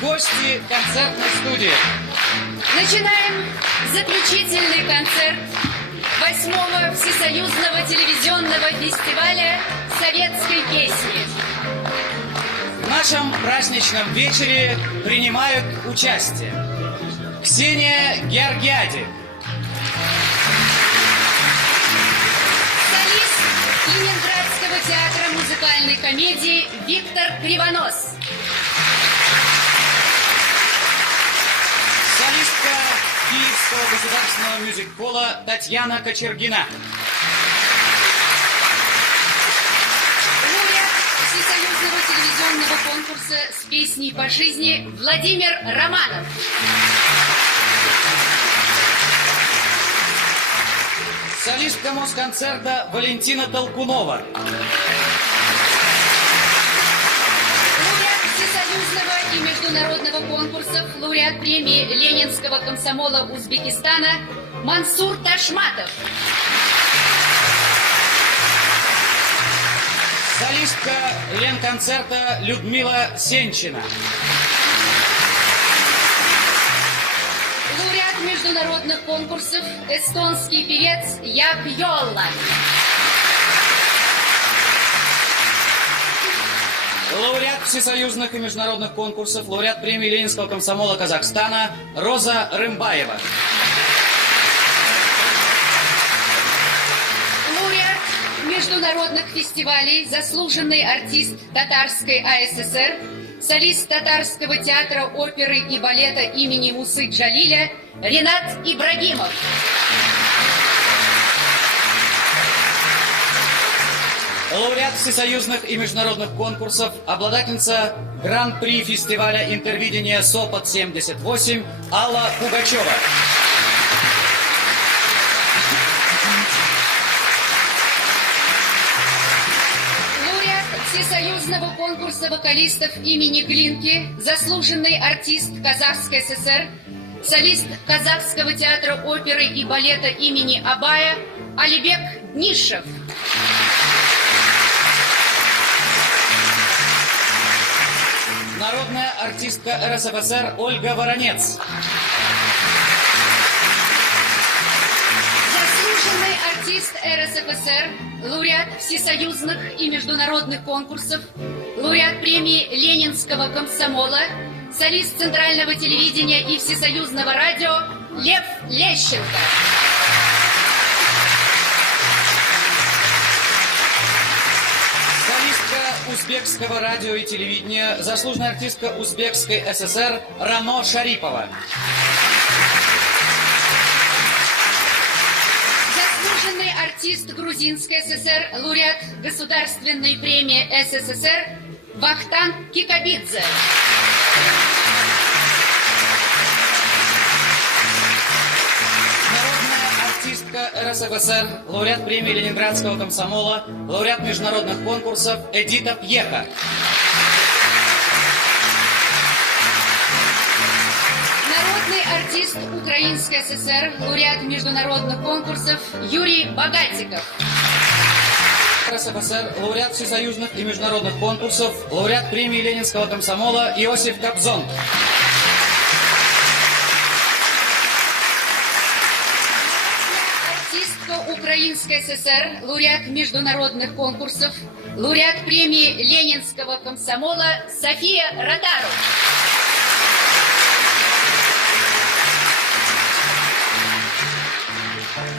гости концертной студии. Начинаем заключительный концерт 8-го Всесоюзного телевизионного фестиваля советской песни. В нашем праздничном вечере принимают участие Ксения Георгиади, солист Ленинградского театра музыкальной комедии Виктор Кривонос, солистка Киевского государственного мюзик-холла Татьяна Кочергина, лауреат Всесоюзного телевизионного конкурса с песней по жизни Владимир Романов, солистка Москонцерта Валентина Толкунова, лауреат Всесоюзного и международного конкурсов, лауреат премии Ленинского комсомола Узбекистана Мансур Ташматов, солистка Ленконцерта Людмила Сенчина, лауреат международных конкурсов эстонский певец Як Йолла, лауреат всесоюзных и международных конкурсов, лауреат премии Ленинского комсомола Казахстана Роза Рымбаева, лауреат международных фестивалей, заслуженный артист Татарской АССР, солист Татарского театра оперы и балета имени Мусы Джалиля Ринат Ибрагимов, лауреат всесоюзных и международных конкурсов, обладательница Гран-при фестиваля интервидения Сопот-78 Алла Пугачева, лауреат всесоюзного конкурса вокалистов имени Глинки, заслуженный артист Казахской ССР, солист Казахского театра оперы и балета имени Абая Алибек Днишев, народная артистка РСФСР Ольга Воронец, заслуженный артист РСФСР, лауреат всесоюзных и международных конкурсов, лауреат премии Ленинского комсомола, солист Центрального телевидения и всесоюзного радио Лев Лещенко, солистка узбекского радио и телевидения, заслуженная артистка Узбекской ССР Рано Шарипова, заслуженный артист Грузинской ССР, лауреат Государственной премии СССР Вахтанг Кикабидзе, народная артистка РСФСР, лауреат премии Ленинградского комсомола, лауреат международных конкурсов Эдита Пьеха, народный артист Украинской ССР, лауреат международных конкурсов Юрий Богатиков, РСФСР, лауреат всесоюзных и международных конкурсов, лауреат премии Ленинского комсомола Иосиф Кобзон, артистка Украинской ССР, лауреат международных конкурсов, лауреат премии Ленинского комсомола София Ротару,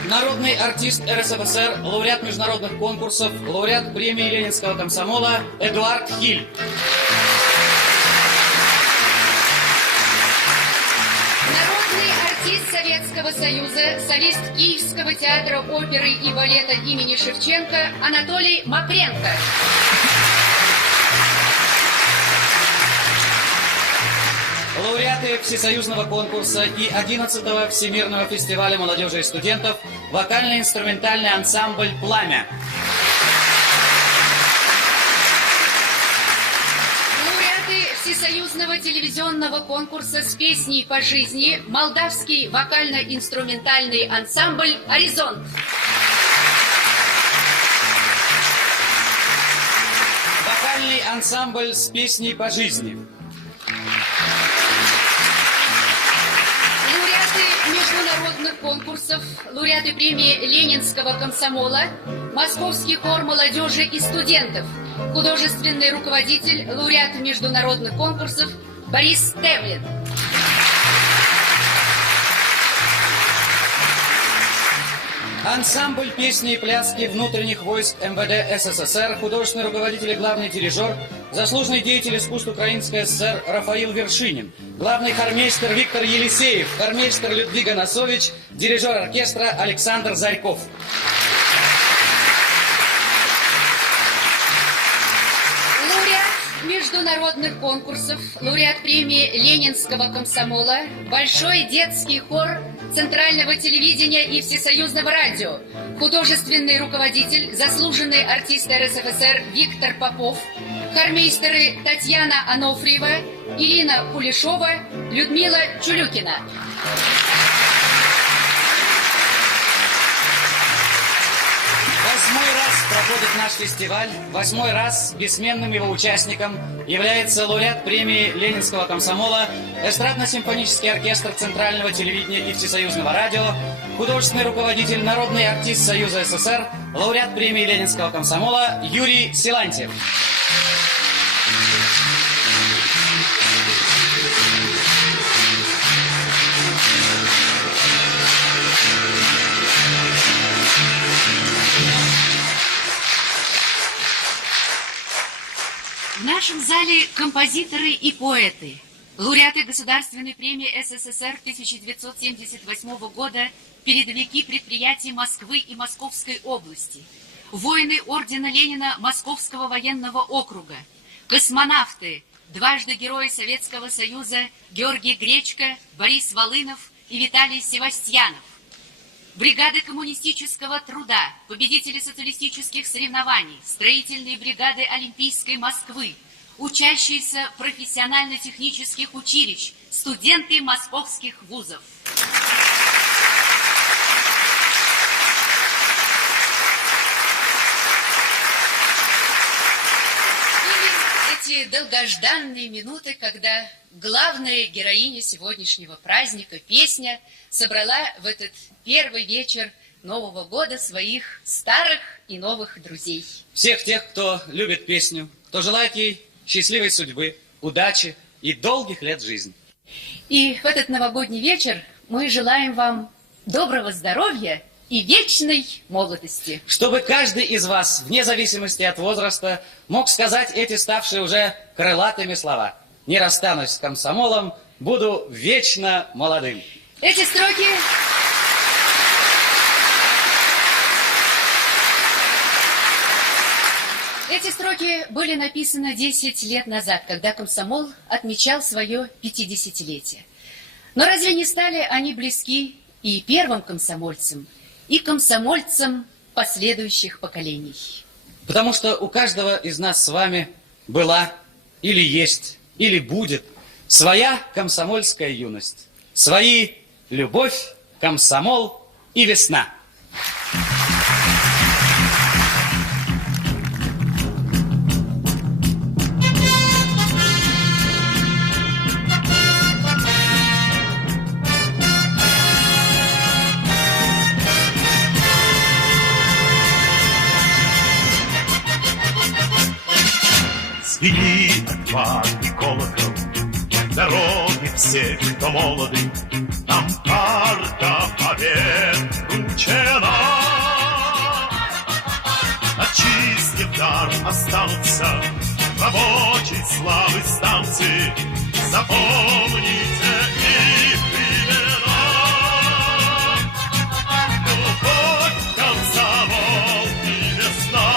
народный артист РСФСР, лауреат международных конкурсов, лауреат премии Ленинского комсомола Эдуард Хиль, народный артист Советского Союза, солист Киевского театра оперы и балета имени Шевченко Анатолий Макренко, лауреаты всесоюзного конкурса и 11-го Всемирного фестиваля молодежи и студентов, вокально-инструментальный ансамбль «Пламя», лауреаты Всесоюзного телевизионного конкурса с песней по жизни Молдавский вокально-инструментальный ансамбль «Горизонт», вокальный ансамбль с песней по жизни, международных конкурсов, лауреаты премии Ленинского комсомола, Московский хор молодежи и студентов, художественный руководитель, лауреат международных конкурсов Борис Тевлин. Ансамбль песни и пляски внутренних войск МВД СССР, художественный руководитель и главный дирижер, заслуженный деятель искусств Украинской ССР Рафаил Вершинин, главный хормейстер Виктор Елисеев, хормейстер Людвига Носович, дирижер оркестра Александр Зарьков. Международных конкурсов, лауреат премии Ленинского комсомола, Большой детский хор Центрального телевидения и Всесоюзного радио, художественный руководитель, заслуженный артист РСФСР Виктор Попов, хормейстеры Татьяна Анофриева, Ирина Кулешова, Людмила Чулюкина. Восьмой раз проходит наш фестиваль. Восьмой раз бессменным его участником является лауреат премии Ленинского комсомола, эстрадно-симфонический оркестр Центрального телевидения и Всесоюзного радио, художественный руководитель, народный артист Союза СССР, лауреат премии Ленинского комсомола Юрий Силантьев. В нашем зале композиторы и поэты, лауреаты Государственной премии СССР 1978 года, передовики предприятий Москвы и Московской области, воины ордена Ленина Московского военного округа, космонавты, дважды герои Советского Союза Георгий Гречко, Борис Волынов и Виталий Севастьянов, бригады коммунистического труда, победители социалистических соревнований, строительные бригады Олимпийской Москвы, учащиеся профессионально-технических училищ, студенты московских вузов. Эти долгожданные минуты, когда главная героиня сегодняшнего праздника, песня, собрала в этот первый вечер Нового года своих старых и новых друзей. Всех тех, кто любит песню, кто желает ей счастливой судьбы, удачи и долгих лет жизни. И в этот новогодний вечер мы желаем вам доброго здоровья и вечной молодости. Чтобы каждый из вас, вне зависимости от возраста, мог сказать эти ставшие уже крылатыми слова. Не расстанусь с комсомолом, буду вечно молодым. Эти строки были написаны 10 лет назад, когда комсомол отмечал свое 50-летие. Но разве не стали они близки и первым комсомольцам, и комсомольцам последующих поколений? Потому что у каждого из нас с вами была или есть, или будет своя комсомольская юность, свои любовь, комсомол и весна. Звенит отвар и колокол, дороги все, кто молоды, нам карта побед вручена. Отчизне в дар останутся рабочей славы станции. Запомните их имена. Любовь, комсомол и весна.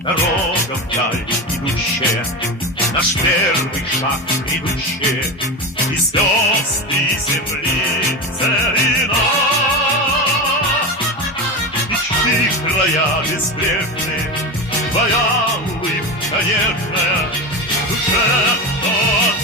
Дорога вдаль идущая, наш первый шаг грядущая, и звезды земли целина. Мечты края безбрежные, твоя улыбка нежная, душе тот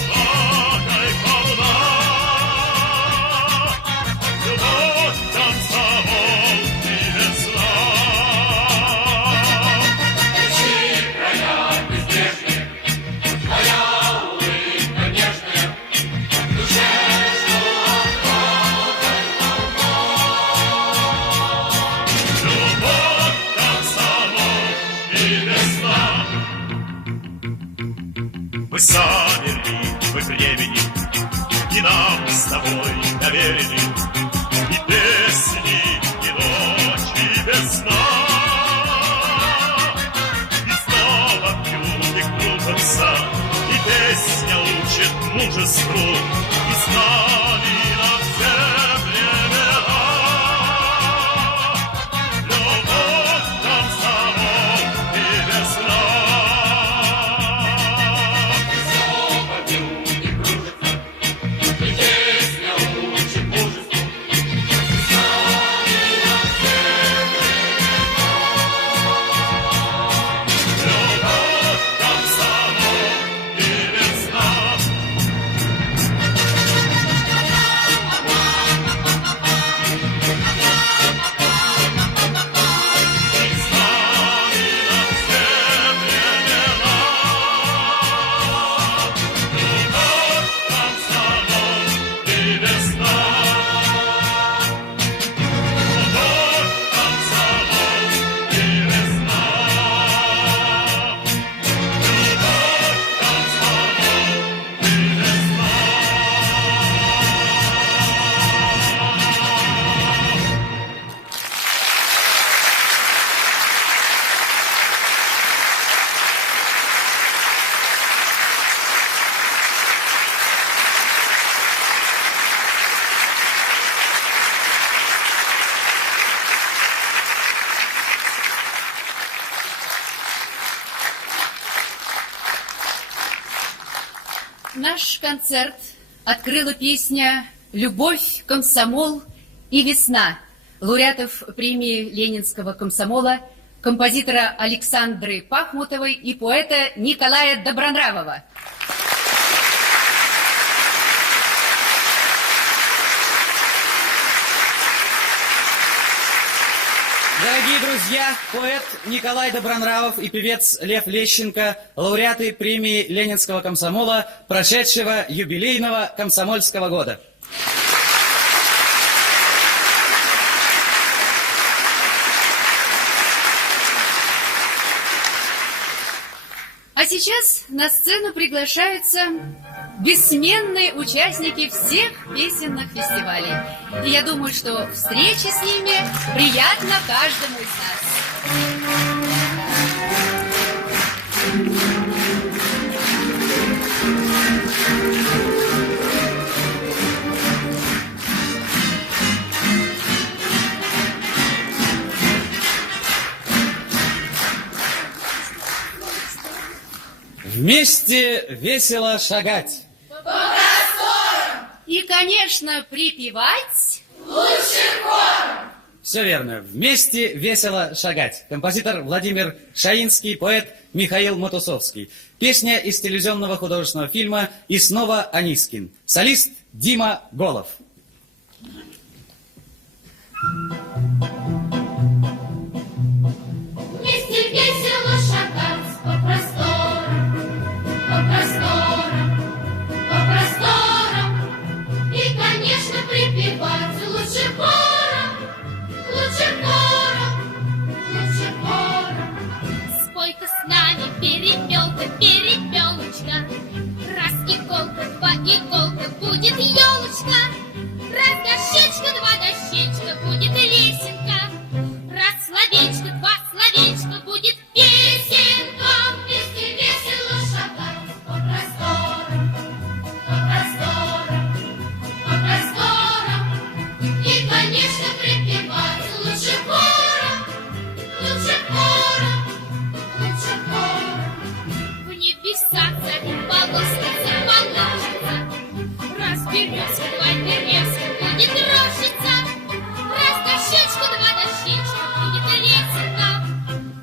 Мы замерли, мы времени, и нам с тобой доверены и песни, и ночи без сна. И снова пьют и крутятся, и песня учит мужеству, и с нами на все времена. Любовь, комсомол и весна. Наш концерт открыла песня «Любовь, комсомол и весна» лауреатов премии Ленинского комсомола, композитора Александры Пахмутовой и поэта Николая Добронравова. Дорогие друзья, поэт Николай Добронравов и певец Лев Лещенко, лауреаты премии Ленинского комсомола, прошедшего юбилейного комсомольского года. А сейчас на сцену приглашаются бессменные участники всех песенных фестивалей. И я думаю, что встреча с ними приятна каждому из нас. Вместе весело шагать. По просторам. И, конечно, припевать лучше хором. Все верно. Вместе весело шагать. Композитор Владимир Шаинский, поэт Михаил Матусовский. Песня из телевизионного художественного фильма «И снова Анискин». Солист Дима Голов. Вместе весело шагать по просторам, по просторам, по просторам. И, конечно, припевать лучше хором, лучше хором, лучше хором. Спой-ка с нами, перепелка, перепелочка. Раз иголка, два иголка, будет елочка. Раз дощечка, два дощечка, будет лесенка. Раз словечко, два словечко, будет песенка. Вместе весело шагать по просторам, по просторам, по просторам. И, конечно, припевать лучше хором, лучше хором, лучше хором. В небеса царит полосница, положится. Раз березка, два березка, будет рощица. Раз дощечка, два дощечка, будет лесенка.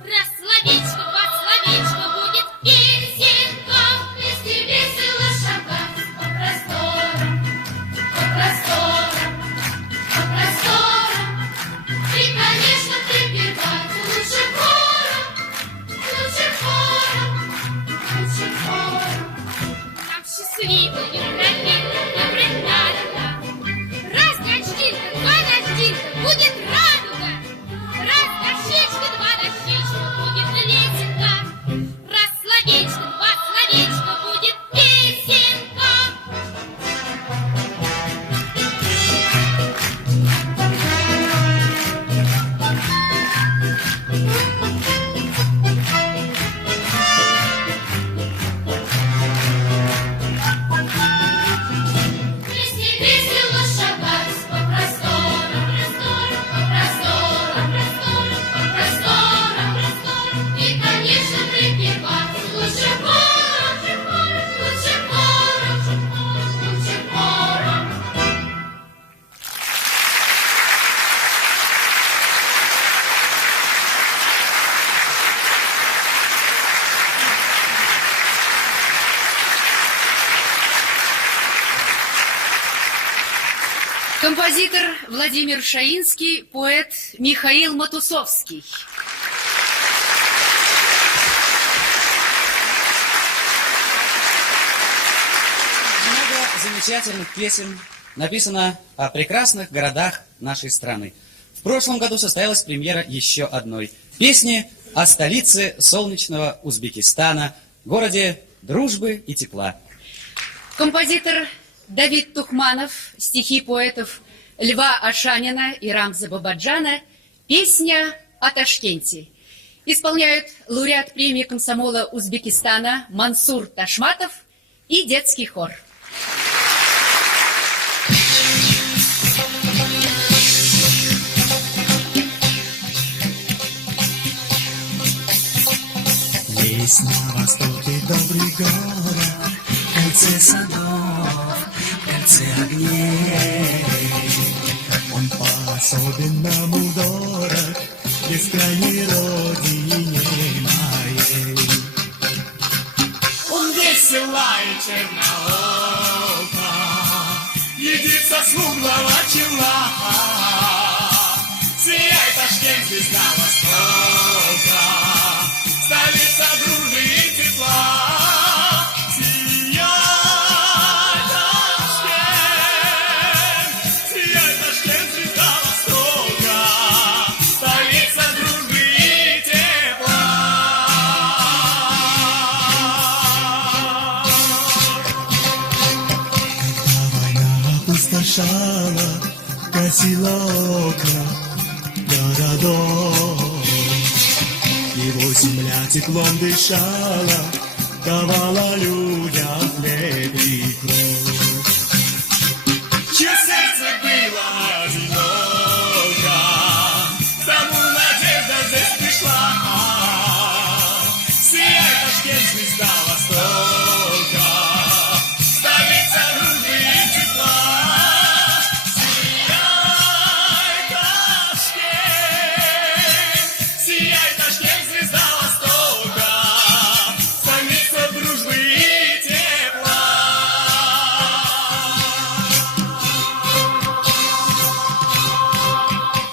Раз словечко, два словечко, будет песенка. Вместе весело шагать по просторам, по просторам, по просторам. И, конечно, припевать лучше хором, лучше хором, лучше хором. Нам счастливую тропинку добрынарка. Раз дождинка, два дождинка, будет радуга. Раз дощечка, два дощечка, будет лесенка. Раз словечко, два словечко, будет Композитор Владимир Шаинский, поэт Михаил Матусовский. Много замечательных песен написано о прекрасных городах нашей страны. В прошлом году состоялась премьера еще одной песни о столице солнечного Узбекистана, городе дружбы и тепла. Композитор Давид Тухманов, стихи поэтов Льва Ашанина и Рамза Бабаджана, песня о Ташкенте. Исполняют лауреат премии комсомола Узбекистана Мансур Ташматов и детский хор. Есть на востоке добрый город, кольце садов, кольце огней. Он по-особенному дорог бескрайней родине моей. Он весела и черноока, едит со смуглого чела. Сияй, Ташкент, звезда Востока, столица дружбы и тепла. Сияй, Ташкент, звезда Востока, столица дружбы и тепла. Когда война опустошала, гасила окна городов, его земля теплом дышала, давала людям хлеб и кровь. Чье сердце было одиноко, тому надежда здесь пришла. Сияй, Ташкент, звезда Востока, столица дружбы и тепла. Сияй, Ташкент, звезда Востока, столица дружбы и тепла.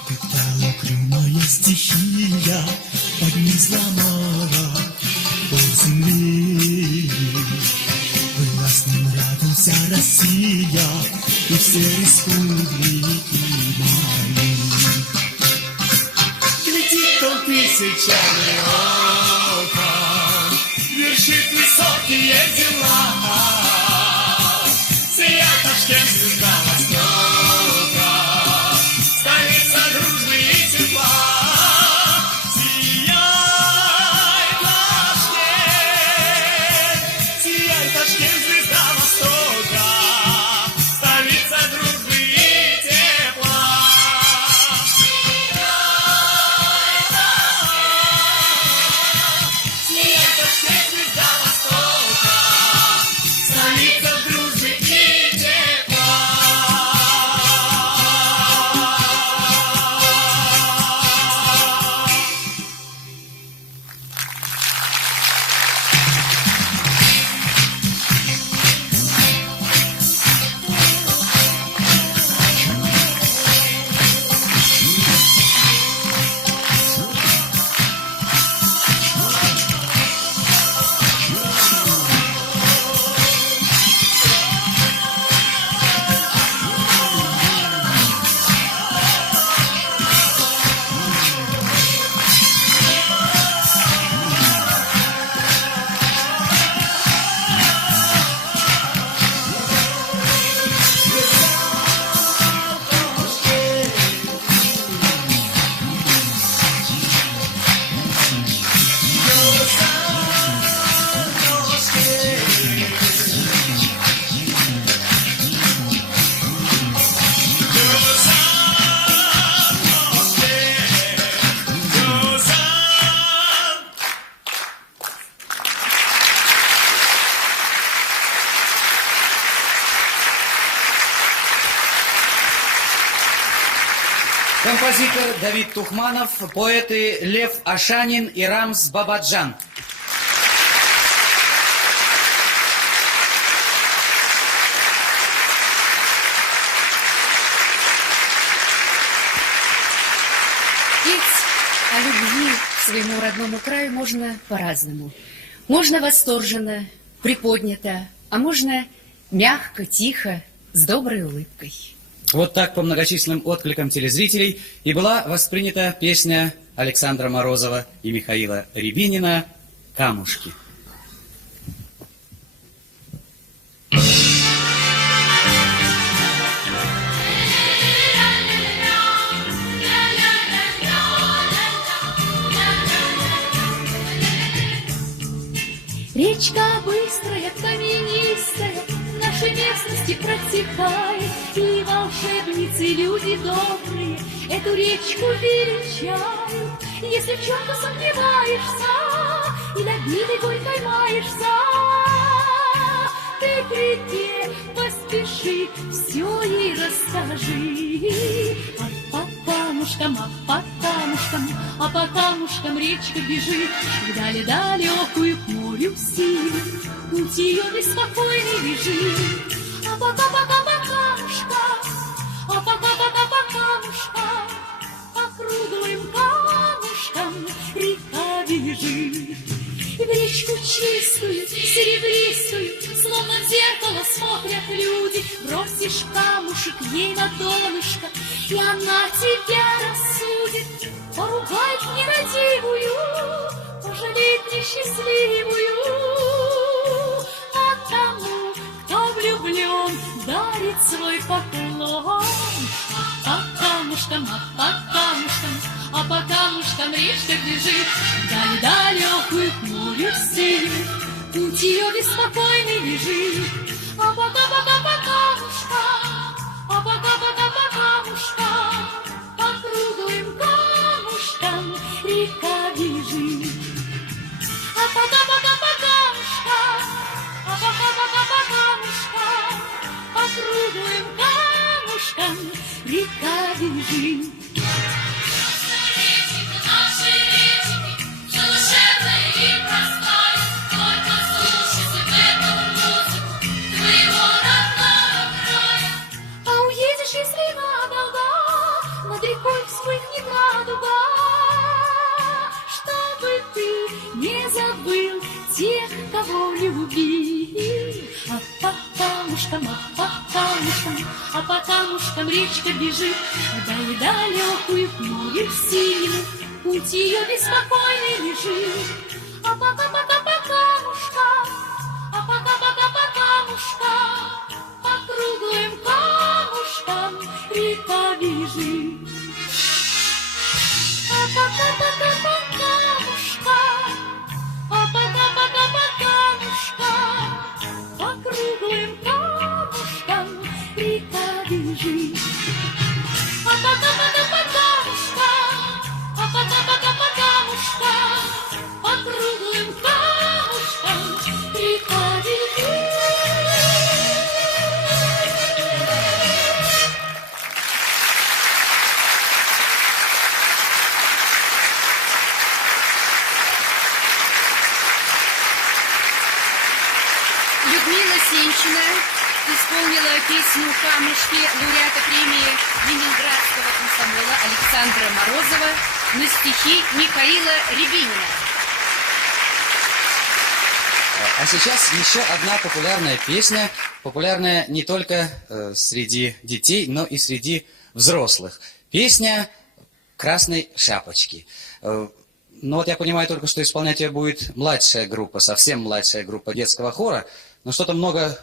Когда угрюмая стихия поднесла сломала пол земли, была с ним рядом вся Россия и все республики мои. Летит он тысячами окон, вершит высокие дела. Сияй, Ташкент, звезда Востока, столица дружбы и тепла. Сияй, Ташкент, звезда Востока, столица дружбы и тепла. Сияй, Ташкент, звезда Востока, столица дружбы и тепла. Композитор Давид Тухманов, поэты Лев Ашанин и Рамз Бабаджан. своему родному краю можно по-разному. Можно восторженно, приподнято, а можно мягко, тихо, с доброй улыбкой. Вот так по многочисленным откликам телезрителей и была воспринята песня Александра Морозова и Михаила Рябинина «Камушки». Речка быстрая, каменистая, в нашей местности протекает, и волшебницы, люди добрые, эту речку величают. Если в чем-то сомневаешься и над ней горькой маешься, ты к реке поспеши, все ей расскажи. А по камушкам речка бежит, вдали далекую к морю силу, путь ее беспокойный лежит. А пока по камушкам, по круглым камушкам река бежит. И в речку чистую, серебристую, словно в зеркало смотрят люди. Бросишь камушек ей на донышко, и она тебя рассудит, поругает нерадивую, пожалеет несчастливую. А тому, кто влюблен, дарит свой поклон. А по камушкам речка бежит, вдаль далекую к морю силу, путь ее беспокойный лежит. А пока по камушкам, по круглым камушкам река бежит. А пока по камушкам, по круглым камушкам река бежит. Если надолго над рекой вспыхнет радуга, чтобы ты не забыл тех, кого любил. А по камушкам речка бежит, вдаль далекую к морю синему, путь ее беспокойный лежит. А пока по камушкам, по круглым камушкам река бежит. А пока по камушкам, по круглым камушкам река бежит. А пока по камушкам, по круглым камушкам река бежит. Людмила Сенчина исполнила песню «Камушки» лауреата премии Ленинградского комсомола Александра Морозова на стихи Михаила Рябинина. А сейчас еще одна популярная песня, популярная не только среди детей, но и среди взрослых. Песня «Красной шапочки». Ну вот я понимаю только, что исполнять ее будет младшая группа, совсем младшая группа детского хора. Но что-то много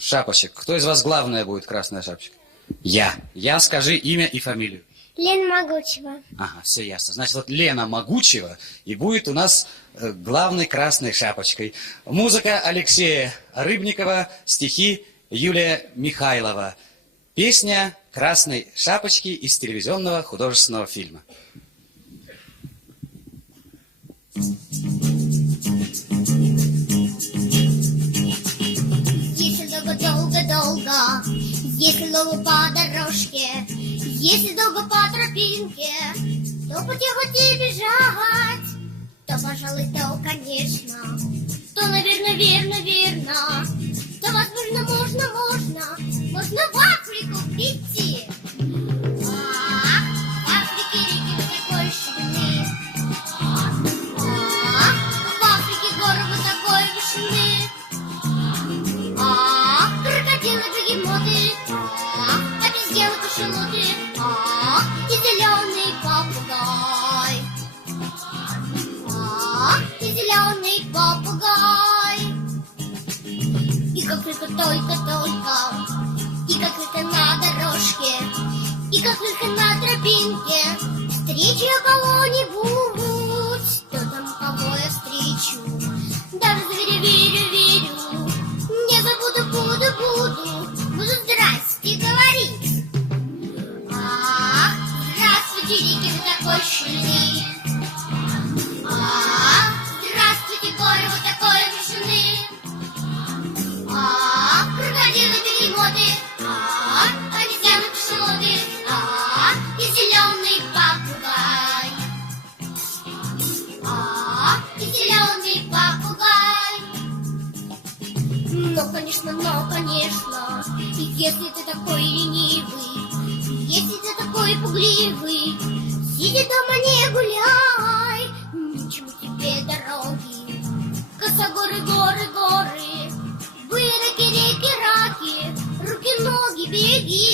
шапочек. Кто из вас главная будет красная шапочка? Я. Скажи имя и фамилию. Лена Могучева. Ага, все ясно. Значит, вот Лена Могучева и будет у нас главной красной шапочкой. Музыка Алексея Рыбникова, стихи Юлия Михайлова. Песня «Красной шапочки» из телевизионного художественного фильма. Если долго-долго-долго, если долго по дорожке, если долго по тропинке, то по тихоте бежать, то, пожалуй, то, конечно, то, наверное, верно, то, возможно, можно в Африку прийти. В Африке реки все больше ширины. как только, и как только на дорожке, и как только на тропинке встречу я кого-нибудь, то там кого я встречу, даже зверя верю, не забуду, буду здрасте говорить. Ах, здравствуйте, реки, вы такой шумный. Ах, здравствуйте, горы, вы такой вышины. Ах, крокодилы, бегемоты. Ах, обезьяны, кашалоты. Ах, и зеленый попугай. Ах, и зеленый попугай. Но, конечно, если ты такой ленивый, если ты такой пугливый, сиди дома, не гуляй, ничему тебе дороги. Косогоры, горы, выраки, реки, раки, руки, ноги, беги.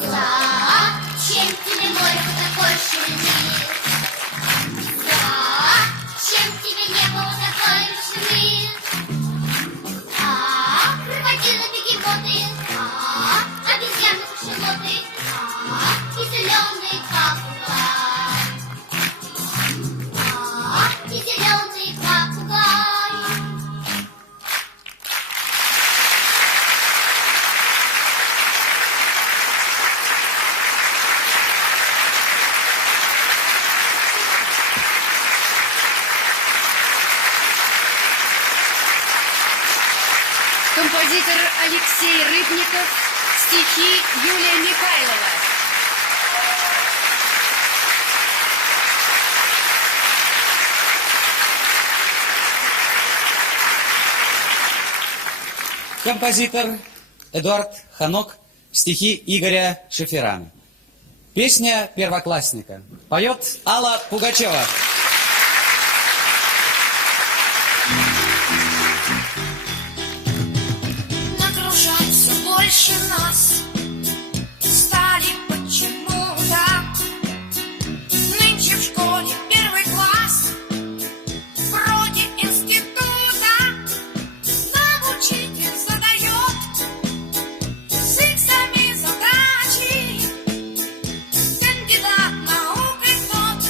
Зачем тебе море по такой ширине? Зачем тебе небо по такой вышины? Крокодилы, бегемоты, обезьяны, кашалоты, и зеленый попугай, и зеленый попугай. Композитор Алексей Рыбников, стихи Юлия Михайлова. Композитор Эдуард Ханок, стихи Игоря Шеферана. Песня первоклассника. Поет Алла Пугачева. Нагружать все больше нас стали почему-то. Нынче в школе первый класс, вроде института. Нам учитель задает с иксами задачи. Кандидат наук и тот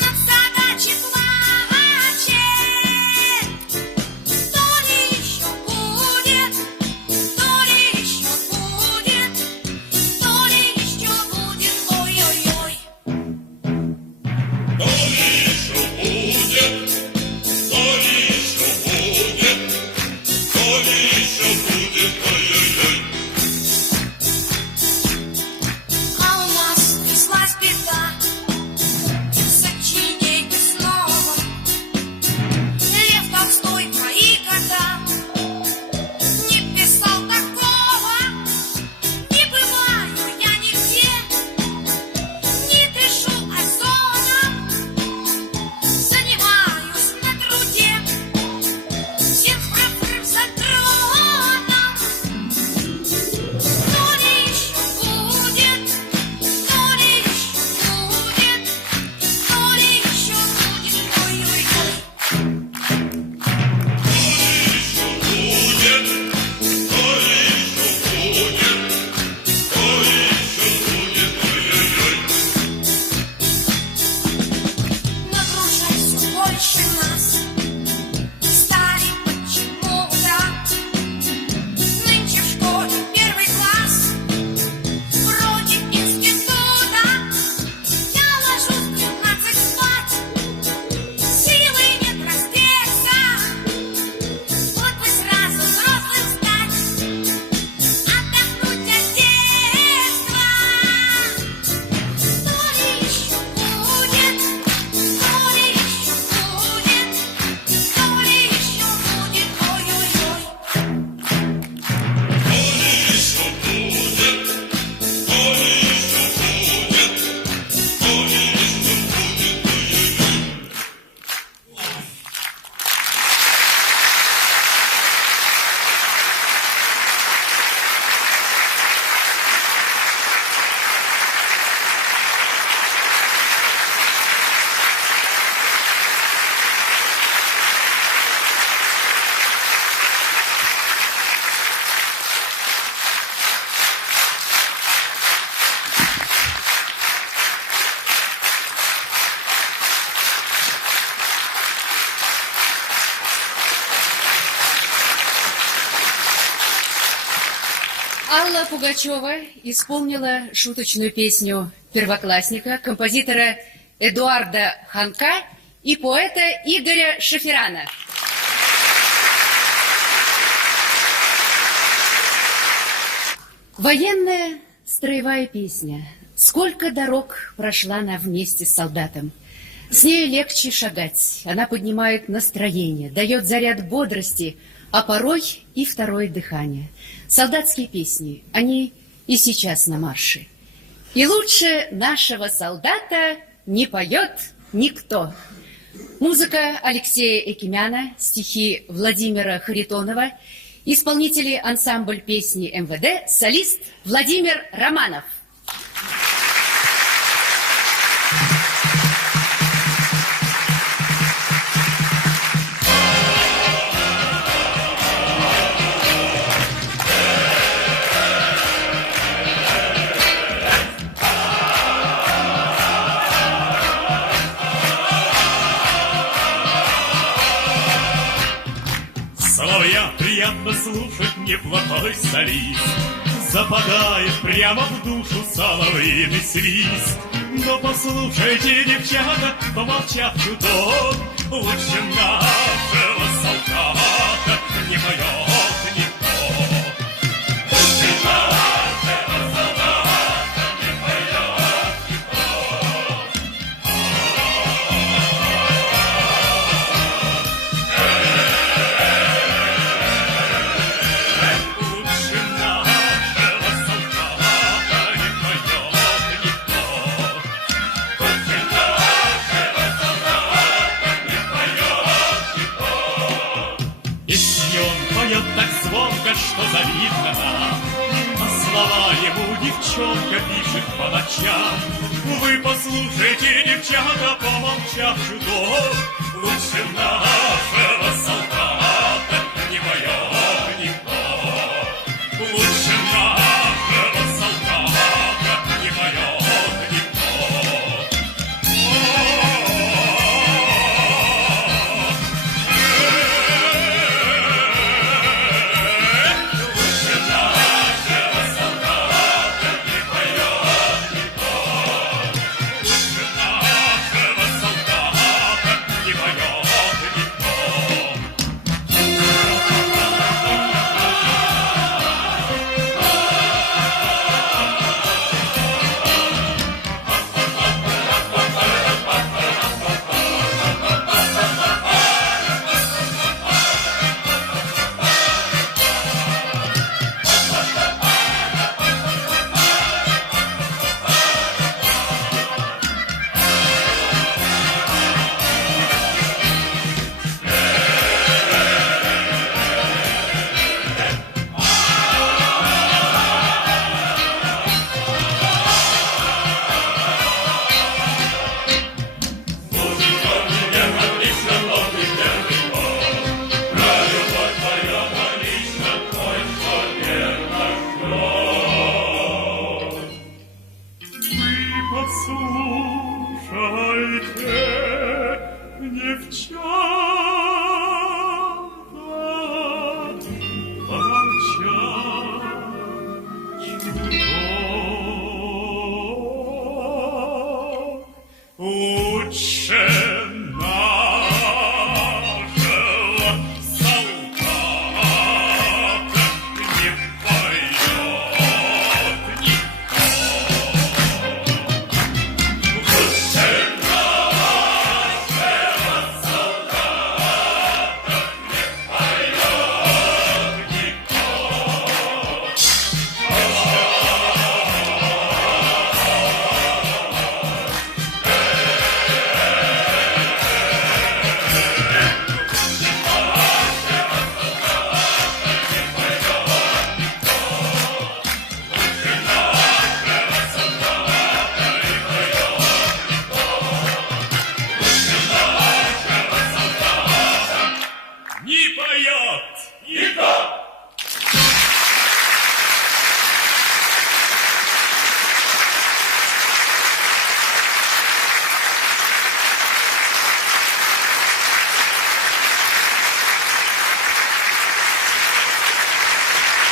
над задачей плачет. То ли еще будет, то ли еще Алла Пугачева исполнила шуточную песню первоклассника, композитора Эдуарда Ханка и поэта Игоря Шаферана. Военная строевая песня. Сколько дорог прошла она вместе с солдатом. С ней легче шагать. Она поднимает настроение, дает заряд бодрости, а порой и второе дыхание. Солдатские песни, они и сейчас на марше. И лучше нашего солдата не поет никто. Музыка Алексея Экимяна, стихи Владимира Харитонова, исполнители ансамбль песни МВД, солист Владимир Романов. Соловья приятно слушать, неплохой солист. Западает прямо в душу соловьиный свист. Но послушайте, девчата, помолчав чуток, лучше нашего солдата не поет никто. Лучше нашего солдата не поет никто. Лучше нашего солдата не поет никто. Лучше нашего солдата не поет никто. Песни он поет так звонко, что завидно нам, а слова ему девчонка пишет по ночам. Вы послушайте, девчата, помолчав чуток, лучше нашего солдата не поет никто. Лучше нашего солдата не поет никто. Лучше нашего солдата не поет никто. Лучше нашего солдата не поет никто. Послушайте, девчата, помолчав чуток, лучше нашего солдата не поет никто. Лучше нашего солдата не поет никто. Не поет никто.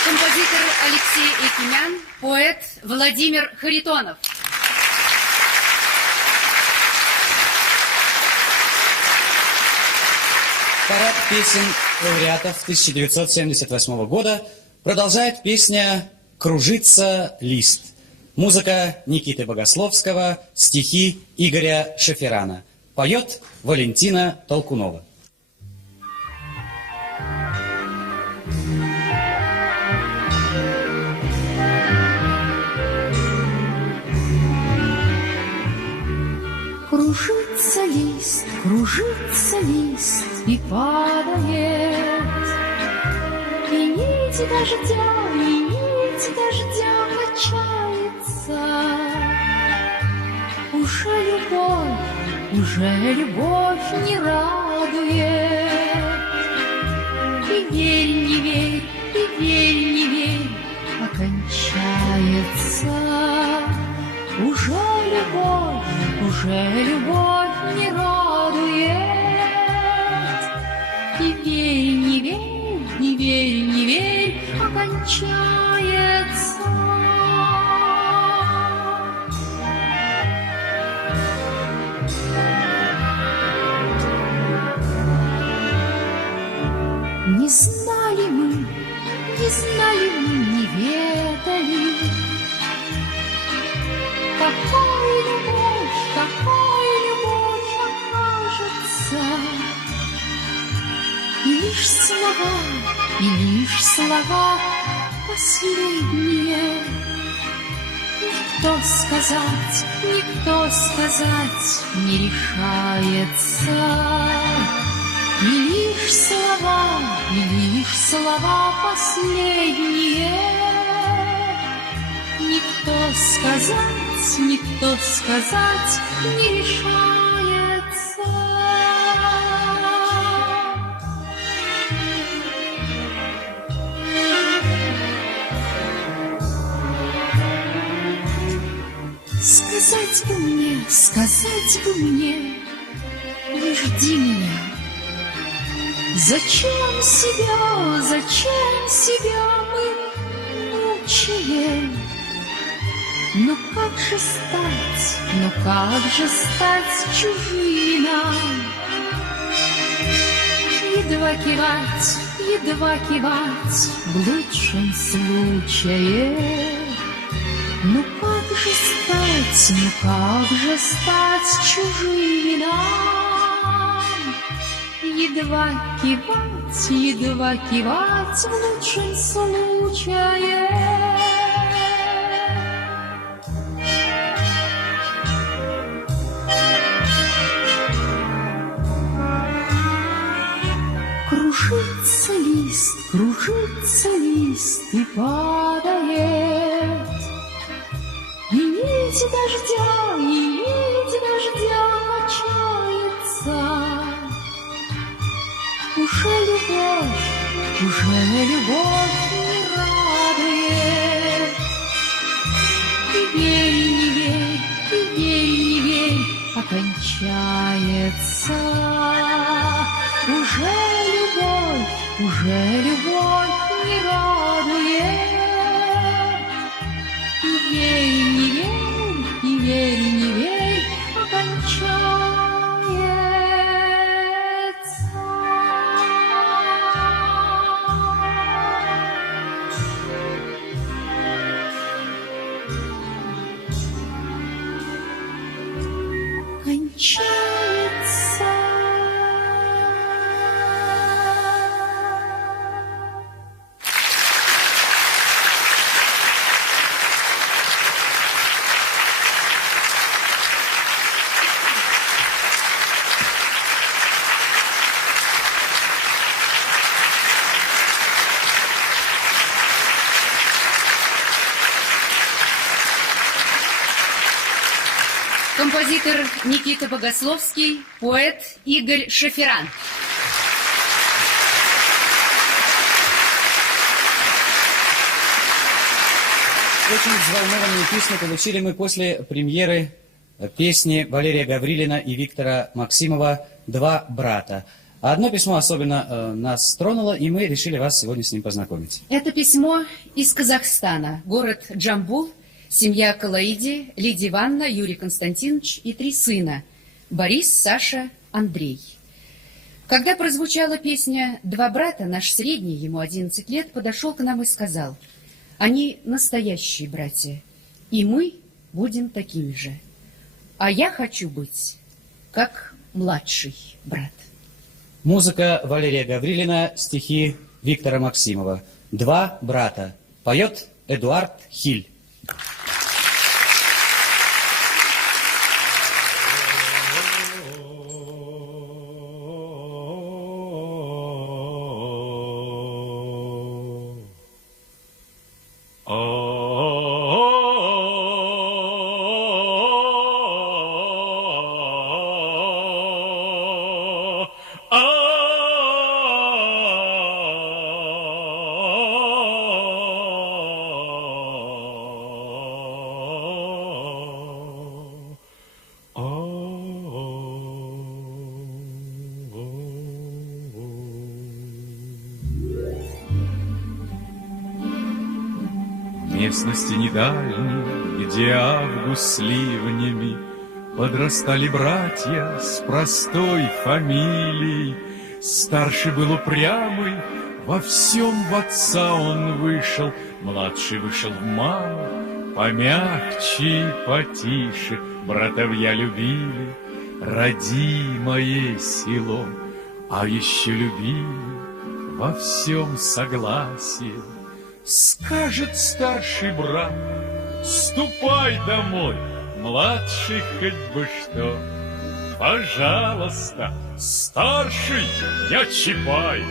Композитор Композитор Алексей Экимян, поэт Владимир Харитонов. Парад песен лауреатов 1978 года продолжает песня «Кружится лист». Музыка Никиты Богословского, стихи Игоря Шеферана. Поет Валентина Толкунова. Кружится лист и падает, и нить дождя качается. Уже любовь не радует. И верь, не верь, окончается. Уже любовь не радует. И верь, не верь, окончается. Не знали мы, не ведали, какой любовь окажется. И лишь слова последние. Никто сказать не решается. И лишь слова последние. Никто сказать не решается. Сказать бы мне, не жди меня. Зачем себя мы мучаем? Ну как же стать чужими нам? Едва кивать в лучшем случае. Ну как же стать чужими нам? Едва кивать в лучшем случае. Кружится лист и падает. И нить дождя качается. Уже любовь не радует. И верь, не верь, окончается. Уже любовь не радует. И верь, не верь, окончается. Кончается. Композитор Никита Богословский, поэт Игорь Шеферан. Очень взволнованные песни получили мы после премьеры песни Валерия Гаврилина и Виктора Максимова «Два брата». А одно письмо особенно нас тронуло, и мы решили вас сегодня с ним познакомить. Это письмо из Казахстана, город Джамбул, семья Калаиди, Лидия Ивановна, Юрий Константинович и 3 сына – Борис, Саша, Андрей. Когда прозвучала песня «Два брата», наш средний, ему 11 лет, подошел к нам и сказал: «Они настоящие братья, и мы будем такими же. А я хочу быть как младший брат». Музыка Валерия Гаврилина, стихи Виктора Максимова. «Два брата». Поет Эдуард Хиль. Местности недальней, где август с ливнями, подрастали братья с простой фамилией. Старший был упрямый, во всем в отца он вышел, младший вышел в маму, помягче и потише. Братовья любили родимое село, а еще любили во всем согласие. Скажет старший брат: ступай домой, младший хоть бы что. Пожалуйста, старший, я Чапай,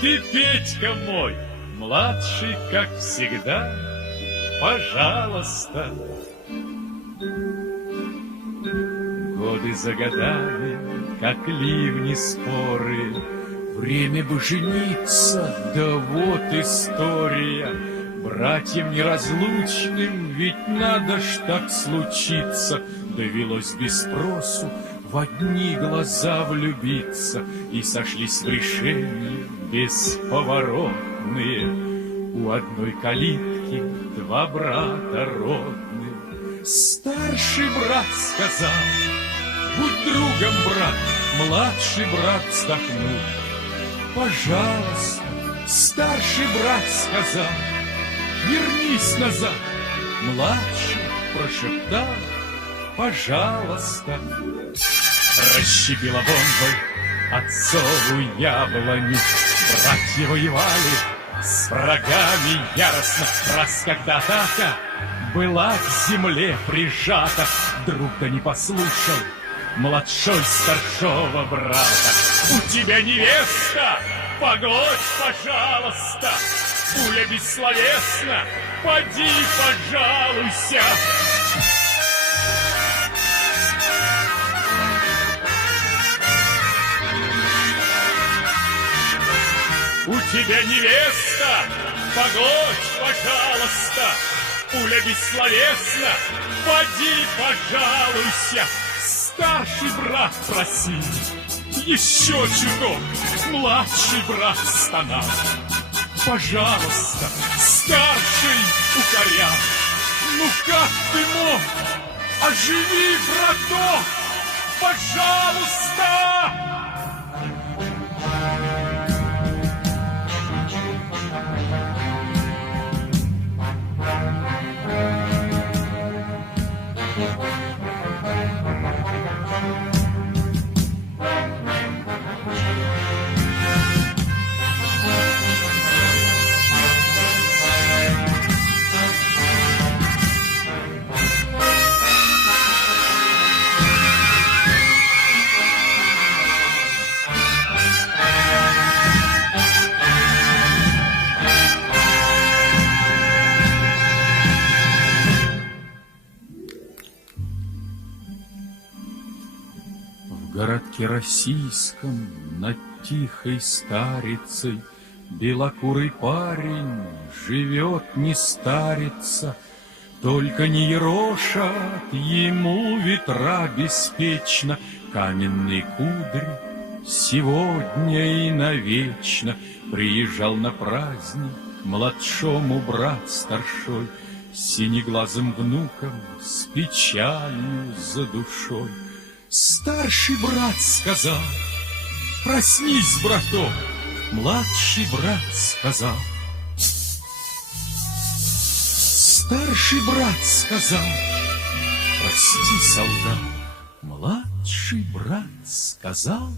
ты Петька мой, младший, как всегда, пожалуйста. Годы за годами, как ливни споры, время бы жениться, да вот история. Братьям неразлучным, ведь надо ж так случиться. Довелось без спросу в одни глаза влюбиться, и сошлись в решении бесповоротные. У одной калитки 2 брата родные. Старший брат сказал: будь другом, брат. Младший брат вздохнул: пожалуйста. Старший брат сказал: вернись назад. Младший прошептал: пожалуйста. Расщепила бомбой отцову яблоню. Братья воевали с врагами яростно. Раз когда атака была к земле прижата, друг да не послушал младшой старшего брата. У тебя невеста, погодь, пожалуйста. Пуля бессловесна, поди, пожалуйся. У тебя невеста, погодь, пожалуйста. Пуля бессловесна, поди, пожалуйся. Старший брат просил еще чуток, младший брат стонал. Пожалуйста, старший укорял: ну как ты мог? Оживи браток, пожалуйста! В городке российском над тихой старицей белокурый парень живет, не старится. Только не ерошат ему ветра беспечно каменные кудри сегодня и навечно приезжал на праздник младшому брат старшой, с синеглазым внуком, с печалью за душой. Старший брат сказал: проснись, браток. Младший брат сказал. Старший брат сказал: прости, солдат. Младший брат сказал.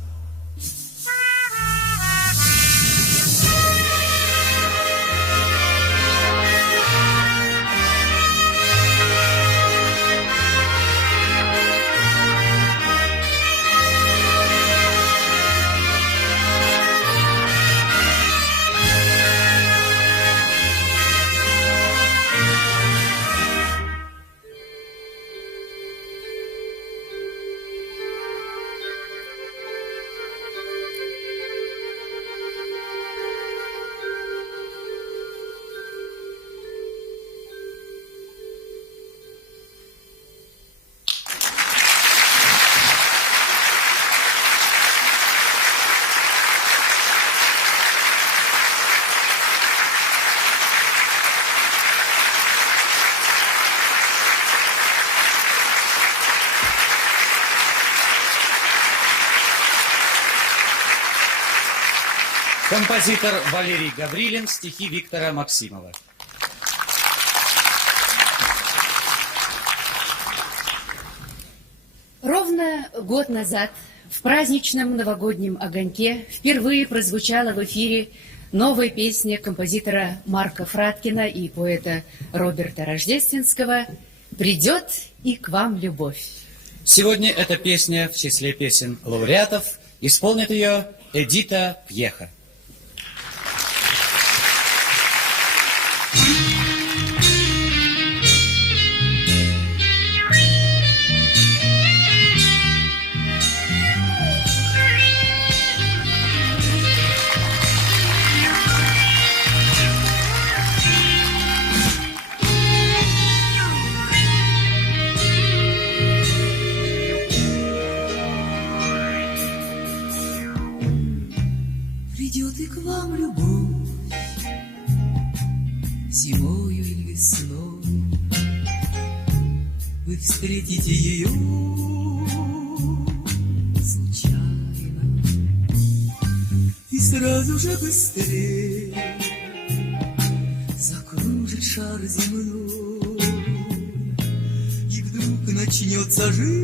Композитор Валерий Гаврилин, стихи Виктора Максимова. Ровно год назад в праздничном новогоднем огоньке впервые прозвучала в эфире новая песня композитора Марка Фраткина и поэта Роберта Рождественского «Придет и к вам любовь». Сегодня эта песня в числе песен лауреатов. Исполнит ее Эдита Пьеха. Придет и к вам любовь, зимою или весной, вы встретите ее случайно, и сразу же быстрее закружит шар земной, и вдруг начнется жизнь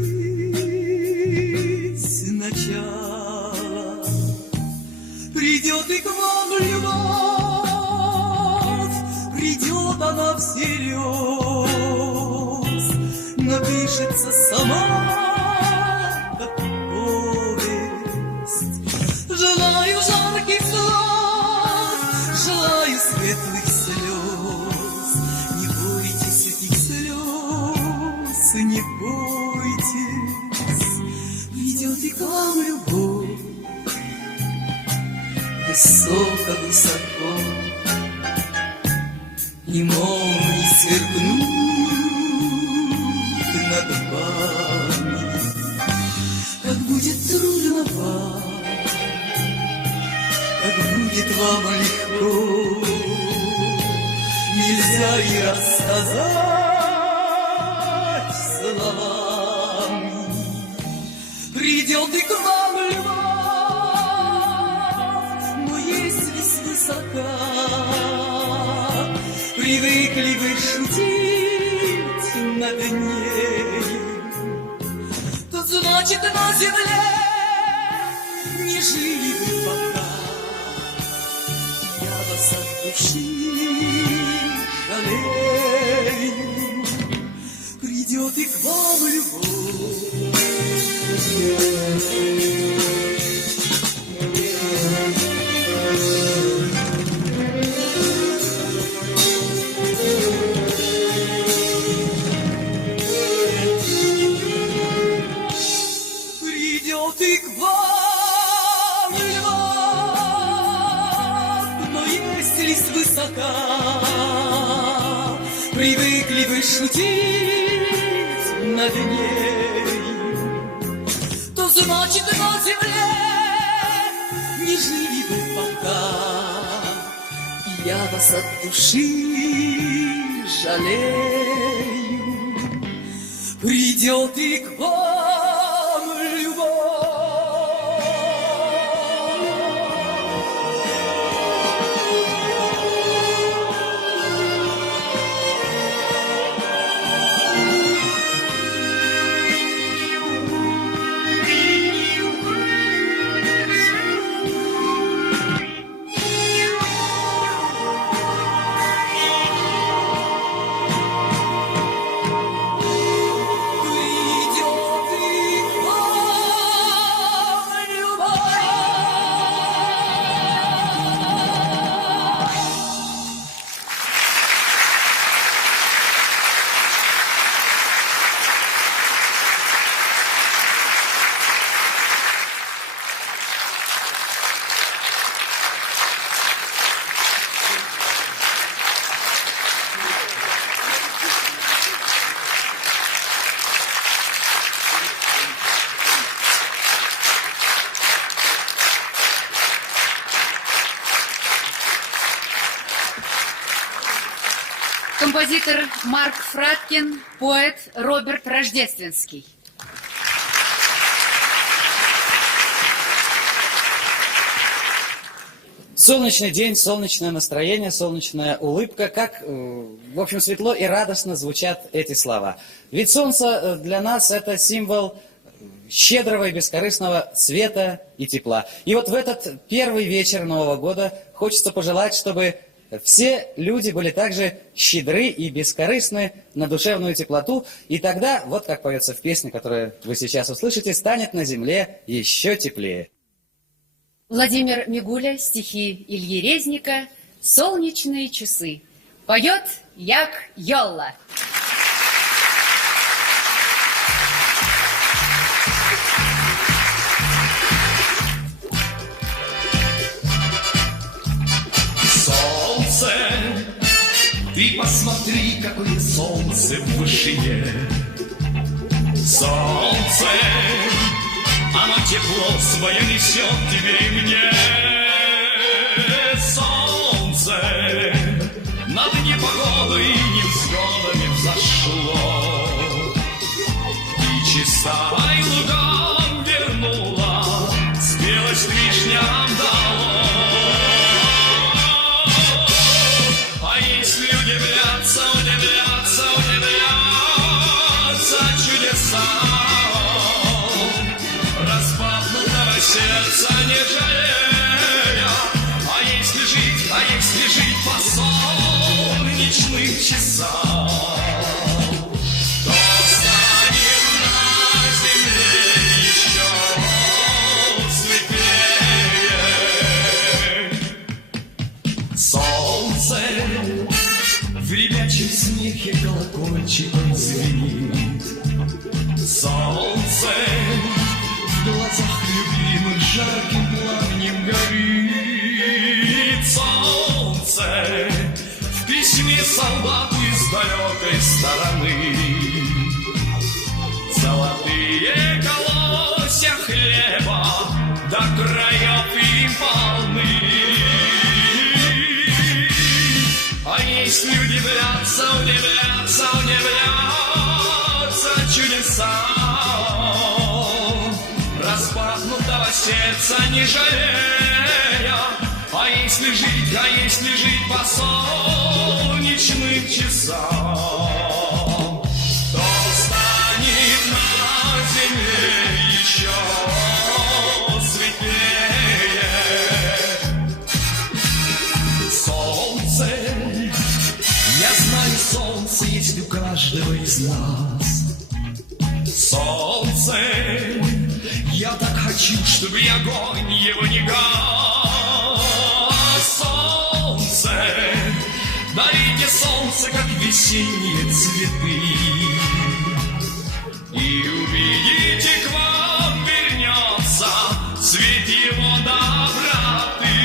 начала. Придет и к вам любовь, придет она всерьез, напишется сама, как повесть. Желаю жарких слов, желаю светлых слез. Не бойтесь этих слез, не бойтесь. Придет и к вам любовь, высоко-высоко, не молнии сверкнут над вами. Как будет трудно вам, как будет вам легко, нельзя и рассказать словами. Придет и к вам любовь, но если свысока привыкли вы шутить над ней, то значит на земле не жили вы пока. Я вас от души жалею. Придет и к вам любовь. Придет и к вам любовь, но если свысока привыкли вы шутить над ней, то значит на земле не жили бы пока. И я вас от души жалею. Придет и к вам любовь. Композитор Марк Фраткин, поэт Роберт Рождественский. Солнечный день, солнечное настроение, солнечная улыбка. Как, в общем, светло и радостно звучат эти слова. Ведь солнце для нас это символ щедрого и бескорыстного света и тепла. И вот в этот первый вечер Нового года хочется пожелать, чтобы все люди были также щедры и бескорыстны на душевную теплоту, и тогда, вот как поется в песне, которую вы сейчас услышите, станет на земле еще теплее. Владимир Мигуля, стихи Ильи Резника «Солнечные часы». Поет Як Йолла. Ты посмотри, какое солнце в вышине. Солнце, оно тепло свое несет тебе и мне. Солнце, над непогодой и невзгодами взошло. И чистай лугам вернула, спелость вишням дало. Сердца не жалея, а если жить по солнечным часам, то станет на земле еще светлее. Солнце в ребячем смехе колокольчиком звенит. Солнце в глазах любимых жарким пламенем горит. Солнце в письме солдату из далекой стороны. Золотые колосья хлеба до краев им полны. А если удивляться чудесам распахнутого сердца не жалея, а если жить по солнечным часам, то станет на земле еще светлее. Солнце, я знаю, солнце есть у каждого из нас. Солнце, я так хочу, чтобы и огонь его не гас. Солнце, дарите солнце, как весенние цветы, и увидите, к вам вернется цвет его доброты.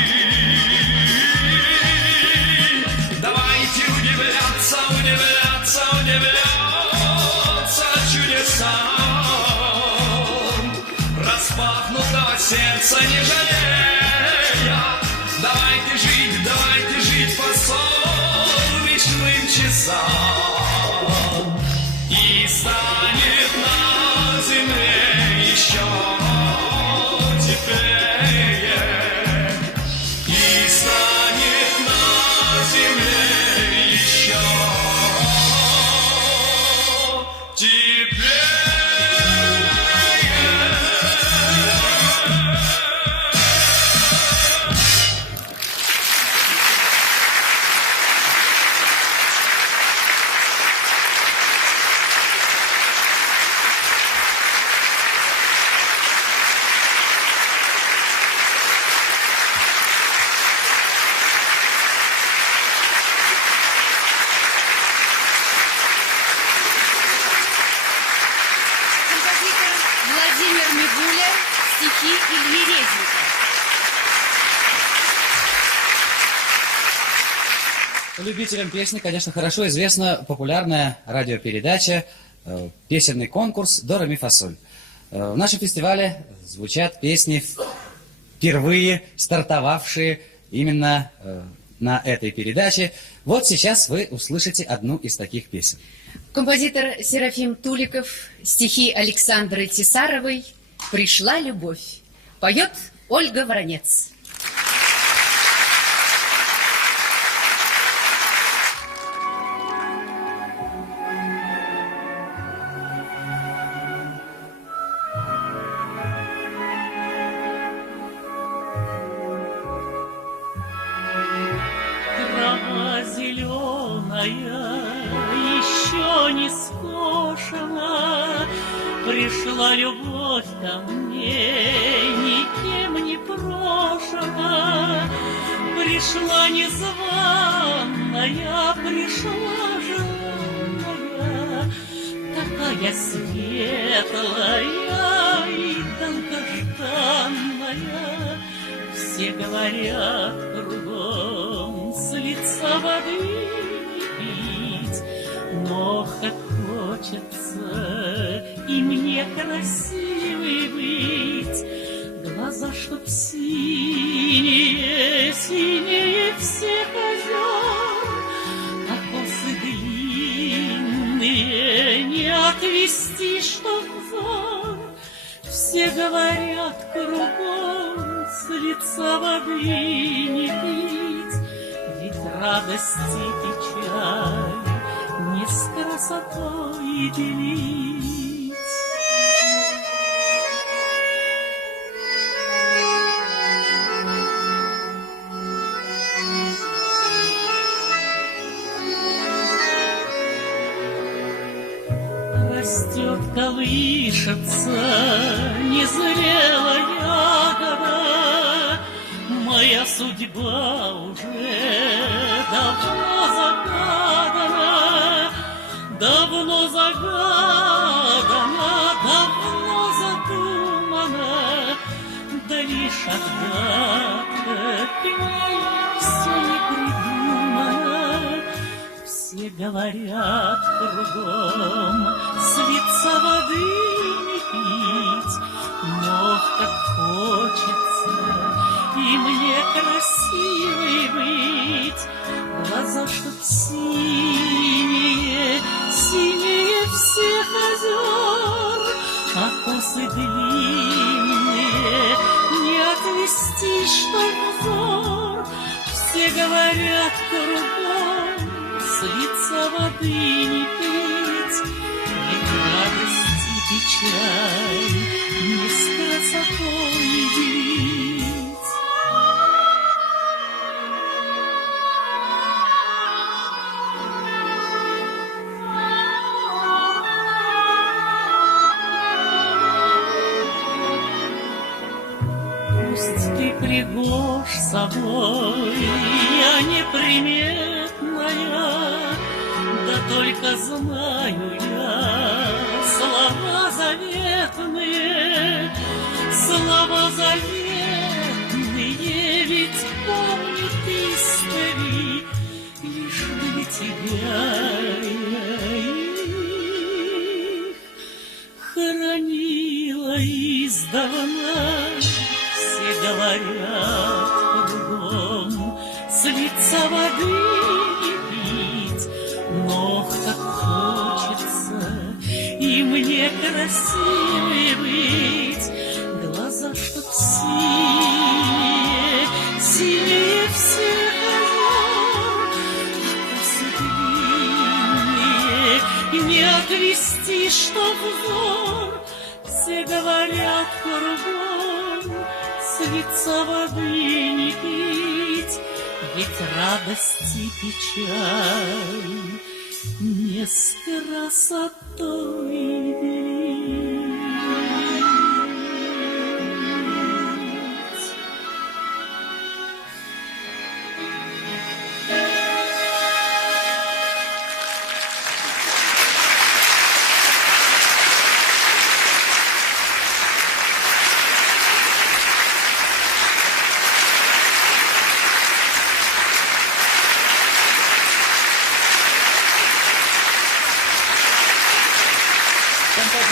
Давайте удивляться чудесам распахнутого сердца не жалея, Ильи Резника. Любителям песни, конечно, хорошо известна популярная радиопередача, песенный конкурс «До, ре, ми, фа, соль». В нашем фестивале звучат песни, впервые стартовавшие именно на этой передаче. Вот сейчас вы услышите одну из таких песен. Композитор Серафим Туликов, стихи Александры Тесаровой «Пришла любовь». Поет Ольга Воронец. Трава зеленая еще не скошена, пришла любовь ко мне, никем не прошена. Пришла незваная, пришла желанная, такая светлая и долгожданная. Все говорят кругом с лица воды пить, но как хочется и мне красивой быть. Глаза, чтоб синие, синие всех озер, а косы длинные не отвести, чтоб взор. Все говорят кругом с лица воды не пить, ведь радость и печаль не с красотой делить. Растет, колышется незрелая ягода, моя судьба уже давно загадана, давно загадана, давно задумана, да лишь отгадка к ней все не придумана. Все говорят кругом с лица воды не пить, но как хочется и мне красивой быть. Глаза, чтоб синие, синие всех озер, а косы длинные не отвести, чтоб взор. Все говорят кругом с лица воды не пить, ведь радость и печаль не с красотой делить. Пусть ты пригожь собой, я неприметная, да только знаю я слова заветные, слова заветные, ведь помнит истории лишь для тебя я их хоронила издавна. Все говорят кругом с лица воды не пить, но как хочется и мне красивой быть. Глаза, чтоб синие, синие всех озер, косы длинные и не отвести, чтоб взор. Все говорят кругом с лица воды не пить, ведь радость и печаль не с красотой делить.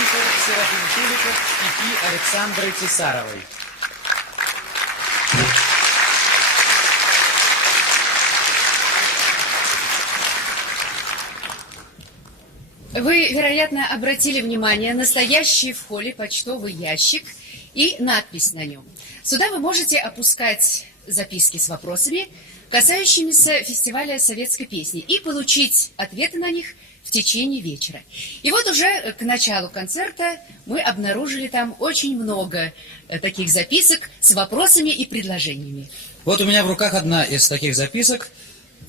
композитор Серафим Пиликов, стихи Александры Тесаровой. Вы, вероятно, обратили внимание на стоящий в холле почтовый ящик и надпись на нем. Сюда вы можете опускать записки с вопросами, касающимися фестиваля советской песни, и получить ответы на них в течение вечера. И вот уже к началу концерта мы обнаружили там очень много таких записок с вопросами и предложениями. Вот у меня в руках одна из таких записок.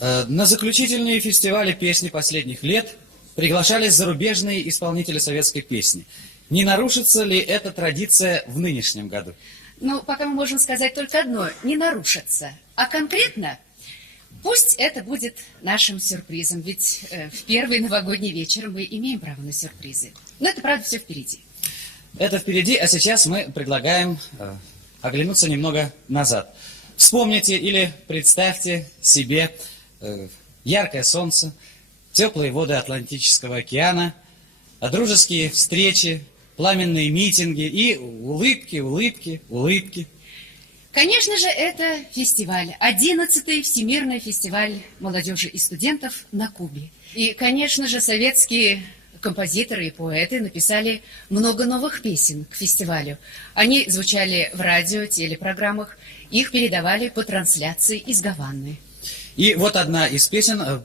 На заключительные фестивали песни последних лет приглашались зарубежные исполнители советской песни. Не нарушится ли эта традиция в нынешнем году? Ну, пока мы можем сказать только одно – не нарушится. А конкретно, пусть это будет нашим сюрпризом, ведь в первый новогодний вечер мы имеем право на сюрпризы. Но это, правда, все впереди. Это впереди, а сейчас мы предлагаем оглянуться немного назад. Вспомните или представьте себе яркое солнце, теплые воды Атлантического океана, дружеские встречи, пламенные митинги и улыбки, улыбки, улыбки. Конечно же, это фестиваль, 11-й Всемирный фестиваль молодежи и студентов на Кубе. И, конечно же, советские композиторы и поэты написали много новых песен к фестивалю. Они звучали в радио, телепрограммах, их передавали по трансляции из Гаваны. И вот одна из песен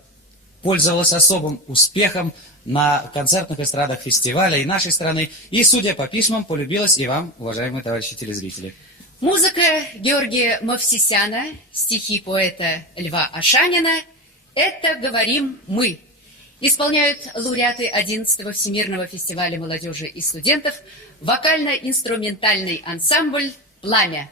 пользовалась особым успехом на концертных эстрадах фестиваля и нашей страны. И, судя по письмам, полюбилась и вам, уважаемые товарищи телезрители. Музыка Георгия Мовсисяна, стихи поэта Льва Ашанина «Это говорим мы». Исполняют лауреаты 11-го Всемирного фестиваля молодежи и студентов вокально-инструментальный ансамбль «Пламя».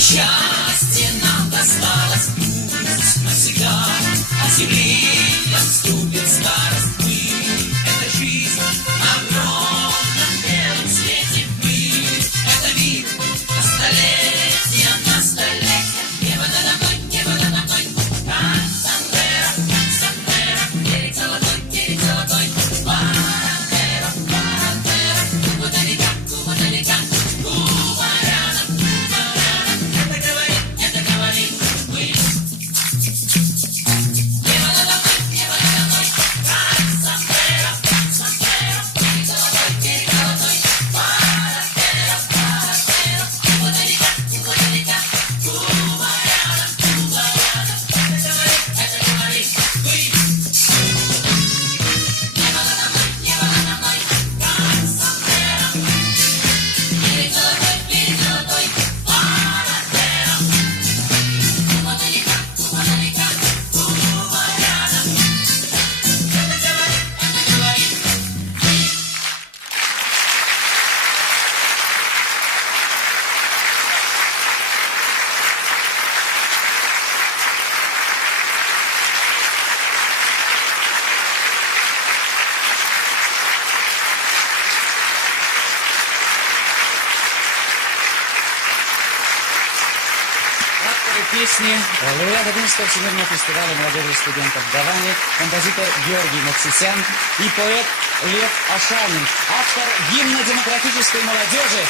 Счастье нам досталось, пусть навсегда от земли отступит старость. Мы — это жизнь на огромном белом свете. Мы — это мир на столетия, на столетия. Небо надо мной, как Сандера, берег золотой, Баратера, Куба далека, Куба рядом, это говорим мы. Небо надо мной, как Сандера, берег золотой, Баратера, Куба далека, песни лауреат 11-го Всемирного фестиваля молодежи и студентов в Гаване, композитор Георгий Мовсисян и поэт Лев Ашанин, автор гимна демократической молодежи.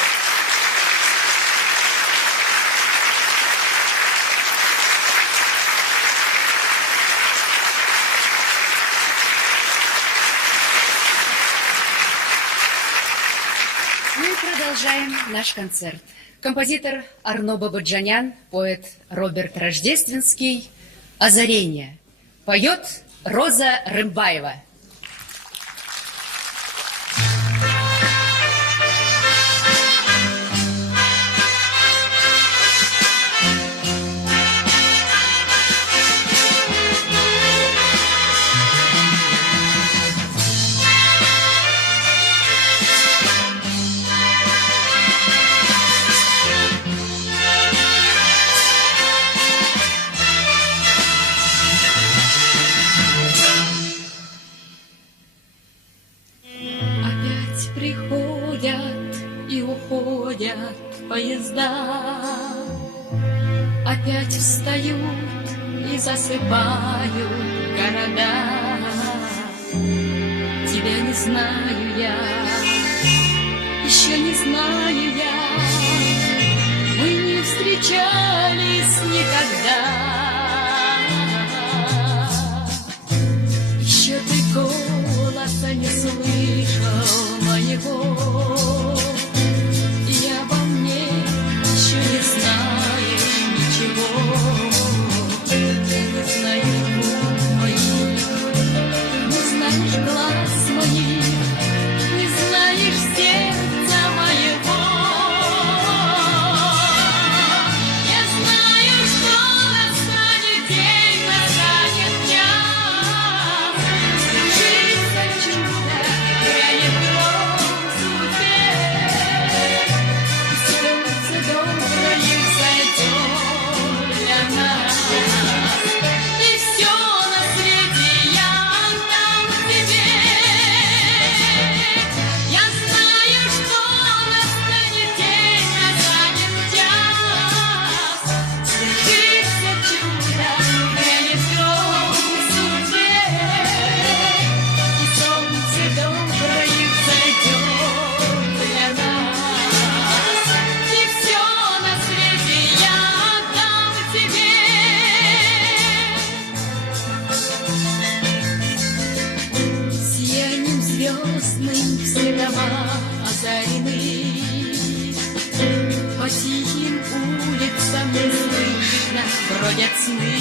Мы продолжаем наш концерт. Композитор Арно Бабаджанян, поэт Роберт Рождественский «Озарение». Поет Роза Рымбаева. Приходят и уходят поезда, опять встают и засыпают города. Тебя не знаю я, еще не знаю я, мы не встречались никогда. Еще ты голоса не слышал моего, и обо мне еще не знаешь ничего. Не знаешь губ моих, не знаешь глаз моих, не знаешь сердца моего. Я знаю, что настанет день, настанет час, свершится чудо, грянет гром в судьбе, и солнце доброе взойдет для нас. И все на свете я отдам тебе. Я знаю, что настанет день, настанет час, свершится чудо, грянет гром в судьбе, и солнце доброе взойдет для нас. И все на свете я отдам тебе. Сиянием звездным все дома озарены, по тихим улицам неслышно бродят сны.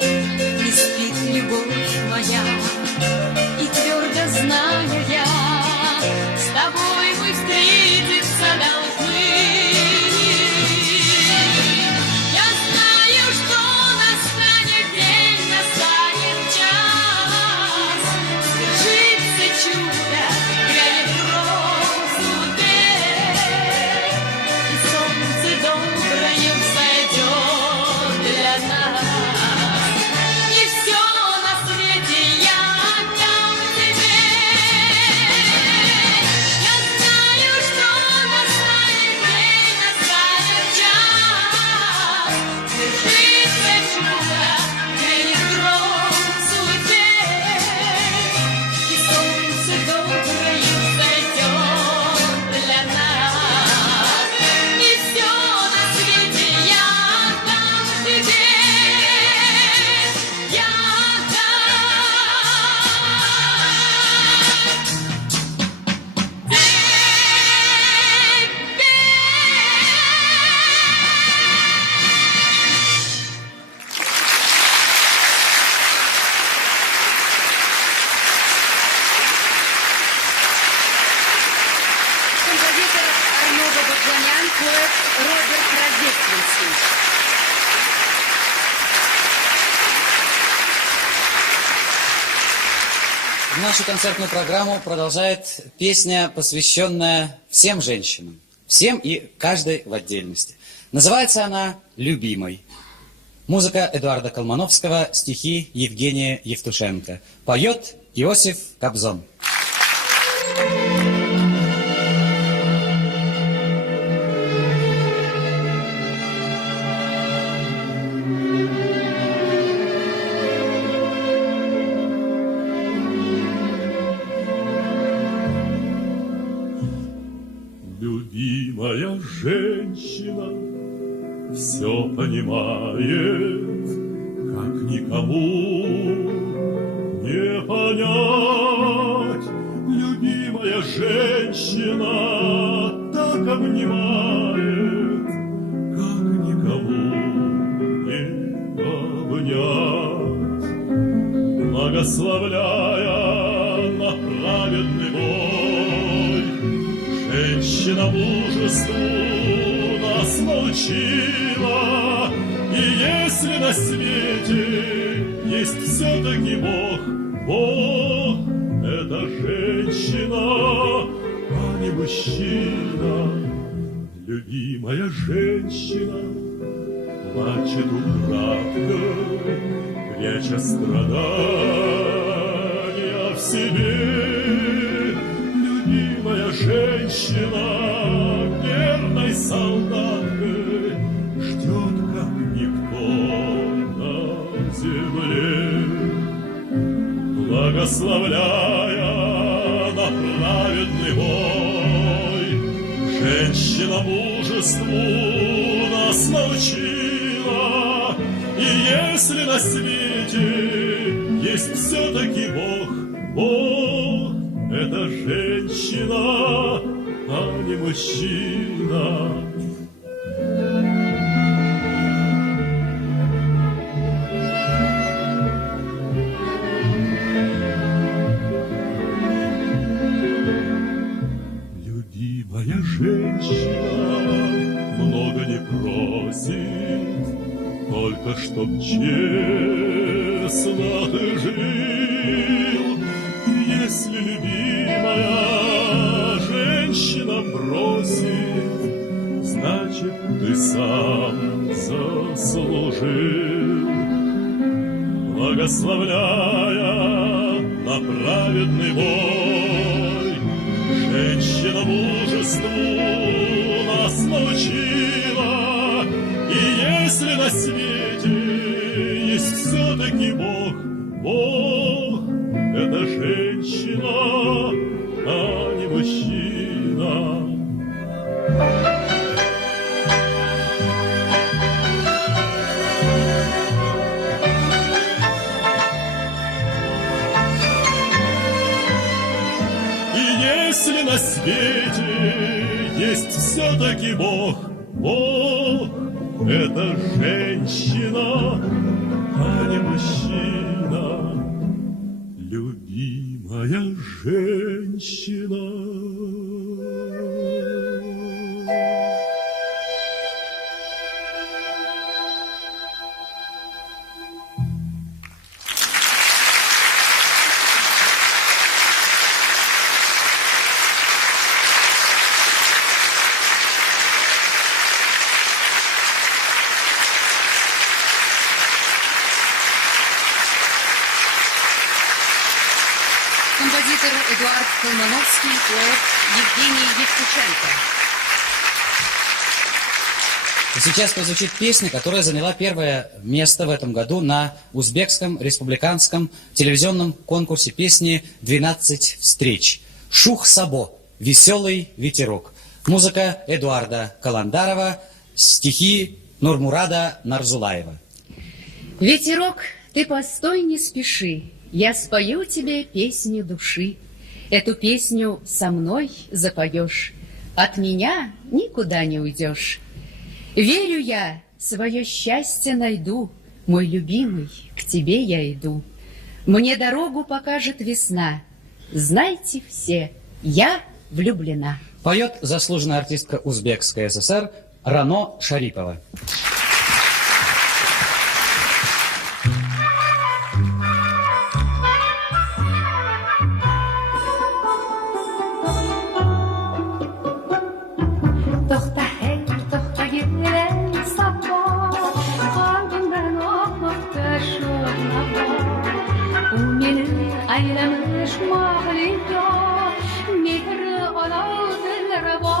Не спит любовь моя, и твердо знаю я, с тобой мы встретиться должны. Я знаю, что настанет день, настанет час, свершится чудо, грянет гром в судьбе, и солнце доброе взойдет для нас. И все на свете я отдам тебе. Я знаю, что настанет день, настанет час, свершится чудо, грянет гром в судьбе, и солнце доброе взойдет для нас. И все на свете я отдам тебе. Я отдам Композитор Арно Бабаджанян, поэт Роберт Рождественский. Нашу концертную программу продолжает песня, посвященная всем женщинам. Всем и каждой в отдельности. Называется она «Любимой». Музыка Эдуарда Колмановского, стихи Евгения Евтушенко. Поет Иосиф Кобзон. любимая женщина все понимает, как никому не понять. Любимая женщина так обнимает, как никому не обнять. Благословляя на праведный бой, женщина мужеству нас научила. И если на свете есть все-таки Бог, Бог — это женщина, а не мужчина. Любимая женщина плачет украдкой, пряча страдания в себе. Любимая женщина верной солдаткой ждет, как никто на земле. Благословляя на праведный бой, женщина мужеству нас научила. И если на свете есть все-таки Бог, Бог — это женщина, а не мужчина. Любимая женщина много не просит, только чтоб честно ты жил. И если любимая женщина бросит, значит, ты сам заслужил. Благословляя на праведный бой, женщина мужеству нас научила. И если на свете есть все-таки Бог, Бог — это женщина, а не мужчина. И если на свете есть все-таки Бог, Бог — это женщина, а не мужчина. Любимая женщина. Композитор Эдуард Колмановский, поэт Евгений Евтушенко. Сейчас прозвучит песня, которая заняла первое место в этом году на Узбекском республиканском телевизионном конкурсе песни «12 встреч». «Шух Сабо. Веселый ветерок». Музыка Эдуарда Каландарова, стихи Нурмурада Нарзулаева. Ветерок, ты постой, не спеши, я спою тебе песню души. Эту песню со мной запоешь, от меня никуда не уйдешь. Верю я, свое счастье найду, мой любимый, к тебе я иду. Мне дорогу покажет весна, знайте все, я влюблена. Поет заслуженная артистка Узбекской ССР Рано Шарипова. Aylamış mağliyo, mehri ola dilrabo.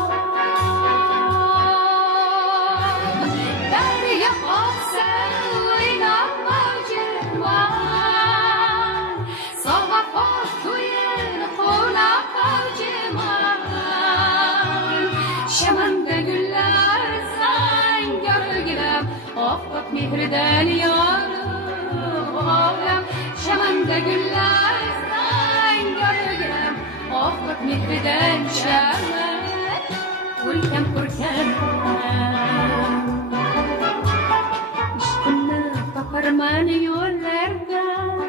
Afak mihrinden yanık oğlum Şamanda güller sen görgem Afak mihrinden şamat Ulkem kurkem İşkınna taparman yollardan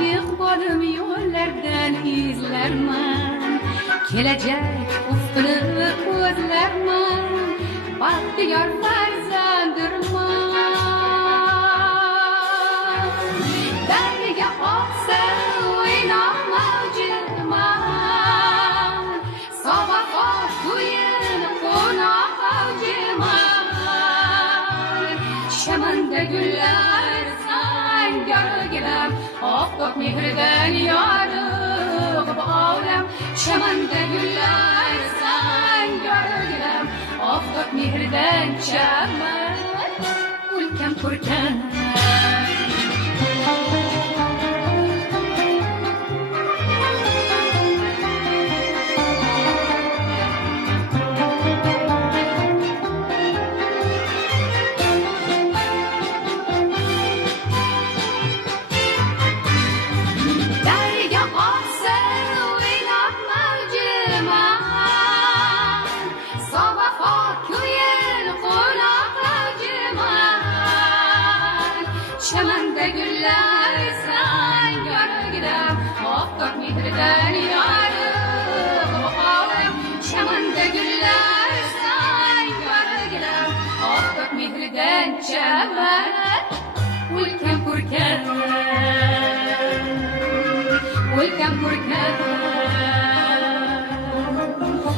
İkbalim yollardan izlerman Gelecek ufkunu gözlerman Bahtiyar farzandırman Derge aksa oynamacıman Sabah akuyun konağacıman Şamanda güller sen gölgelem Afak mihriden yarık bağlam Şamanda güller sen gölgelem Afak mihrden çamat Ulkem kurkem Derya aksa oynatmacıman Sabah akuyun konakacıman Şamanda güller sen gölgedem Afak mihriden yarık bağlam Şamanda güller sen gölgedem Afak mihriden çamat Ulkem kurkem Welcome Kurkan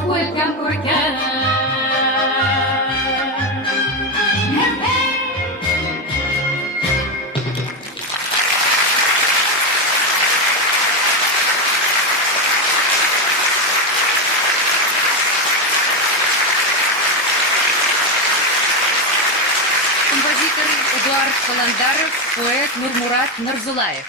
Welcome Kurkan Композитор Эдуард Каландаров, поэт Нурмурат Нарзулаев.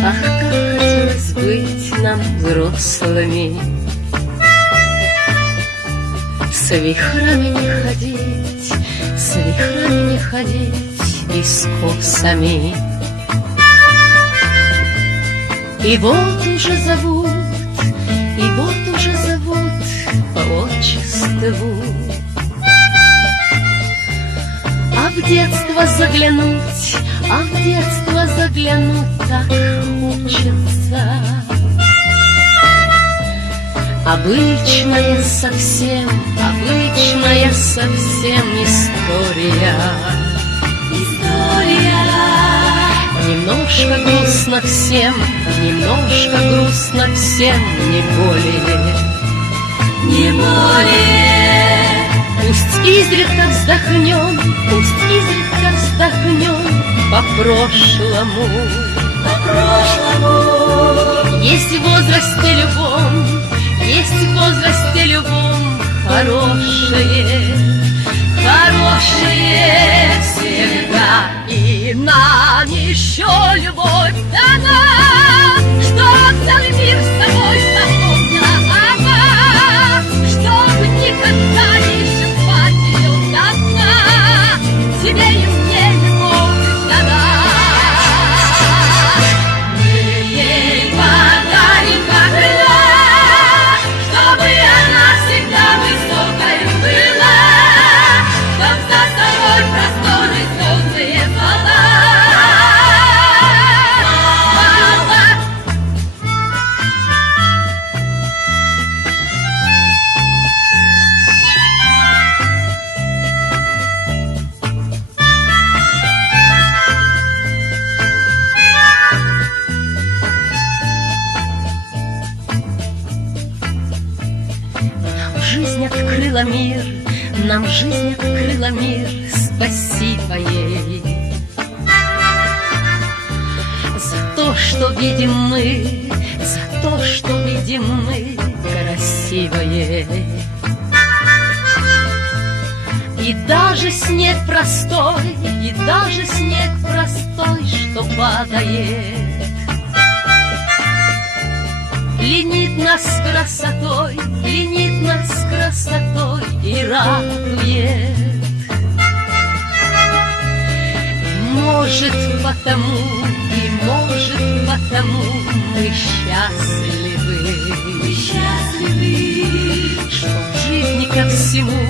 Ах, как хотелось быть нам взрослыми, с вихрами не ходить, с вихрами не ходить и с косами. И вот уже зовут по отчеству. А в детство заглянуть так хочется. Обычная совсем история. Немножко грустно всем, не более. Пусть изредка вздохнем по прошлому. Есть в возрасте любом хорошее всегда. И нам еще любовь дана, что целый мир с тобой запомнила она, чтоб никогда не исчерпать ее до дна. Тебе и мне любовь дана. Мы ей подарим крыла, чтобы она всегда высокой была, чтоб за собой просторы звездные пола. жизнь открыла мир, нам жизнь открыла мир, спасибо ей. За то, что видим мы, за то, что видим мы красивое. И даже снег простой, и даже снег простой, что падает, пленит нас красотой, пленит нас красотой и радует. Может потому, и может потому мы счастливы, что в жизни ко всему,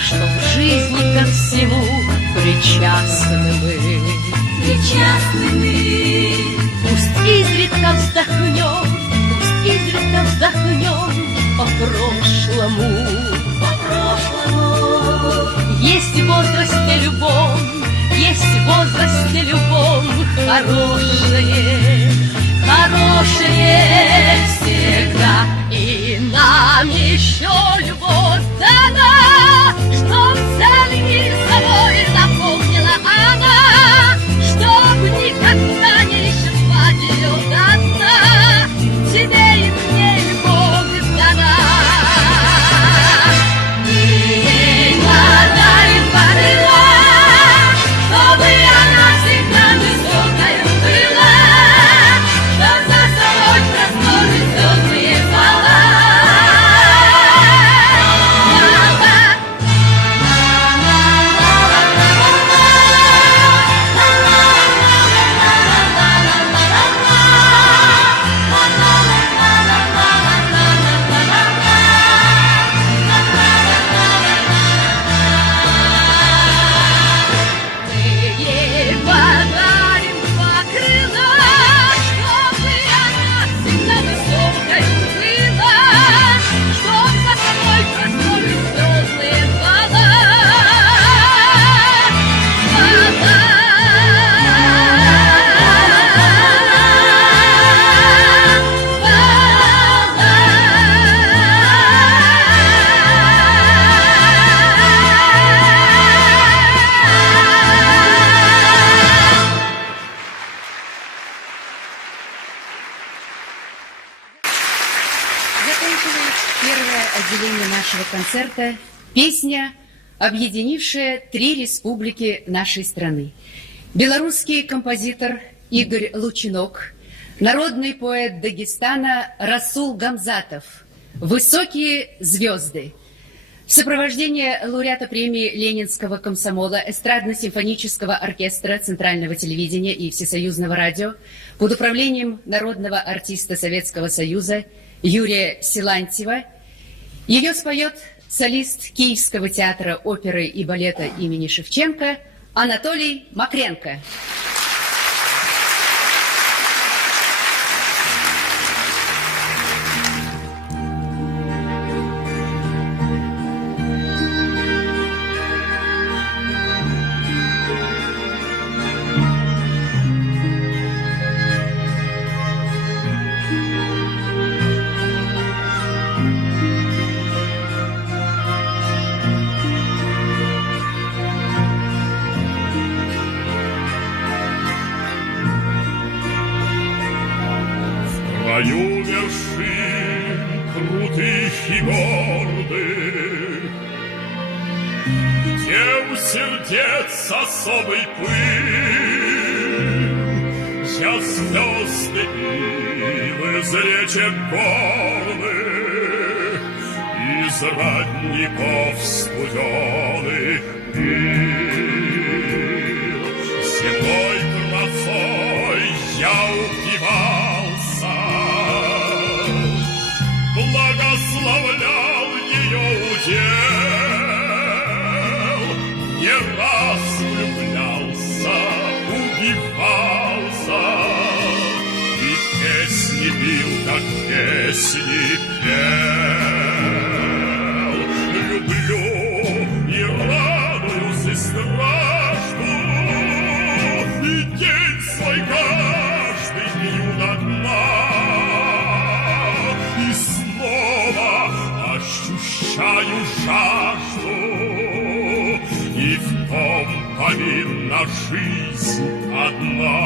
что в жизни ко всему причастны мы. Пусть изредка вздохнем, пусть изредка вздохнем по прошлому. Есть в возрасте любом, есть в возрасте любом хорошее, хорошее всегда. И нам еще любовь дана, чтоб целый мир собой запомнила она, чтоб никогда не исчерпать ее до дна. Тебе и мне любовь дана. И подарим крыла, чтобы она всегда высокою была, чтоб за собой просторы звездные пола. Концерта песня, объединившая 3 республики нашей страны. Белорусский композитор Игорь Лучинок, народный поэт Дагестана Расул Гамзатов «Высокие звезды». В сопровождении лауреата премии Ленинского комсомола, эстрадно-симфонического оркестра Центрального телевидения и Всесоюзного радио под управлением народного артиста Советского Союза Юрия Силантьева ее споет солист Киевского театра оперы и балета имени Шевченко Анатолий Макренко. краю вершин крутых и гордых, где у сердец особый пыл, я звезды ил из речек горных, из родников студеных пил. Земной красой я упивался, благословлял ее удел, не раз влюблялся, убивался, и песни пил, как песни пел. Люблю и радуюсь, и стражду, и день свой каждый пью до дна, и снова ощущаю жажду, и в том повинна жизнь одна.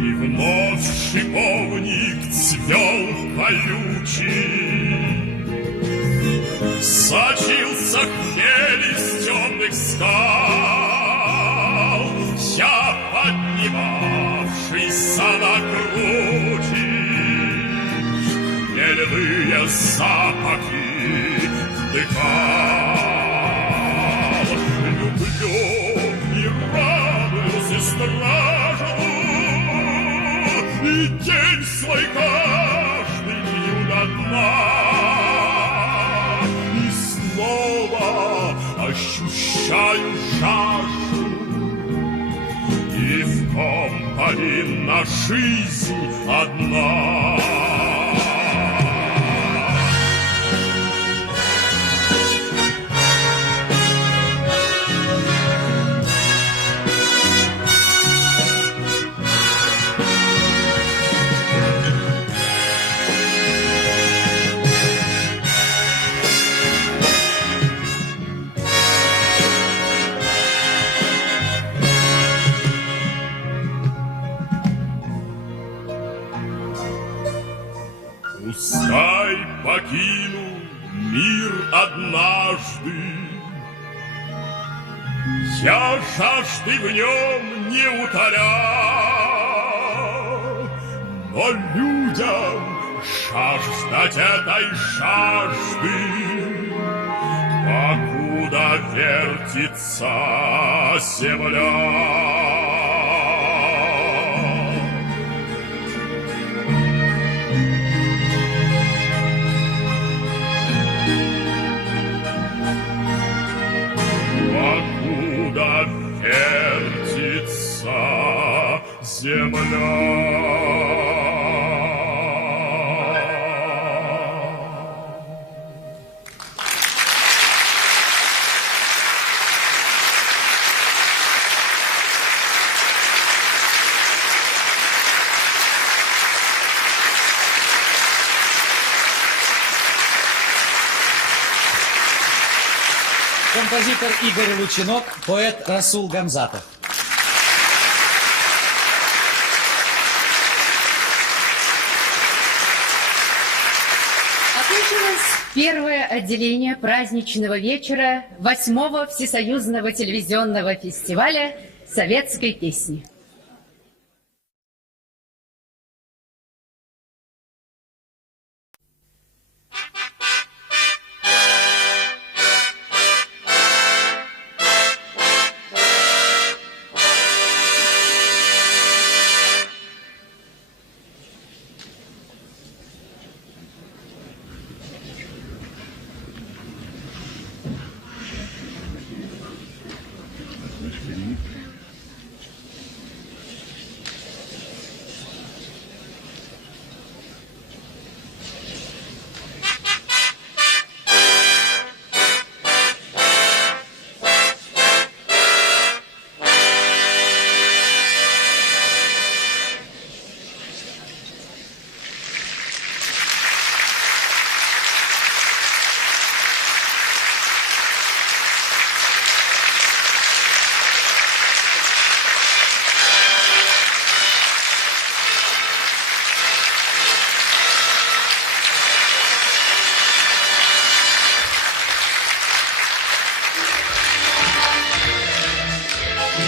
И вновь шиповник цвел колючий, сочился хмель из темных скал. Я, поднимавшийся на кручи, хмельные запахи вдыхал. Люблю и радуюсь, и стражу, и день свой каждый пью до дна. И снова ощущаю жажду, и в ком повинна жизнь одна. Пускай покину мир однажды, я жажды в нем не утолял, но людям жаждать этой жажды, покуда вертится земля. Покуда вертится земля. Композитор Игорь Лучинок, поэт Расул Гамзатов. Окончилось первое отделение праздничного вечера 8-го Всесоюзного телевизионного фестиваля советской песни.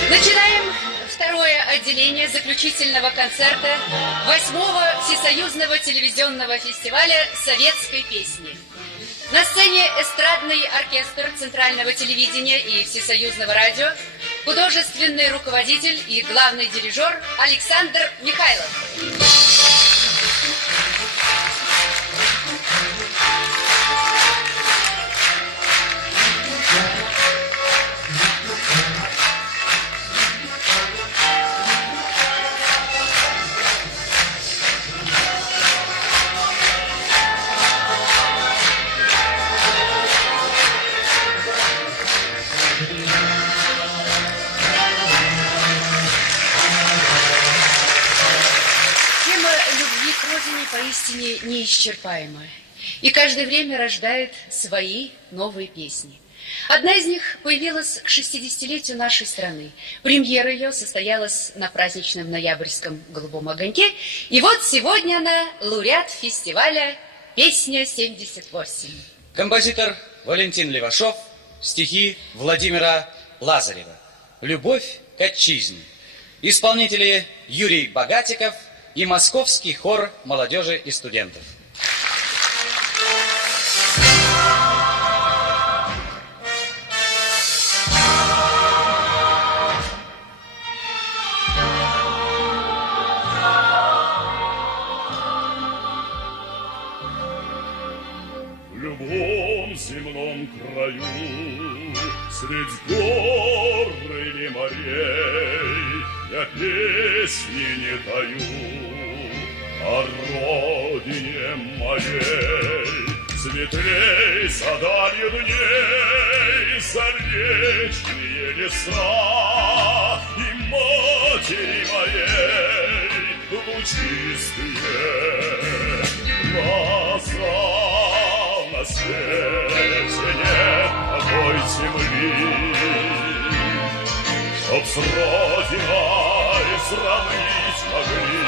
Начинаем второе отделение заключительного концерта 8-го Всесоюзного телевизионного фестиваля советской песни. На сцене эстрадный оркестр Центрального телевидения и Всесоюзного радио, художественный руководитель и главный дирижер Александр Михайлов. к родине поистине неисчерпаема, и каждое время рождает свои новые песни. Одна из них появилась к 60-летию нашей страны. Премьера ее состоялась на праздничном ноябрьском «Голубом огоньке». И вот сегодня она лауреат фестиваля «Песня 78». Композитор Валентин Левашов, стихи Владимира Лазарева. «Любовь к отчизне». Исполнители Юрий Богатиков и Московский хор молодежи и студентов. В любом земном краю, средь гор или морей, я песни не таю о родине моей. Светлей за далью дней, заречные леса и матери моей лучистые глаза. На свете нет такой земли, чтоб с родиной сравнить могли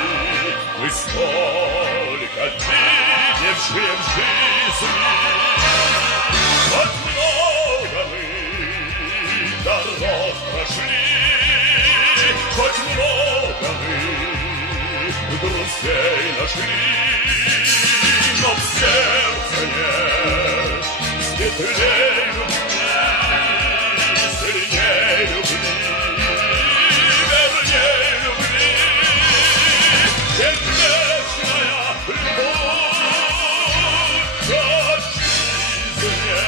мы столько видевшие в жизни. Хоть много мы дорог прошли, хоть много мы друзей нашли, но в сердце нет светлей любви, сильней любви, верней любви, чем вечная любовь к отчизне.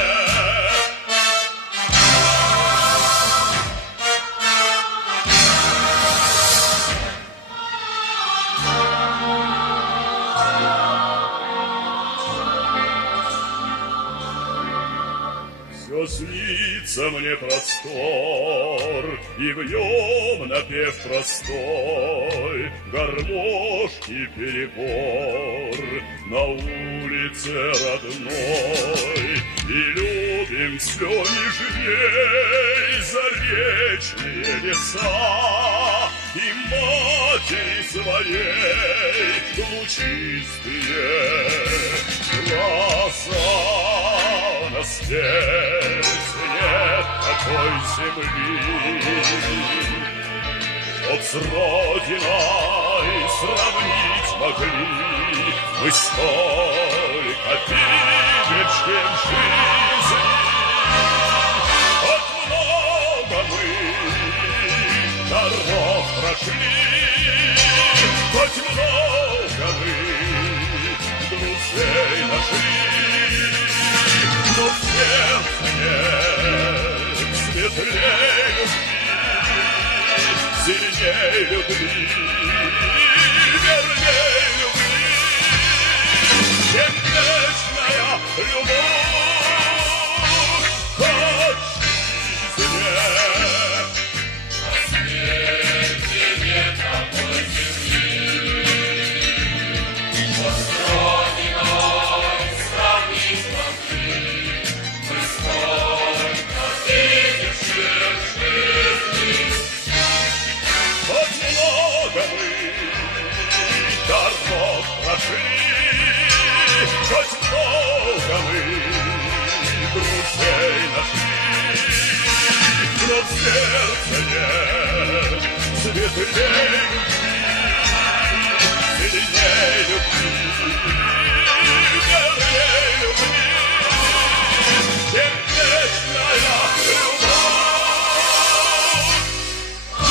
Все снится мне простор, и в нем напев простой, гармошки перебор на улице родной. И любим все нежней заречные леса и матери своей лучистые глаза. На свете нет такой земли, чтоб с родиной сравнить могли мы столько видевшим в жизни. Хоть много мы дорог прошли, хоть много мы друзей нашли, но в сердце нет светлей любви, сильней любви, верней любви, чем вечная любовь к отчизне. На свете нет такой земли, что с родиной сравнить могли мы столько видевших в жизни. Хоть много мы дорог прошли, хоть много мы друзей нашли, но в сердце нет светлей любви, сильней любви, верней любви, чем вечная любовь к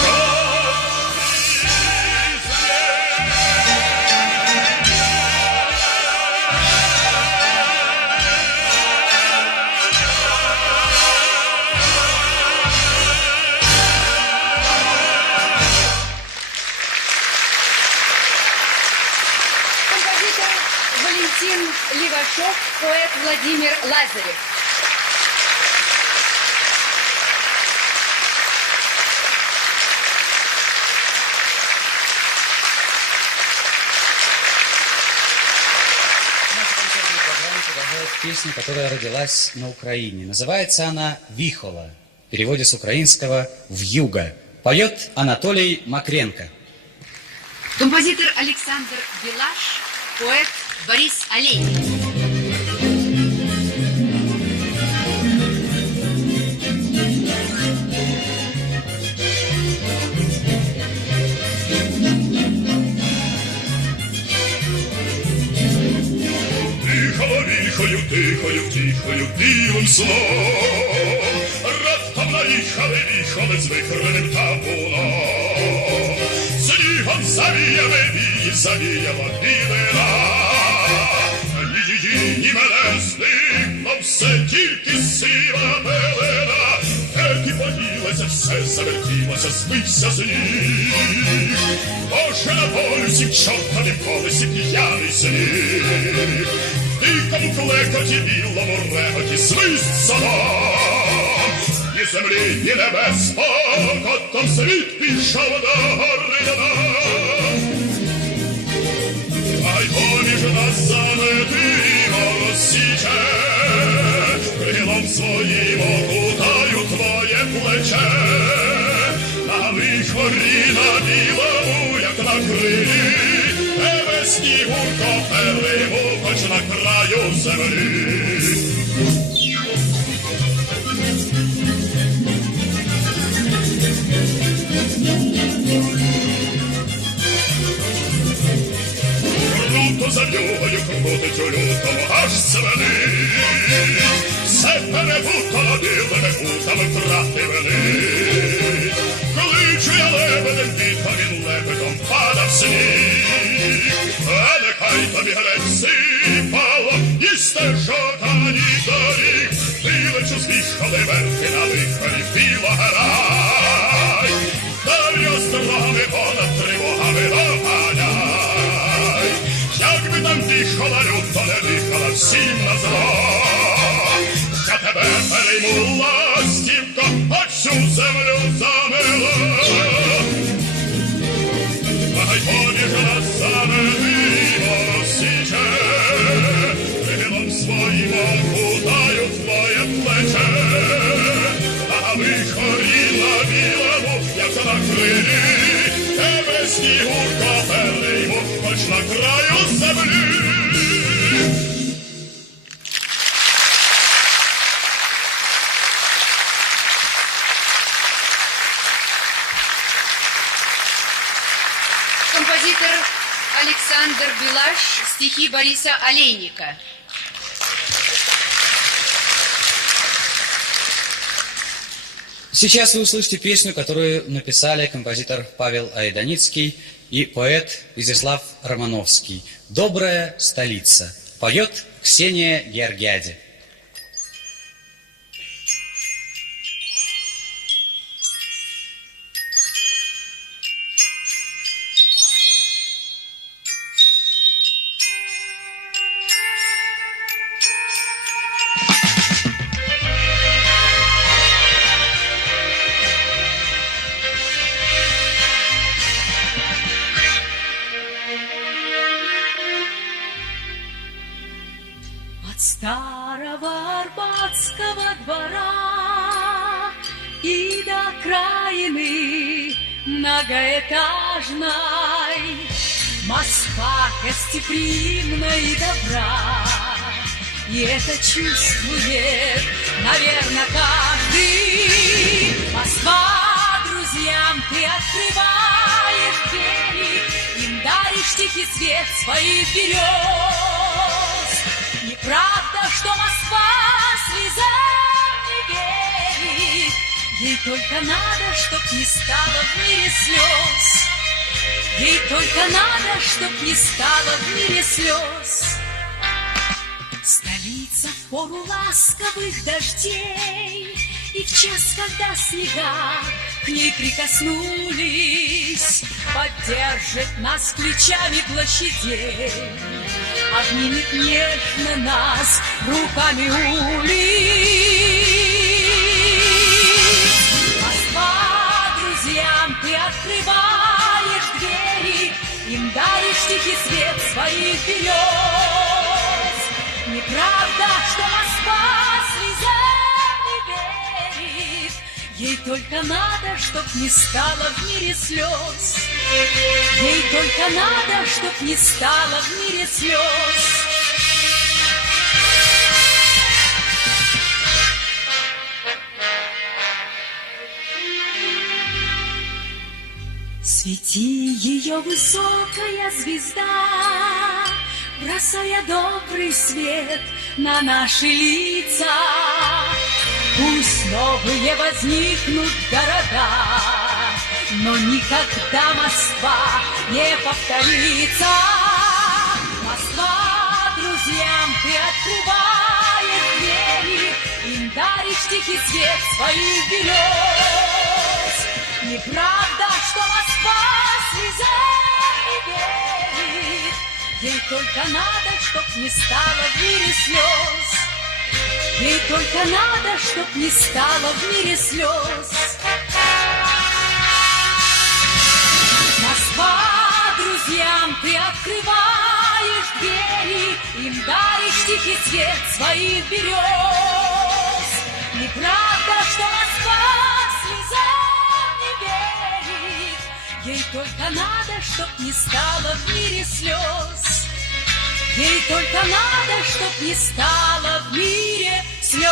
отчизне. Композитор Валентин Левашов, поэт Владимир Лазарев. песня, которая родилась на Украине. Называется она «Вихола». В переводе с украинского «Вьюга». Поет Анатолий Макренко. Композитор Александр Белаш, поэт Борис Олейник. Тихою, білим сном. Раптом наїхали з вихреним табуном. Снігом завіяла білина. Ні її, ні мене зникло все, тільки сива пелена. Геть поділася, все завертілося, збився сніг. Боже, на полюсі, в чортовім колесі п'яний сніг. Дикому клекоті, білому реготі, свист садом. Ні землі, ні небес, покотом світ пішов до гори до нас. Ай поміж нас заметимо розсіче, крилом своїм окутаю твоє плече. На вихорі, на білому, як на крилі, тебе снігу копелимо, хоч на краю землі. Круто за в'югою крутить у лютому аж семени. Все перепутано білими путами втрати вини. Коли чує лебедем вітер, він лебедом падав сніг. А нехай тобі грець сипало, ні стежок, ані доріг. Вилечу з віхоли верхи на вихорі біла грай. Далі острогами понад тривогами доганяй. Якби там віхола люто не дихала всім на зло, я тебе перейму ластівко, хоч всю землю замило. Ай поміж нас заметимо розсіче, крилом своїм окутаю твоє плече. А вихорі на білому, як на крилі, тебе снігу копелимо, хоч на краю землі. Композитор Александр Белаш, стихи Бориса Олейника. Сейчас вы услышите песню, которую написали композитор Павел Айданицкий и поэт Изяслав Романовский. «Добрая столица». Поет Ксения Георгиади. Старого Арбатского двора и до окраины многоэтажной Москва гостеприимна и добра, и это чувствует, наверное, каждый. Москва, друзьям ты открываешь двери, им даришь тихий свет своих берез. Неправда, что Москва слезам не верит, ей только надо, чтоб не стало в мире слез. Ей только надо, чтоб не стало в мире слез. Столица в пору ласковых дождей, и в час, когда снега к ней прикоснулись, поддержит нас плечами площадей, обнимет нежно нас руками улиц. Москва, друзьям ты открываешь двери, им даришь тихий свет своих берез. Неправда, что Москва слезам не верит. Ей только надо, чтоб не стало в мире слез. Ей только надо, чтоб не стало в мире слез. Свети ее высокая звезда, бросая добрый свет на наши лица. Пусть новые возникнут города, но никогда Москва не повторится. Москва, друзьям ты открываешь двери, им даришь тихий свет своих берез. Неправда, что Москва слезам не верит. Ей только надо, чтоб не стало в мире слез. Ей только надо, чтоб не стало в мире слез. Москва, друзьям ты открываешь двери, им даришь тихий свет своих берез. Неправда, что Москва слезам не верит. Ей только надо, чтоб не стало в мире слез. Ей только надо, чтоб не стало в мире слез.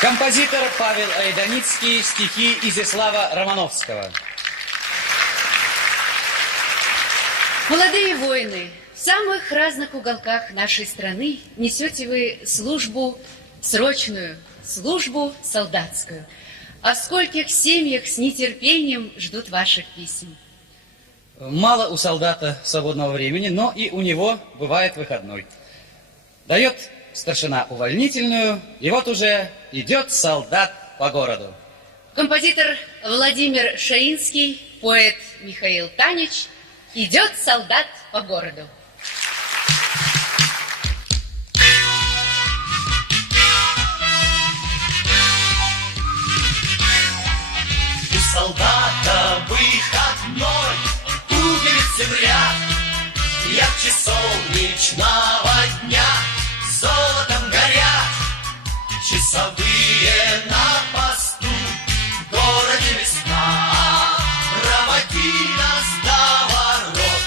Композитор Павел Айданицкий, стихи Изяслава Романовского. Молодые воины, в самых разных уголках нашей страны несете вы службу срочную, службу солдатскую. А в скольких семьях с нетерпением ждут ваших писем? Мало у солдата свободного времени, но и у него бывает выходной. Дает старшина увольнительную, и вот уже идет солдат по городу. Композитор Владимир Шаинский, поэт Михаил Танич. Идет солдат по городу. У солдата выходной, пуговицы в ряд, ярче солнечного дня, золотом горят часовые на посту, в городе весна, проводи нас до ворот.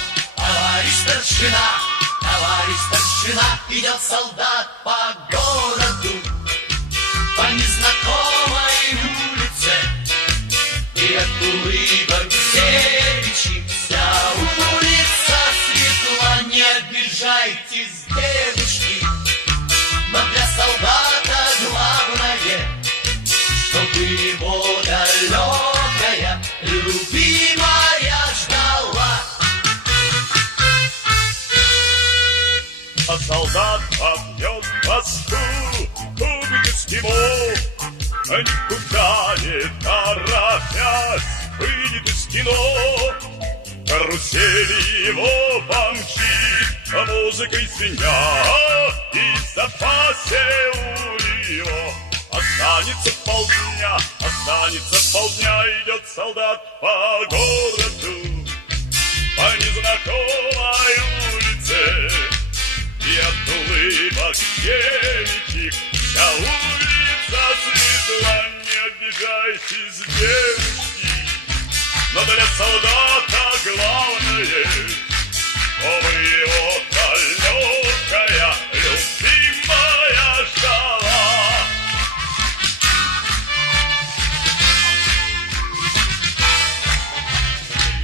Товарищ старшина, идет солдат по городу, по незнакомой улице, и от улыбок девичьих вся улица светла. Не обижайтесь, девушки, но для солдата главное, чтобы его далекая любимая ждала. А солдат обьет Москву, кубик эскимо, никуда не торопясь выйдет из кино. Карусели его помчит, а музыкой звеня, и в запасе у него останется полдня, идет солдат по городу, по незнакомой улице, и от улыбок девичьих вся улица светла. Не обижайтесь, девушки, но для солдата главное, чтобы его далекая любимая ждала.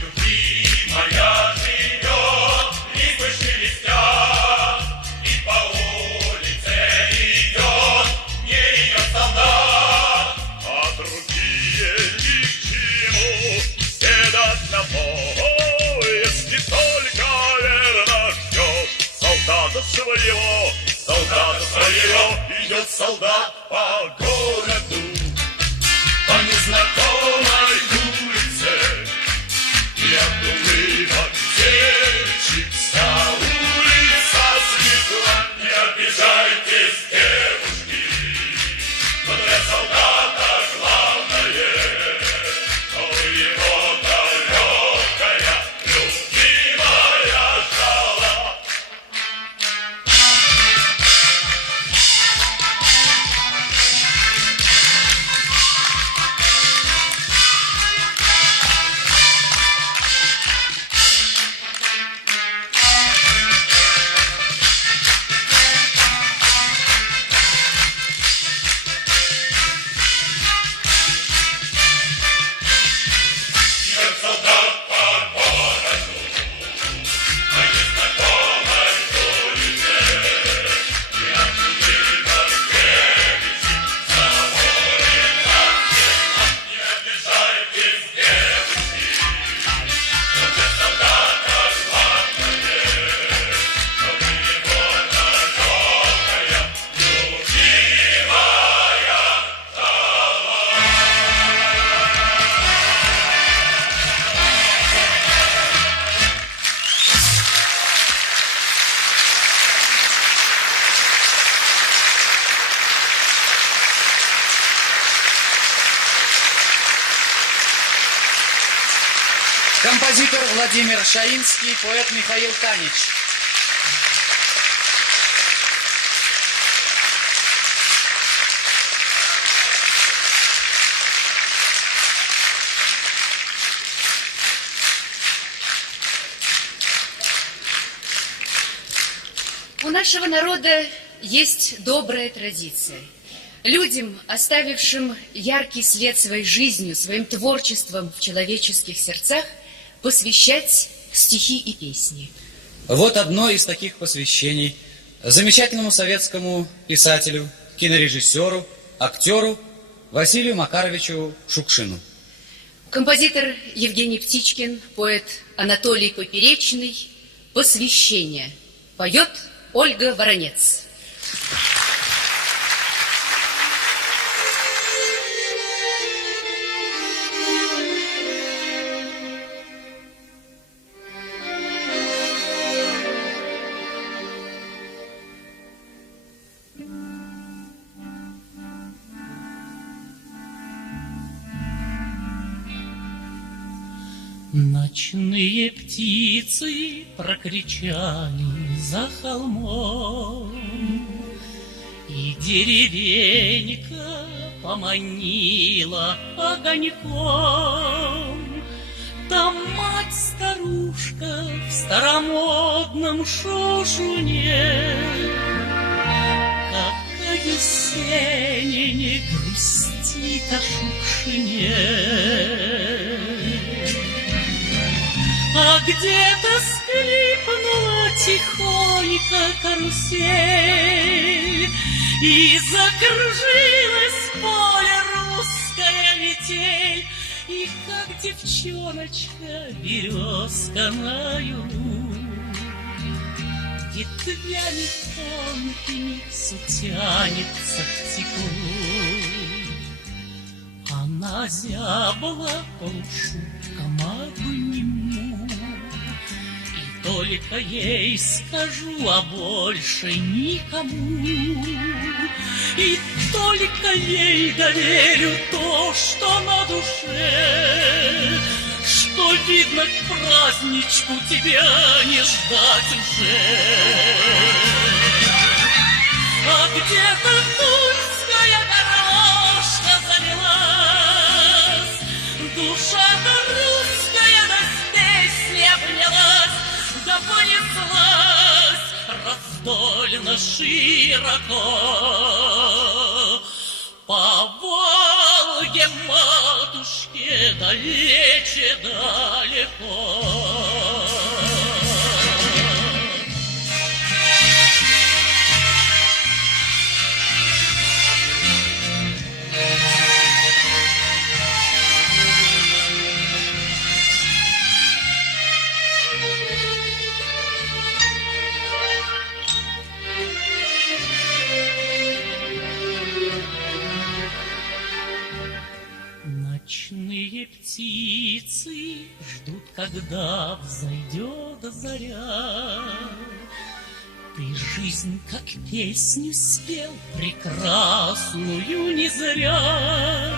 Любимая живет, липы шелестят, и по улице идет, не ее солдат, а другие ни к чему, все до одного, если только верно ждешь солдата своего, идет солдат по городу, по незнакомой улице, и от улыбок все Композитор Владимир Шаинский, поэт Михаил Танич. У нашего народа есть добрая традиция. Людям, оставившим яркий след своей жизнью, своим творчеством в человеческих сердцах, посвящать стихи и песни. Вот одно из таких посвящений замечательному советскому писателю, кинорежиссеру, актеру Василию Макаровичу Шукшину. Композитор Евгений Птичкин, поэт Анатолий Поперечный. Посвящение. Поет Ольга Воронец. Ночные птицы прокричали за холмом, и деревенька поманила огоньком. Там мать-старушка в старомодном шушуне, какая сеня не грустит о Шукшине. А где-то скрипнула тихонько карусель, и закружилась в поле русская метель, и как девчоночка березка на югу ветвями тонкими все тянется к теплу. Она зябла полушутком обниму, и только ей скажу, а больше никому. И только ей доверю то, что на душе, что, видно, к праздничку тебя не ждать уже. А где-то тульская горошка завелась, душа-то русская да с песней обнялась, да понеслась раздольно широко по Волге матушке далече далеко. Ночные птицы ждут, когда взойдет заря. Ты жизнь как песню спел прекрасную не зря.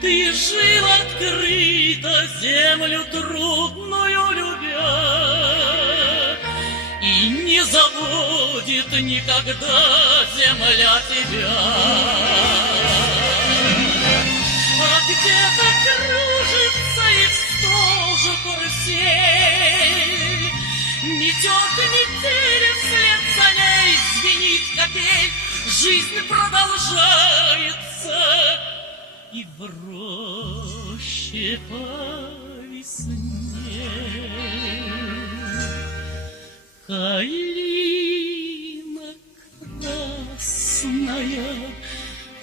Ты жил открыто землю трудную любя, и не забудет никогда земля тебя. А где-то кружится и в стужу карусель, метет метель, вслед за ней звенит капель. Жизнь продолжается, и в роще по весне калина красная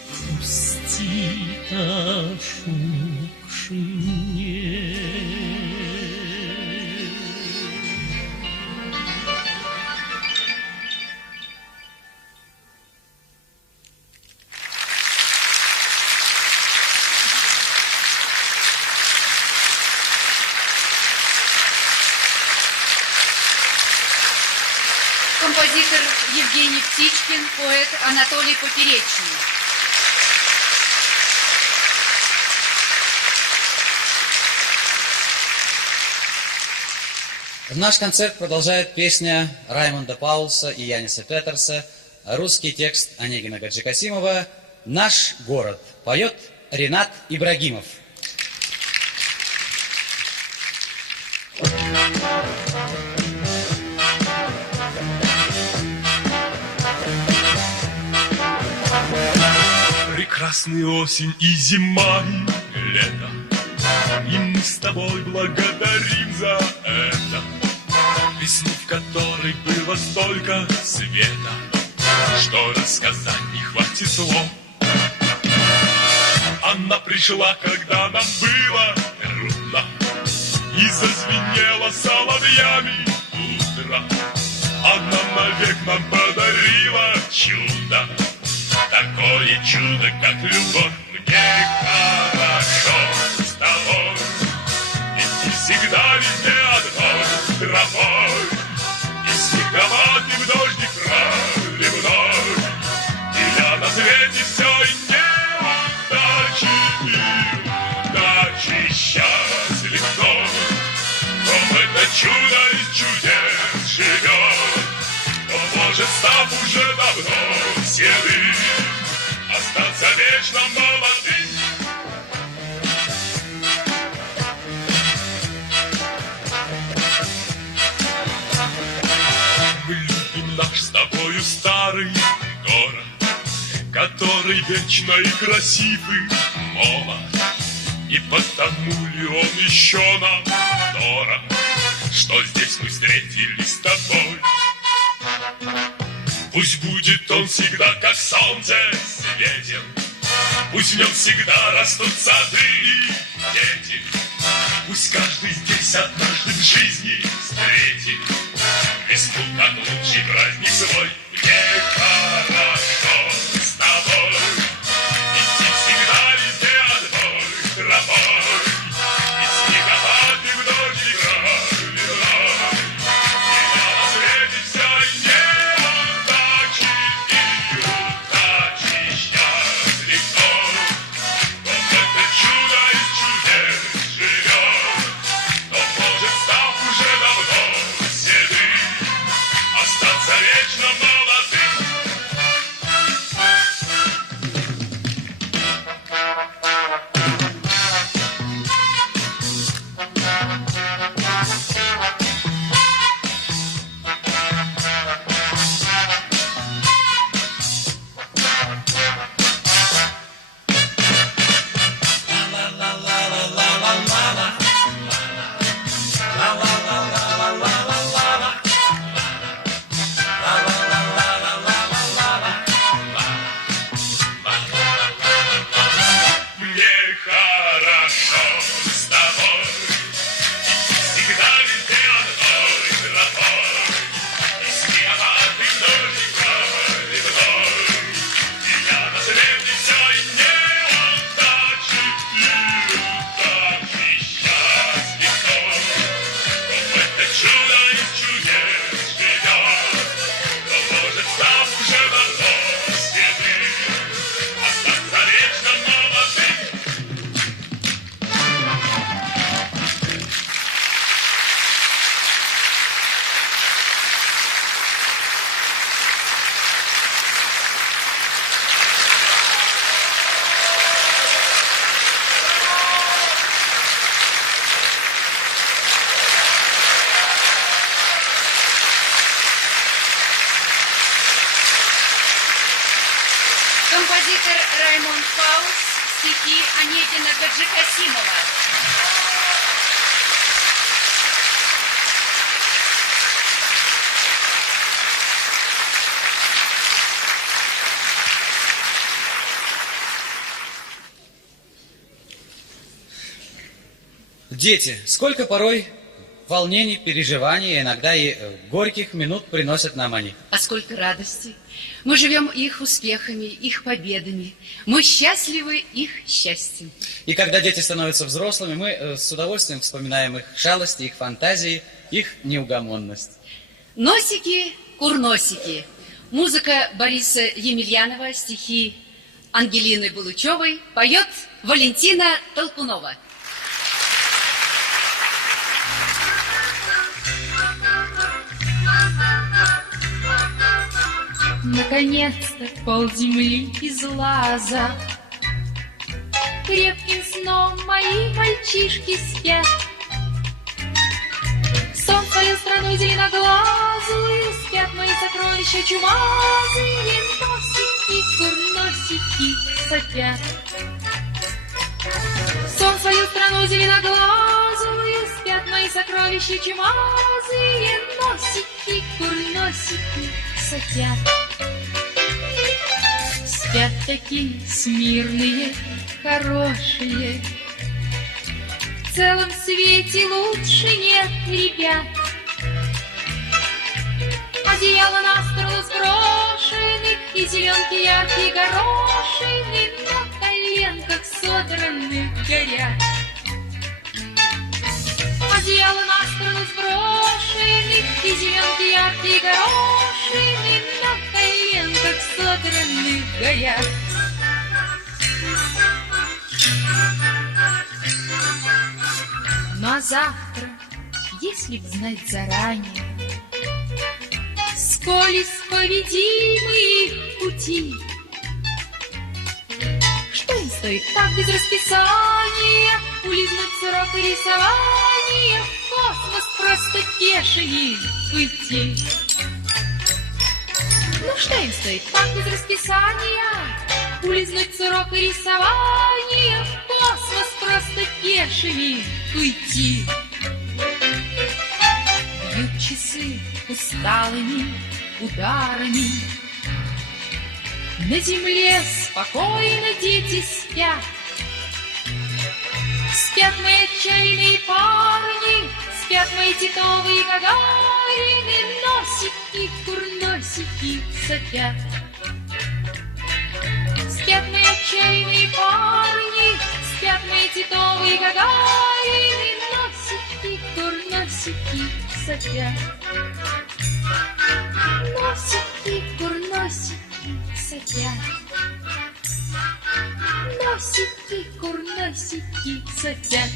грустит о Шукшине. Композитор Евгений Птичкин, поэт Анатолий Поперечный. Наш концерт продолжает песня Раймонда Паулса и Яниса Петерса, русский текст Онегина Гаджикасимова «Наш город». Поет Ренат Ибрагимов. Прекрасная осень и зима, и лето, и мы с тобой благодарим за это. Весну, в которой было столько света, что рассказать не хватит слов. Она пришла, когда нам было трудно, и зазвенела соловьями утро. Она навек нам подарила чудо, такое чудо, как любовь. Мне хорошо с тобой, идти всегда везде одной тропой, и снеговатым дождик проливной. И я на свете все и неудачи, и удачи счастлив вновь. Но это чудо из чудес живет, но может, став уже давно седым, остаться вечно молодым. Мы любим наш с тобою старый город, который вечно и красив и молод. И потому ли он еще нам дорог, что здесь мы встретились с тобой? Пусть будет он всегда, как солнце, светил, пусть в нем всегда растут сады и дети. Пусть каждый здесь однажды в жизни встретит весну, как лучший праздник свой. Мне хорошо с тобой, идти всегда везде одной тропой, и снеговатым дождик проливной. И я на свете все и неудачи, и удачи счастлив вновь. Вот это чудо из чудес живет, но может, став уже давно седым, остаться вечно молодым. Мне хорошо с тобой, идти всегда везде одной тропой, и снеговатым дождик проливной. И я на свете все и неудачи, и удачи счастлив вновь. Но это чудо из чудес живет, но может, став уже давно седым, остаться вечно молодым. Композитор Раймонд Паулс, стихи Онегина Гаджикасимова. Дети, сколько порой волнений, переживаний, иногда и горьких минут приносят нам они. А сколько радости. Мы живем их успехами, их победами. Мы счастливы их счастьем. И когда дети становятся взрослыми, мы с удовольствием вспоминаем их шалости, их фантазии, их неугомонность. Носики, курносики. Музыка Бориса Емельянова, стихи Ангелины Булычевой. Поет Валентина Толкунова. Наконец-то полземли из лаза. Крепким сном мои мальчишки спят. Сон свою страну зеленоглазую, спят мои сокровища чумазые, носики, курносики сопят. Сон свою страну зеленоглазую, спят мои сокровища чумазые, носики, курносики сопят. Спят такие смирные, хорошие, в целом свете лучше нет ребят. Одеяло на сторону сброшены, и зеленки яркие горошины на коленках содранных горят. Одеяло на сторону сброшены, и зеленки яркие горошины на коленках содранных горят. Ну а завтра, если б знать заранее, сколь исповедимы их пути, что им стоит так без расписания улизнуть с урока рисования, в космос просто пешими уйти. Ну что им стоит так без расписания улизнуть с урока рисования, в космос просто пешими уйти. Бьют часы усталыми ударами, на земле спокойно дети спят. Спят мои отчаянные парни, спят мои титовые гагарины, носики, курносики сопят. Спят мои отчаянные парни, спят мои титовые гагарины, носики, курносики сопят. Носики, курносики сопят. Носики, курносики сопят.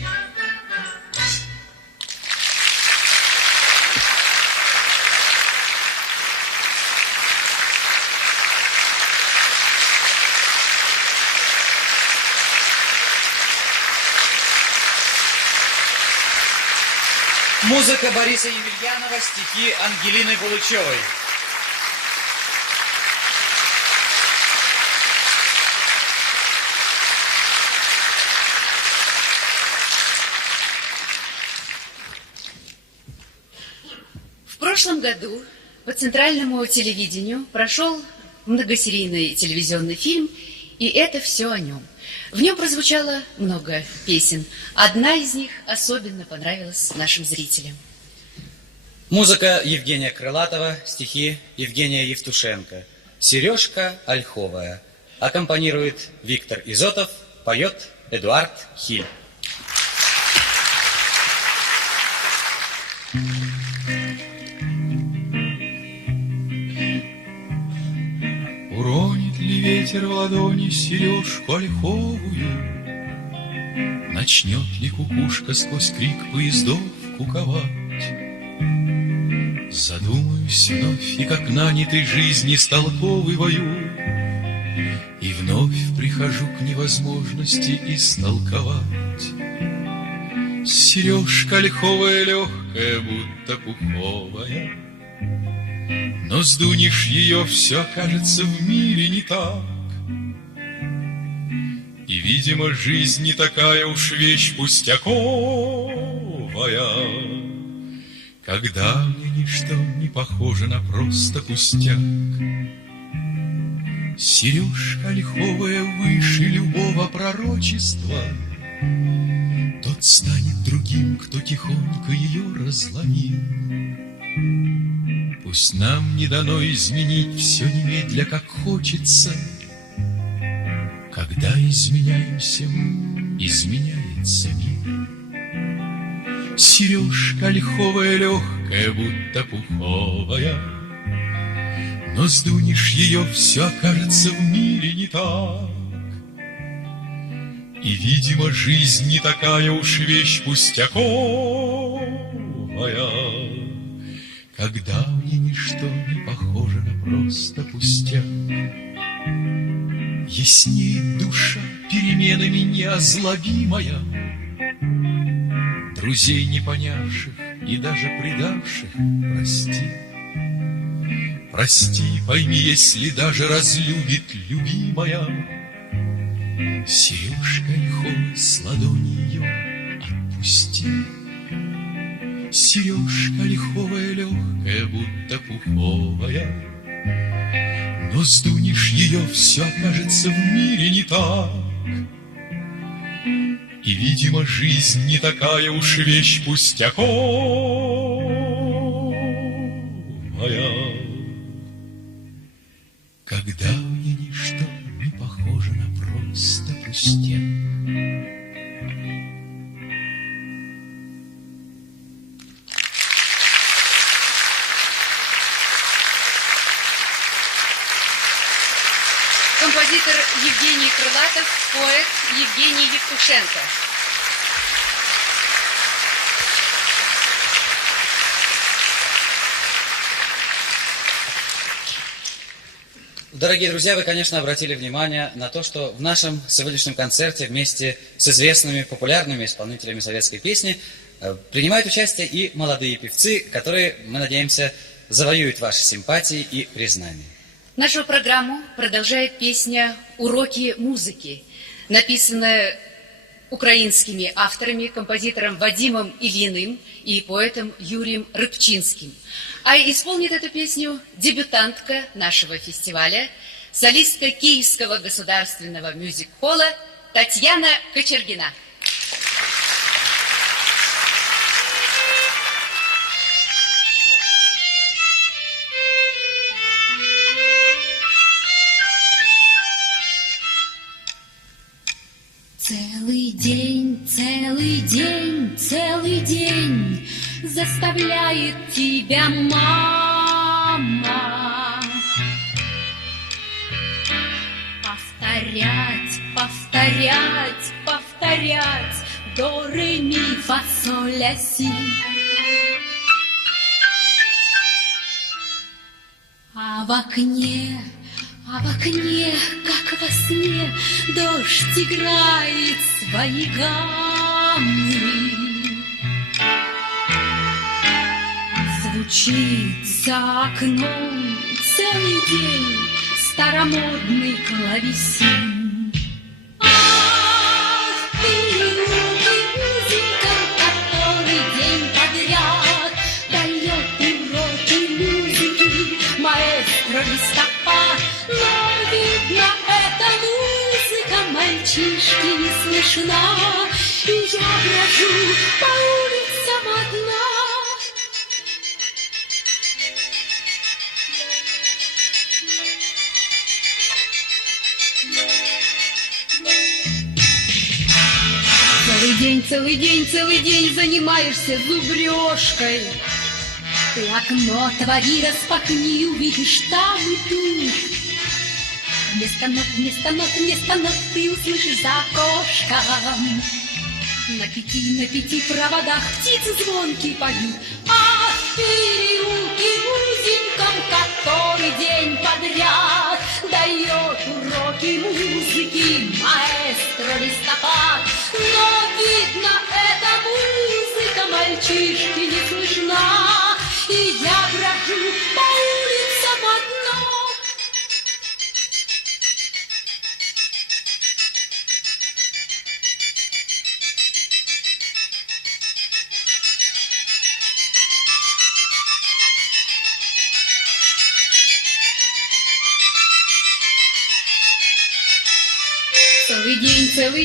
Музыка Бориса Емельянова, стихи Ангелины Булычевой. В прошлом году по центральному телевидению прошел многосерийный телевизионный фильм «И это все о нем». В нем прозвучало много песен. Одна из них особенно понравилась нашим зрителям. Музыка Евгения Крылатова, стихи Евгения Евтушенко. «Сережка ольховая». Аккомпанирует Виктор Изотов, поет Эдуард Хиль. Уронит ли ветер в ладони сережку ольховую? Начнет ли кукушка сквозь крик поездов куковать? Задумаюсь вновь, и как нанятой жизни столковываю, и вновь прихожу к невозможности истолковать. Сережка ольховая легкая, будто пуховая, но сдунешь ее, все окажется в мире не так. И, видимо, жизнь не такая уж вещь пустяковая, когда мне ничто не похоже на просто пустяк. Сережка ольховая выше любого пророчества, тот станет другим, кто тихонько ее разломил. Пусть нам не дано изменить все немедля, как хочется. Когда изменяемся мы, изменяется мир. Сережка ольховая легкая, будто пуховая, но сдунешь ее, все окажется в мире не так. И, видимо, жизнь не такая уж вещь пустяковая, когда мне ничто не похоже на просто пустяк. Яснеет душа переменами неозлобимая, друзей не понявших и даже предавших прости. Прости, пойми, если даже разлюбит любимая, сережка ольховой с ладони ее отпусти. Сережка ольховая легкая, будто пуховая, но сдунешь ее, все окажется в мире не так. И, видимо, жизнь не такая уж вещь пустяковая, когда мне ничто не похоже на просто пустяк. Композитор Евгений Крылатов, поэт Евгений Евтушенко. Дорогие друзья, вы, конечно, обратили внимание на то, что в нашем сегодняшнем концерте вместе с известными популярными исполнителями советской песни принимают участие и молодые певцы, которые, мы надеемся, завоюют ваши симпатии и признание. Нашу программу продолжает песня «Уроки музыки», написанная украинскими авторами, композитором Вадимом Ильиным и поэтом Юрием Рыбчинским. А исполнит эту песню дебютантка нашего фестиваля, солистка Киевского государственного мюзик-холла Татьяна Кочергина. Целый день, целый день, целый день заставляет тебя мама повторять, повторять, повторять до ре ми фа соль ля си. А в окне, как во сне, дождь играет свои гаммы. Звучит за окном целый день старомодный клавесин. Ах, ты, музыка, который день подряд дает уроки музыки, маэстро листопад. Но, видно, эта музыка мальчишки не слышна, и я брожу по улицам одна. Целый день занимаешься зубрежкой. Ты окно твори, распахни, увидишь там и тут. Вместо нот ты услышишь за окошком. На пяти проводах птицы звонкие поют. Ах, переулки узеньком, который день подряд дает уроки музыки маэстро листопад. Но, видно, эта музыка мальчишки не слышна, и я брожу по улицам одна.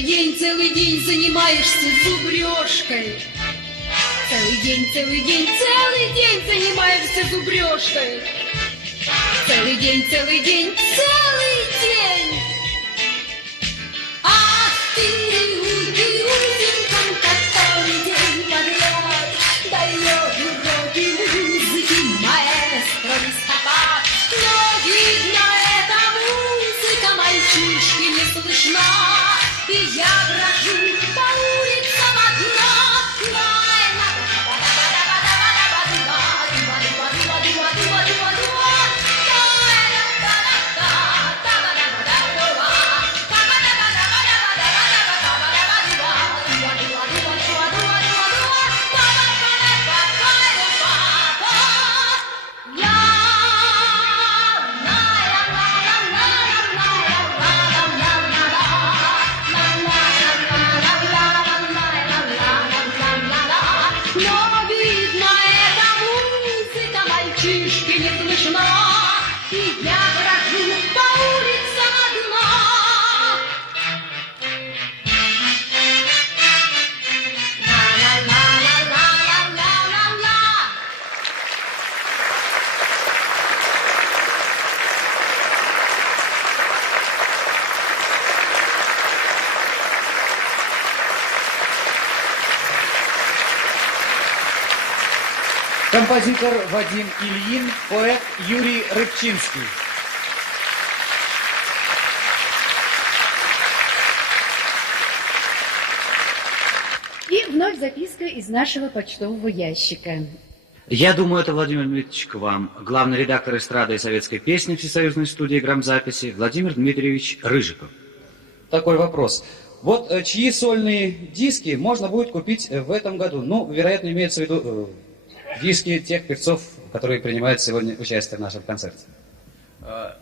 Целый день занимаешься зубрежкой. Целый день занимаешься зубрежкой. Целый день. Ах, ты, узеньком, который день подряд дает уроки музыки маэстро листопад. Но, видно, эта музыка мальчишки не слышна, и я брожу по улицам одна. Но, видно, эта музыка мальчишки не слышна, и я брожу по улицам одна. Ла-ла-ла-ла-ла-ла-ла-ла-ла. Композитор Вадим Ильин, поэт Юрий Рыбчинский. И вновь записка из нашего почтового ящика. Я думаю, это Владимир Дмитриевич к вам. Главный редактор эстрады и советской песни Всесоюзной студии грамзаписи Владимир Дмитриевич Рыжиков. Такой вопрос. Вот чьи сольные диски можно будет купить в этом году? Ну, вероятно, имеется в виду диски тех певцов, которые принимают сегодня участие в нашем концерте.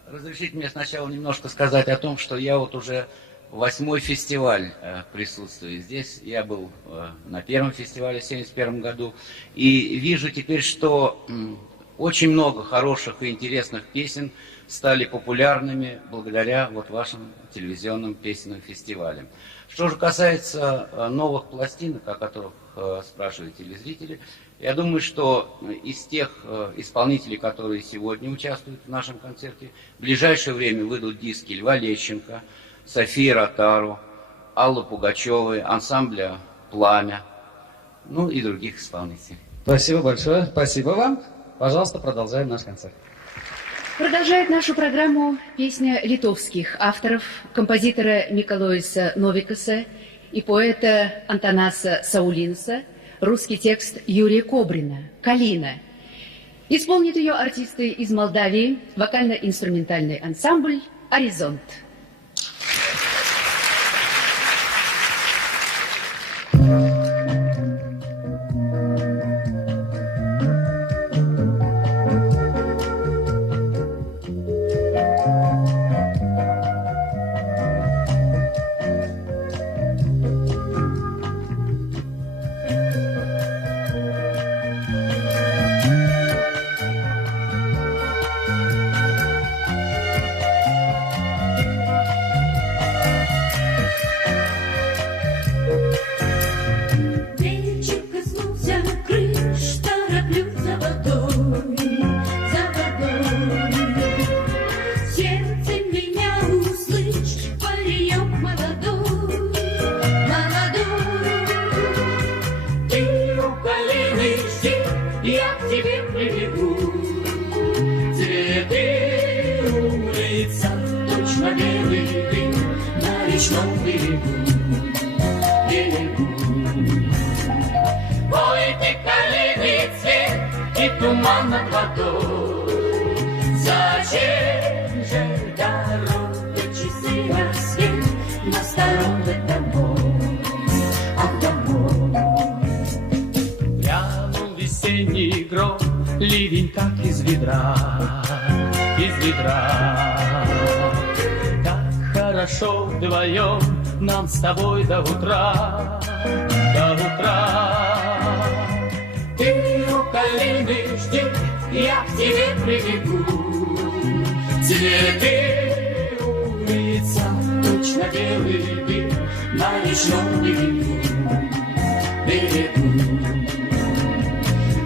Разрешите мне сначала немножко сказать о том, что я вот уже 8-й фестиваль присутствую здесь. Я был на первом фестивале в 1971 году. И вижу теперь, что очень много хороших и интересных песен стали популярными благодаря вот вашим телевизионным песенным фестивалям. Что же касается новых пластинок, о которых спрашивают телезрители, я думаю, что из тех исполнителей, которые сегодня участвуют в нашем концерте, в ближайшее время выйдут диски Льва Лещенко, Софии Ротару, Аллы Пугачевой, ансамбля «Пламя», ну и других исполнителей. Спасибо большое. Спасибо вам. Пожалуйста, продолжаем наш концерт. Продолжает нашу программу песня литовских авторов, композитора Миколоиса Новикаса и поэта Антонаса Саулинса, русский текст Юрия Кобрина «Калина». Исполнит ее артисты из Молдавии, вокально-инструментальный ансамбль «Оризонт». Туман над водой. Зачем же дорога, часы рассвет, нас торопят домой, ах, домой. Прянул весенний гром, ливень как из ведра, из ведра. Как хорошо вдвоем нам с тобой до утра, до утра. Ты у калины жди, я к тебе прибегу. Цветы улица, точно белый дым на речном берегу, берегу.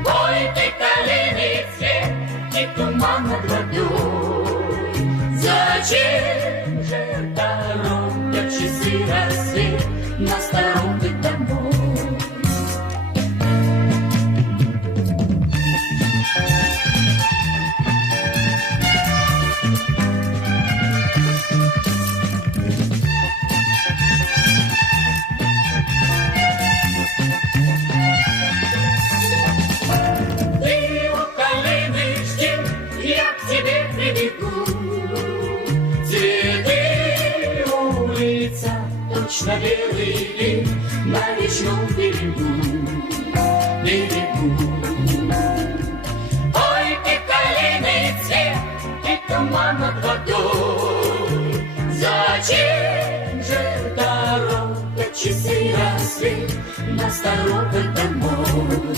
Ой, ты калины цвет и туман над водой. Зачем же торопят часы рассвет, нас торопят домой? Точно белый дым на речном берегу, берегу. Ой, ты калиный цвет, ты туман над водой. Зачем же торопят часы рассвет, нас торопят домой?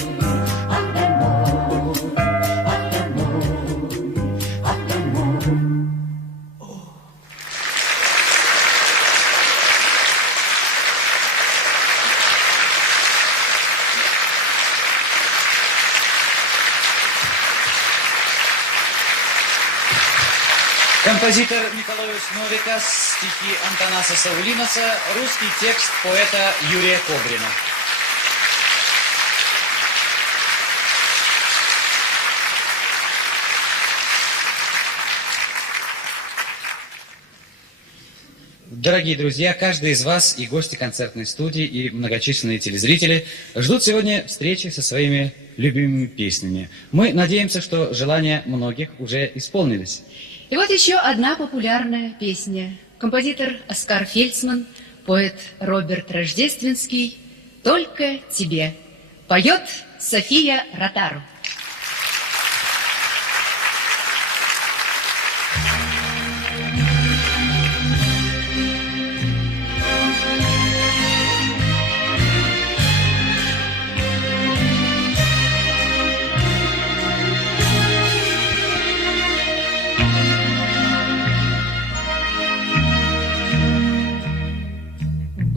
Композитор Николаевич Новикас, стихи Антонаса Саулинаса, русский текст поэта Юрия Кобрина. Дорогие друзья, каждый из вас, и гости концертной студии, и многочисленные телезрители, ждут сегодня встречи со своими любимыми песнями. Мы надеемся, что желания многих уже исполнились. И вот еще одна популярная песня. Композитор Оскар Фельдсман, поэт Роберт Рождественский «Только тебе». Поет София Ротару.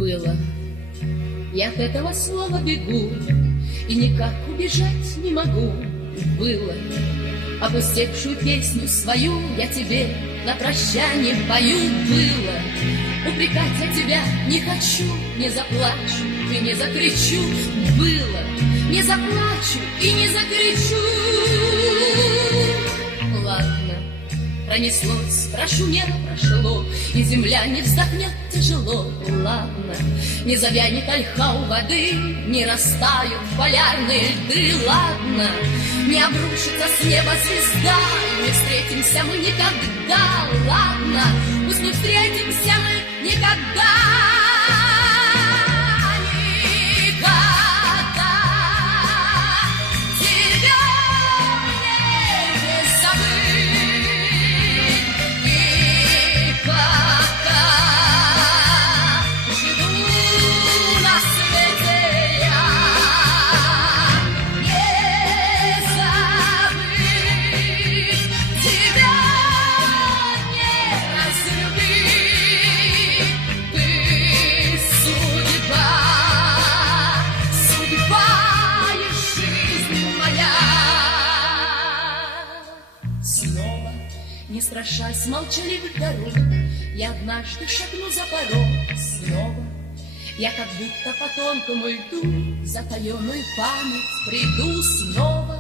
Было. Я от этого слова бегу, и никак убежать не могу. Было. Опустевшую песню свою я тебе на прощание пою. Было. Упрекать я тебя не хочу, не заплачу и не закричу. Было. Не заплачу и не закричу. Ладно. Пронеслось, прошумело, прошло, и земля не вздохнет тяжело. Ладно, не завянет ольха у воды, не растают полярные льды. Ладно, не обрушится с неба звезда, и не встретимся мы никогда. Ладно, пусть не встретимся мы никогда. Страшась молчаливых дорог, я однажды шагну за порог снова. Я как будто по тонкому льду в затаенную память приду снова.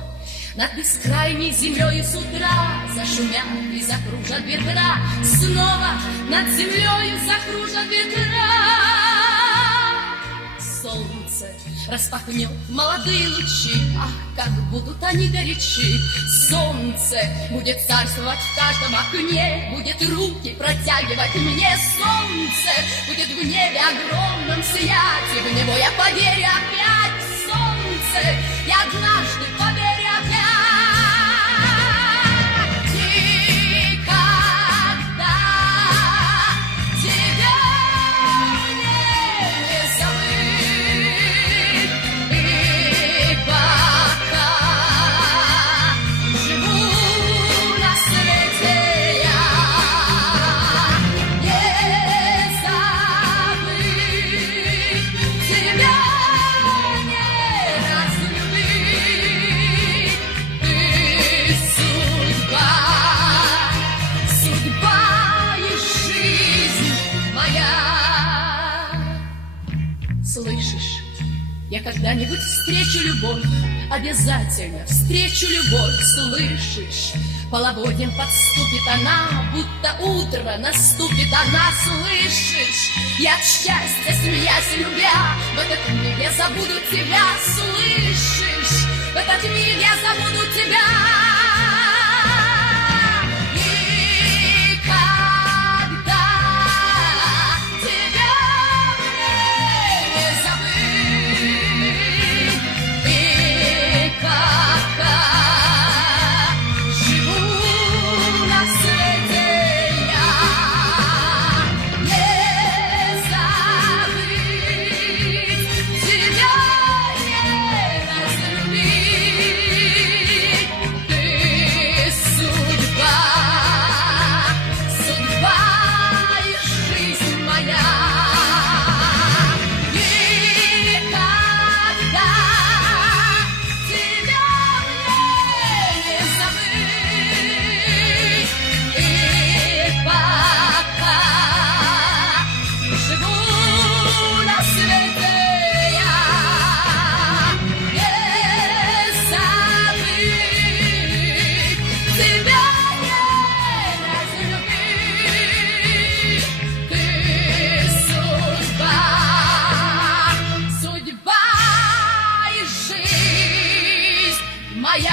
Над бескрайней землей с утра зашумят и закружат ветра. Снова над землей закружат ветра. Солнце распахнет молодые лучи, ах, как будут они горячи. Солнце будет царствовать в каждом окне, будет руки протягивать мне. Солнце будет в небе огромном сиять, и в него я поверю опять. Солнце, я однажды поверю опять. Никогда тебя не забыть. И пока живу на свете я, не забыть тебя, не разлюбить. Ты судьба и жизнь моя. Слышишь? Я когда-нибудь встречу любовь, обязательно встречу любовь, слышишь? Половодьем подступит она, будто утро наступит она, слышишь? Я от счастья, смеясь, любя, в этот миг я забуду тебя, слышишь? В этот миг я забуду тебя. Никогда тебя мне не забыть. И пока живу на свете я, не забыть тебя, не разлюбить. моя.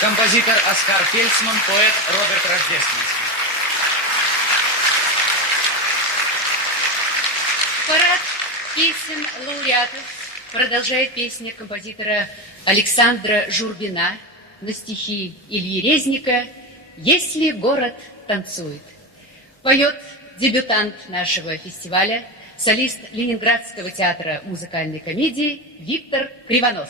Композитор Оскар Фельдсман, поэт Роберт Рождественский. Парад песен лауреатов продолжает песня композитора Александра Журбина на стихи Ильи Резника «Если город танцует». Поет дебютант нашего фестиваля, солист Ленинградского театра музыкальной комедии Виктор Кривонос.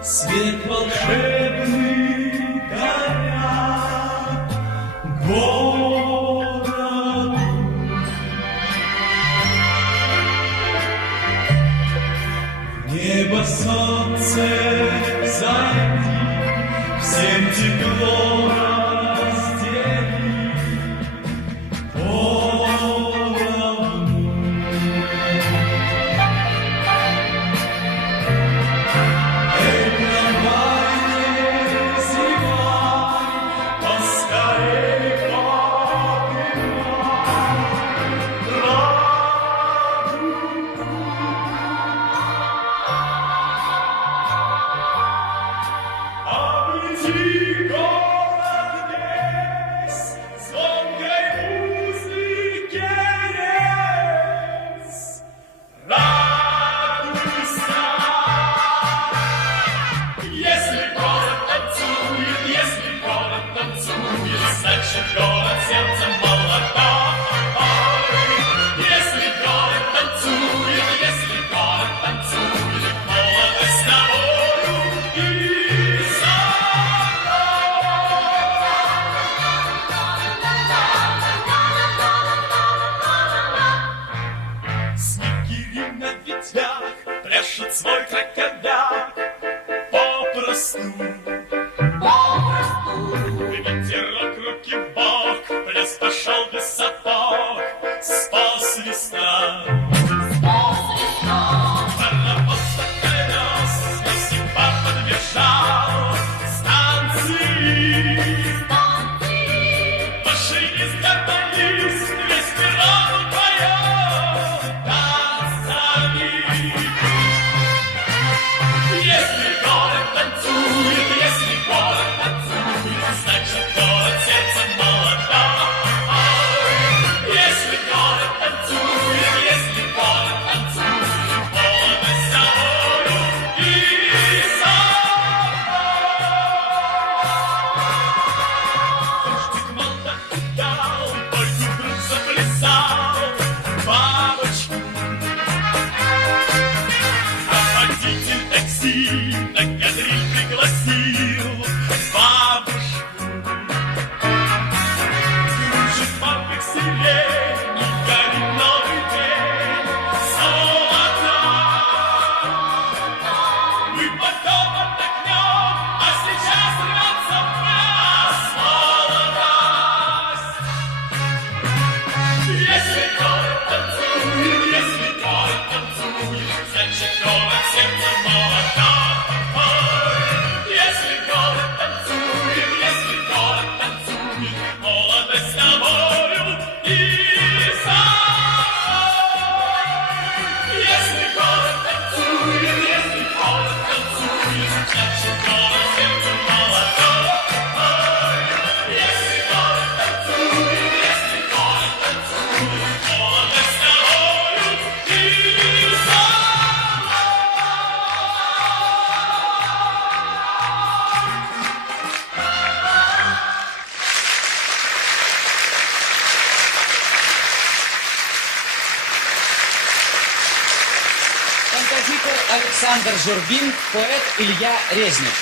Свет волшебный горят городу. В небо солнце зайди, всем тепло раздели. Город Александр Журбин, поэт Илья Резник.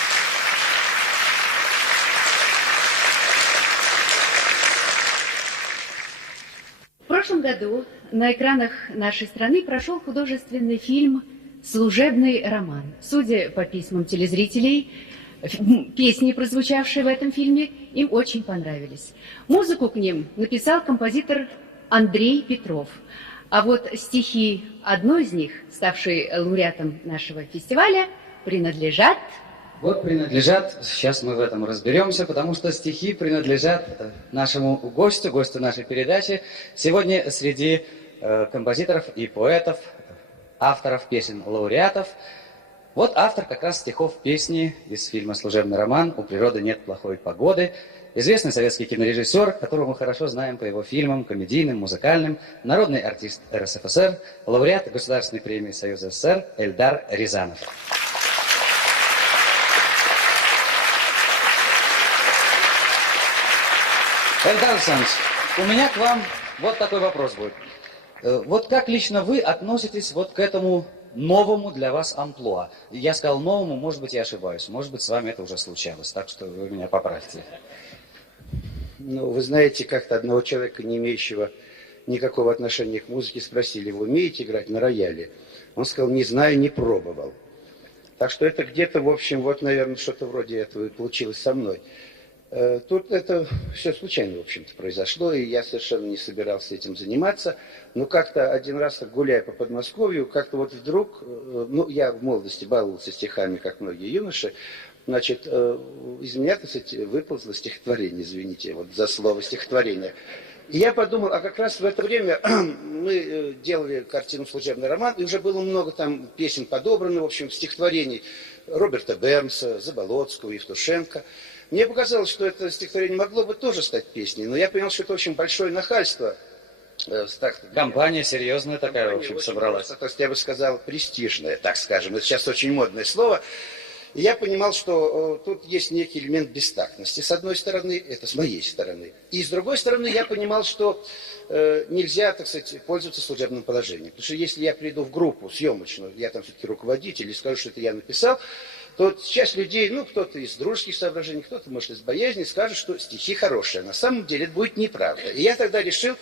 В прошлом году на экранах нашей страны прошел художественный фильм «Служебный роман». Судя по письмам телезрителей, песни, прозвучавшие в этом фильме, им очень понравились. Музыку к ним написал композитор Андрей Петров. А вот стихи одной из них, ставшей лауреатом нашего фестиваля, принадлежат... Вот принадлежат, сейчас мы в этом разберемся, потому что стихи принадлежат нашему гостю нашей передачи. Сегодня среди композиторов и поэтов, авторов песен, лауреатов, вот автор как раз стихов песни из фильма «Служебный роман» «У природы нет плохой погоды». Известный советский кинорежиссер, которого мы хорошо знаем по его фильмам, комедийным, музыкальным, народный артист РСФСР, лауреат Государственной премии Союза СССР Эльдар Рязанов. Эльдар Александрович, у меня к вам вот такой вопрос будет. Вот как лично вы относитесь вот к этому новому для вас амплуа? Я сказал новому, может быть, я ошибаюсь. Может быть, с вами это уже случалось, так что вы меня поправьте. Ну, вы знаете, как-то одного человека, не имеющего никакого отношения к музыке, спросили: вы умеете играть на рояле? Он сказал: не знаю, не пробовал. Так что это где-то, в общем, вот, наверное, что-то вроде этого и получилось со мной. Тут это все случайно, в общем-то, произошло, и я совершенно не собирался этим заниматься. Но как-то один раз, гуляя по Подмосковью, как-то вот вдруг, ну, я в молодости баловался стихами, как многие юноши, значит, из меня, так сказать, выползло стихотворение, извините, вот за слово стихотворение. И я подумал, а как раз в это время мы делали картину «Служебный роман», и уже было много там песен подобрано, в общем, стихотворений Роберта Бернса, Заболоцкого, Евтушенко. Мне показалось, что это стихотворение могло бы тоже стать песней, но я понял, что это очень большое нахальство. Компания серьезная такая, в общем, собралась. То есть, я бы сказал, престижная, так скажем. Это сейчас очень модное слово. И я понимал, что тут есть некий элемент бестактности. С одной стороны, это с моей стороны. И с другой стороны, я понимал, что нельзя, так сказать, пользоваться служебным положением. Потому что если я приду в группу съемочную, я там все-таки руководитель, и скажу, что это я написал, то часть людей, ну, кто-то из дружеских соображений, кто-то, может, из боязни, скажет, что стихи хорошие. На самом деле это будет неправда. И я тогда решил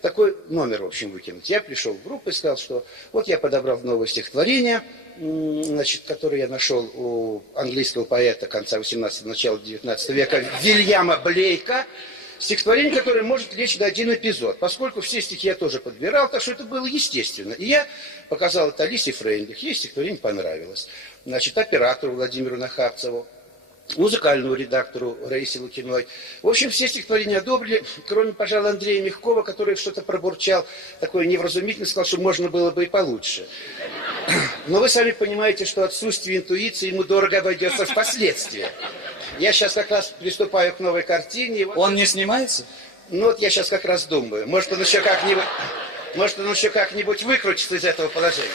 такой номер, в общем, выкинуть. Я пришел в группу и сказал, что вот я подобрал новое стихотворение, значит, которое я нашел у английского поэта конца 18-го, начала 19 века Вильяма Блейка. Стихотворение, которое может лечь на один эпизод, поскольку все стихи я тоже подбирал, так что это было естественно. И я показал это Алисе Фрейндлих, ей стихотворение понравилось. Значит, оператору Владимиру Нахапцеву, музыкальному редактору Раисе Лукиной. В общем, все стихотворения одобрили, кроме, пожалуй, Андрея Мягкова, который что-то пробурчал, такое невразумительное, сказал, что можно было бы и получше. Но вы сами понимаете, что отсутствие интуиции ему дорого обойдется впоследствии. Я сейчас как раз приступаю к новой картине. Он не снимается? Ну вот я сейчас как раз думаю. Может, он еще как-нибудь выкрутится из этого положения.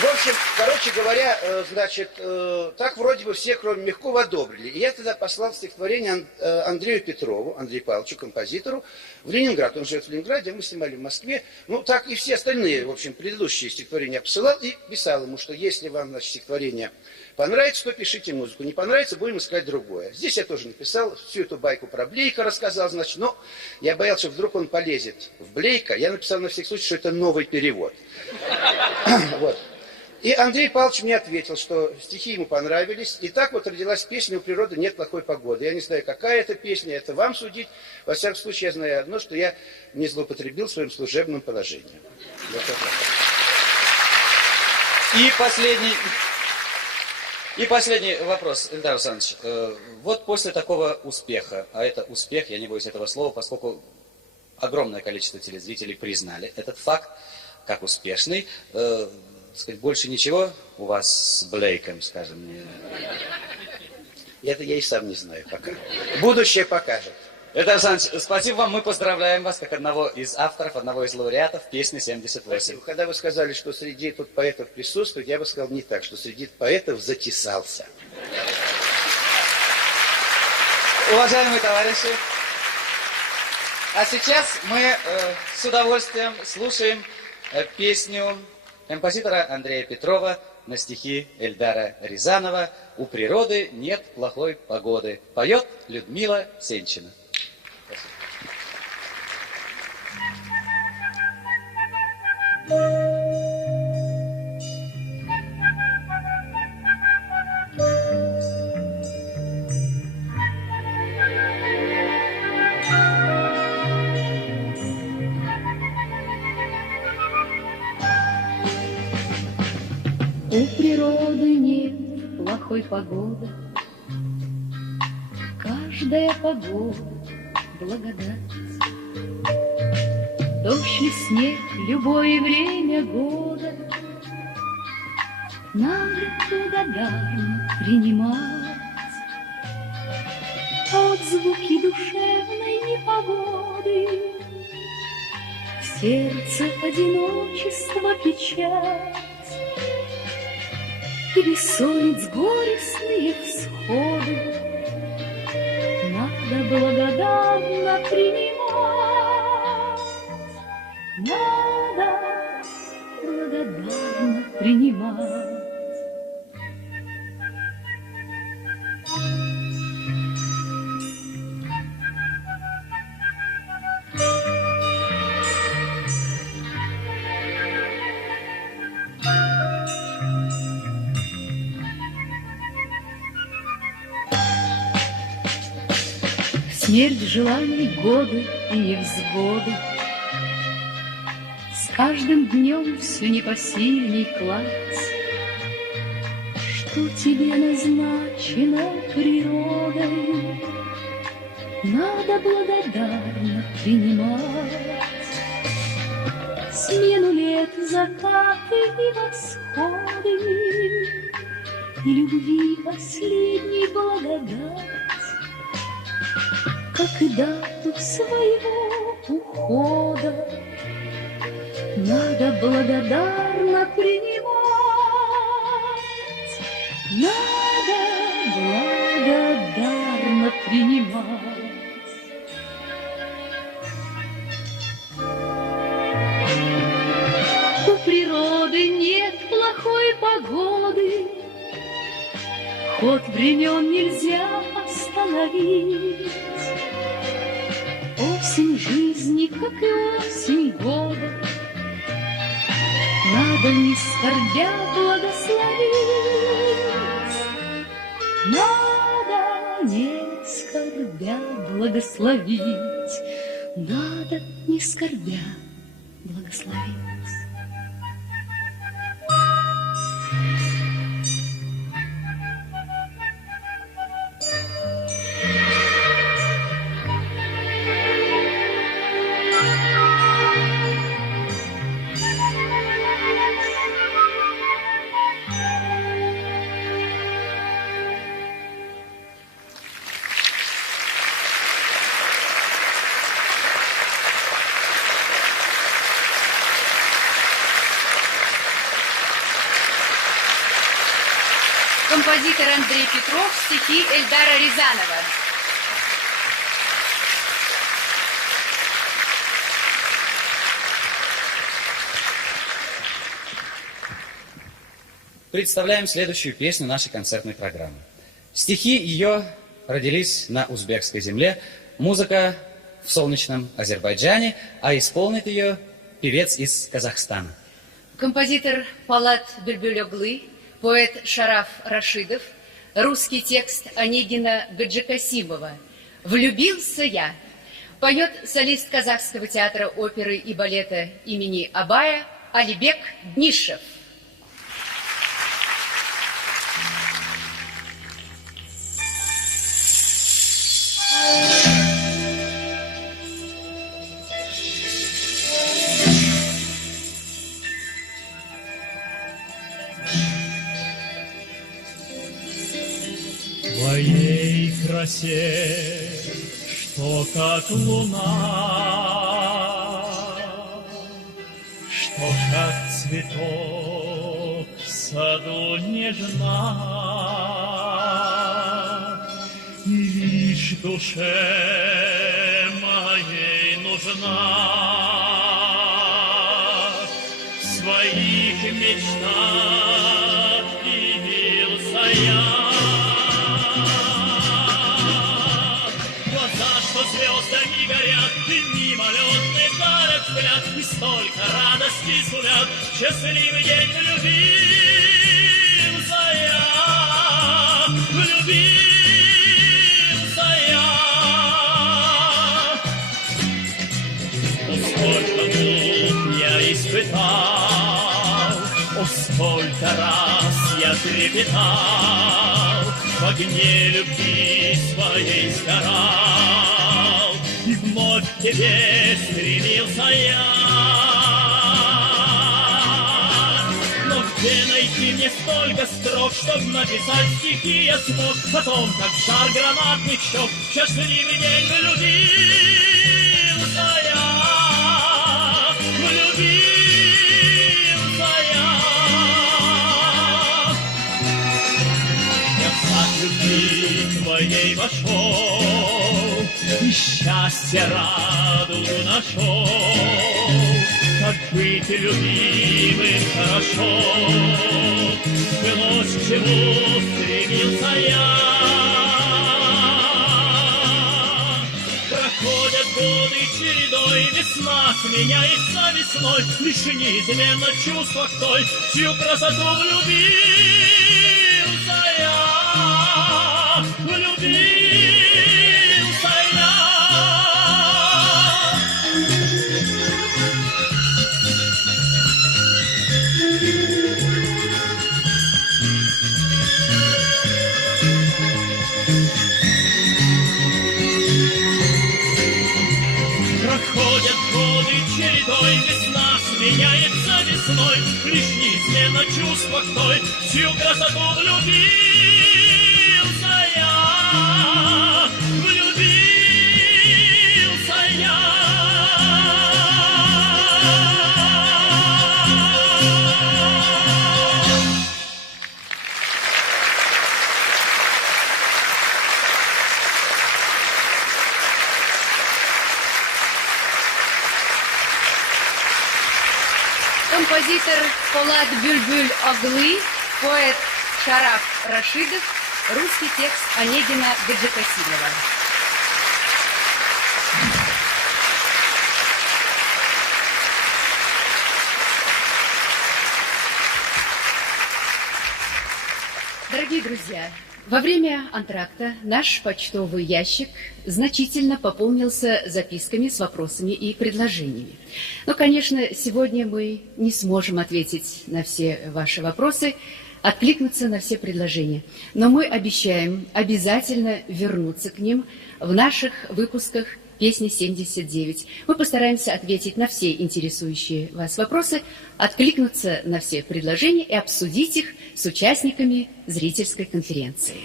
В общем, короче говоря, значит, так вроде бы все, кроме Мягкова, одобрили. И я тогда послал стихотворение Андрею Петрову, Андрею Павловичу, композитору, в Ленинград. Он живет в Ленинграде, мы снимали в Москве. Ну, так и все остальные, в общем, предыдущие стихотворения я посылал и писал ему, что если вам, значит, стихотворение понравится, то пишите музыку. Не понравится, будем искать другое. Здесь я тоже написал всю эту байку про Блейка, рассказал, значит, но я боялся, что вдруг он полезет в Блейка. Я написал на всякий случай, что это новый перевод. Вот. И Андрей Павлович мне ответил, что стихи ему понравились. И так вот родилась песня «У природы нет плохой погоды». Я не знаю, какая это песня, это вам судить. Во всяком случае, я знаю одно, что я не злоупотребил своим служебным положением. И последний вопрос, Эльдар Александрович. Вот после такого успеха, а это успех, я не боюсь этого слова, поскольку огромное количество телезрителей признали этот факт как успешный, сказать, больше ничего у вас с Блейком, скажем, не... Это я и сам не знаю пока. Будущее покажет. Эльдар Александрович, спасибо вам, мы поздравляем вас как одного из авторов, одного из лауреатов песни 78. Спасибо. Когда вы сказали, что среди тут поэтов присутствует, я бы сказал не так, что среди поэтов затесался. Уважаемые товарищи, а сейчас мы с удовольствием слушаем песню композитора Андрея Петрова на стихи Эльдара Рязанова «У природы нет плохой погоды». Поет Людмила Сенчина. У природы нет плохой погоды, каждая погода — благодать. Дождь или снег, любое время года надо благодарно принимать. Отзвуки душевной непогоды, в сердце одиночество, печаль и бессонниц горестные всходы надо благодарно принимать. Надо благодарно принимать. Смерть желаний, годы и невзгоды, с каждым днем все непосильней кладь. Что тебе назначено природой, надо благодарно принимать. Смену лет, закаты и восходы, и любви последней благодать, как и дату своего ухода надо благодарно принимать. Надо благодарно принимать. У природы нет плохой погоды, ход времен нельзя остановить. Осень жизни, как и осень года, надо не скорбя благословить. Надо не скорбя благословить. Надо не скорбя благословить. Композитор Андрей Петров, стихи Эльдара Рязанова. Представляем следующую песню нашей концертной программы. Стихи ее родились на узбекской земле, музыка в солнечном Азербайджане, а исполнит ее певец из Казахстана. Композитор Палат Бюльбюль-Оглы, поэт Шараф Рашидов, русский текст Онегина Гаджикасимова «Влюбился я». Поет солист Казахского театра оперы и балета имени Абая Алибек Днишев. Твоей красе, что как луна, что как цветок в саду нежна, и лишь душе моей нужна взгляд, и столько радости сулят. Счастливый день влюбился я, влюбился я. Сколько мук я испытал, о, сколько раз я трепетал, в огне любви своей сгорал, и вновь к тебе стремился я. Но где найти мне столько строк, чтоб написать стихи я смог о том, как жар гранатных щек, счастливый день влюбился я, влюбился я. Я в сад любви твоей вошел, и счастье радугу нашел. Как быть любимым хорошо, сбылось, к чему стремился я. Проходят годы чередой, весна сменяется весной, лишь неизменно чувство к той, чью красоту влюбился я, влюбился я. Проходят годы чередой, весна сменяется весной, лишь неизменно чувство к той, чью красоту влюбился я, влюбился я. Композитор Полат Бюльбюль Оглы, поэт Шараф Рашидов, русский текст Онегина Гаджикасилова. Дорогие друзья, во время антракта наш почтовый ящик значительно пополнился записками с вопросами и предложениями. Но, конечно, сегодня мы не сможем ответить на все ваши вопросы, откликнуться на все предложения. Но мы обещаем обязательно вернуться к ним в наших выпусках «Песни 79». Мы постараемся ответить на все интересующие вас вопросы, откликнуться на все предложения и обсудить их с участниками зрительской конференции.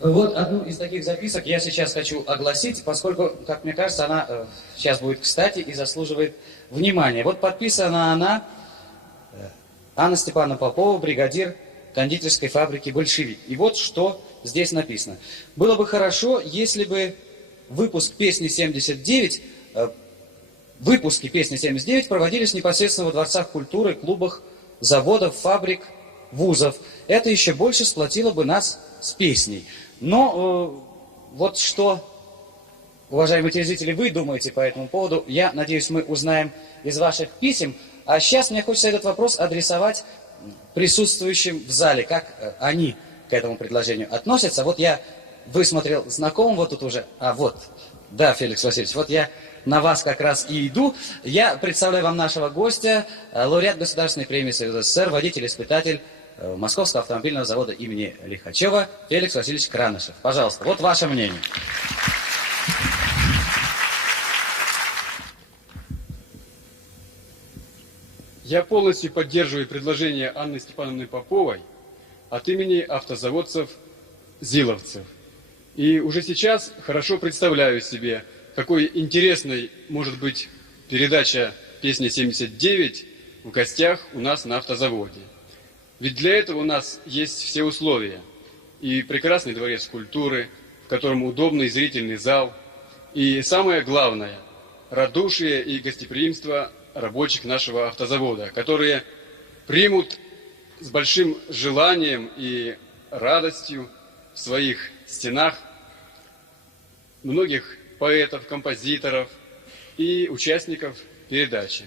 Вот одну из таких записок я сейчас хочу огласить, поскольку, как мне кажется, она сейчас будет кстати и заслуживает внимания. Вот подписана она Анна Степановна Попова, бригадир кондитерской фабрики «Большевик». И вот что здесь написано. Было бы хорошо, если бы выпуск «Песни 79», выпуски «Песни 79» проводились непосредственно во дворцах культуры, клубах, заводов, фабрик, вузов. Это еще больше сплотило бы нас с песней. Но вот что, уважаемые телезрители, вы думаете по этому поводу, я надеюсь, мы узнаем из ваших писем. А сейчас мне хочется этот вопрос адресовать присутствующим в зале, как они к этому предложению относятся. Вот я высмотрел знакомым, вот тут уже, да, Феликс Васильевич, вот я на вас как раз и иду. Я представляю вам нашего гостя, лауреат Государственной премии Союза СССР, водитель-испытатель Московского автомобильного завода имени Лихачева Феликс Васильевич Кранышев. Пожалуйста, вот ваше мнение. Я полностью поддерживаю предложение Анны Степановны Поповой от имени автозаводцев-зиловцев. И уже сейчас хорошо представляю себе, какой интересной может быть передача «Песни 79» в гостях у нас на автозаводе. Ведь для этого у нас есть все условия. И прекрасный дворец культуры, в котором удобный зрительный зал. И самое главное – радушие и гостеприимство рабочих нашего автозавода, которые примут с большим желанием и радостью в своих стенах многих поэтов, композиторов и участников передачи.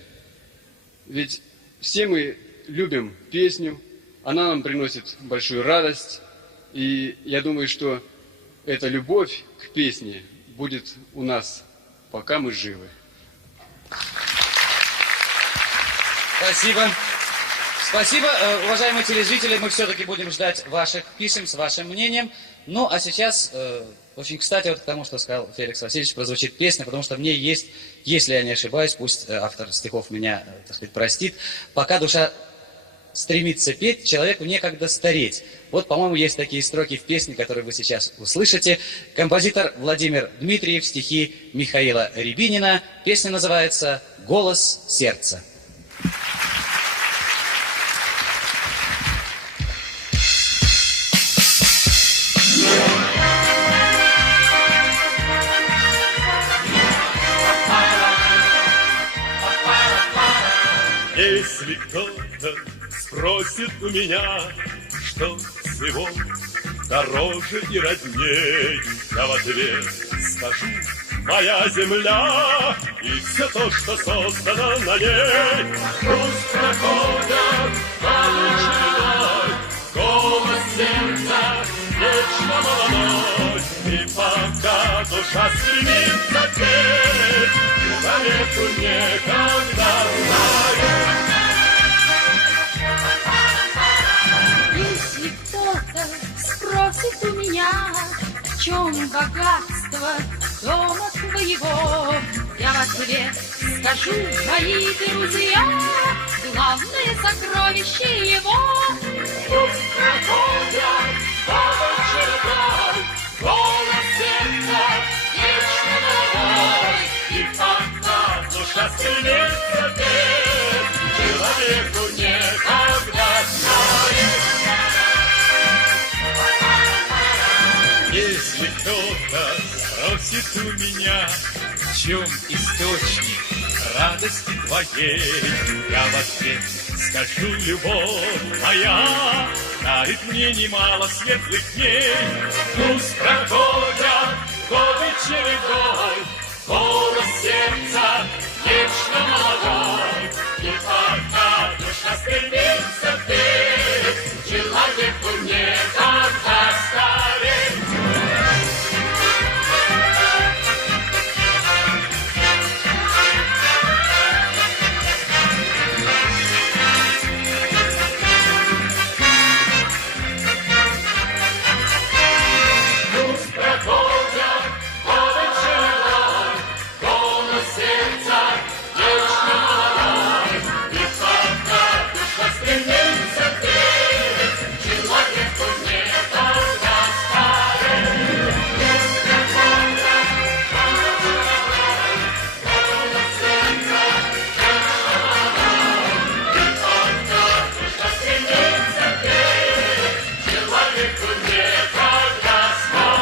Ведь все мы любим песню, она нам приносит большую радость, и я думаю, что эта любовь к песне будет у нас, пока мы живы. Спасибо. Спасибо, уважаемые телезрители, мы все-таки будем ждать ваших писем с вашим мнением. Ну, а сейчас, очень кстати, вот к тому, что сказал Феликс Васильевич, прозвучит песня, потому что в ней есть, если я не ошибаюсь, пусть автор стихов меня, так сказать, простит, «Пока душа стремится петь, человеку некогда стареть». Вот, по-моему, есть такие строки в песне, которые вы сейчас услышите. Композитор Владимир Дмитриев, стихи Михаила Рябинина. Песня называется «Голос сердца». Если кто-то спросит у меня, что всего дороже и родней, я в ответ скажу: моя земля и все то, что создано на ней. Пусть проходят годы чередой, голос сердца вечно молодой. И пока душа стремится петь, человеку некогда знает. Если кто-то спросит у меня, в чем богатство дома твоего, я в ответ скажу: мои друзья, главное сокровище его. Пусть проходят годы чередой, голос сердца вечно молодой. И пока душа стремится петь, человеку некогда знает. Если кто-то спросит у меня, в чем источник радости твоей, я в ответ скажу: любовь моя дарит мне немало светлых дней. Пусть проходят годы чередой, голос сердца вечно молодой. И пока душа стремится петь, человеку некогда стареть. Пусть проходят годы чередой, голос сердца вечно молодой. И пока душа стремится петь, человеку некогда стареть. Пусть проходят годы чередой, голос сердца вечно молодой. И пока душа стремится петь, человеку некогда стареть.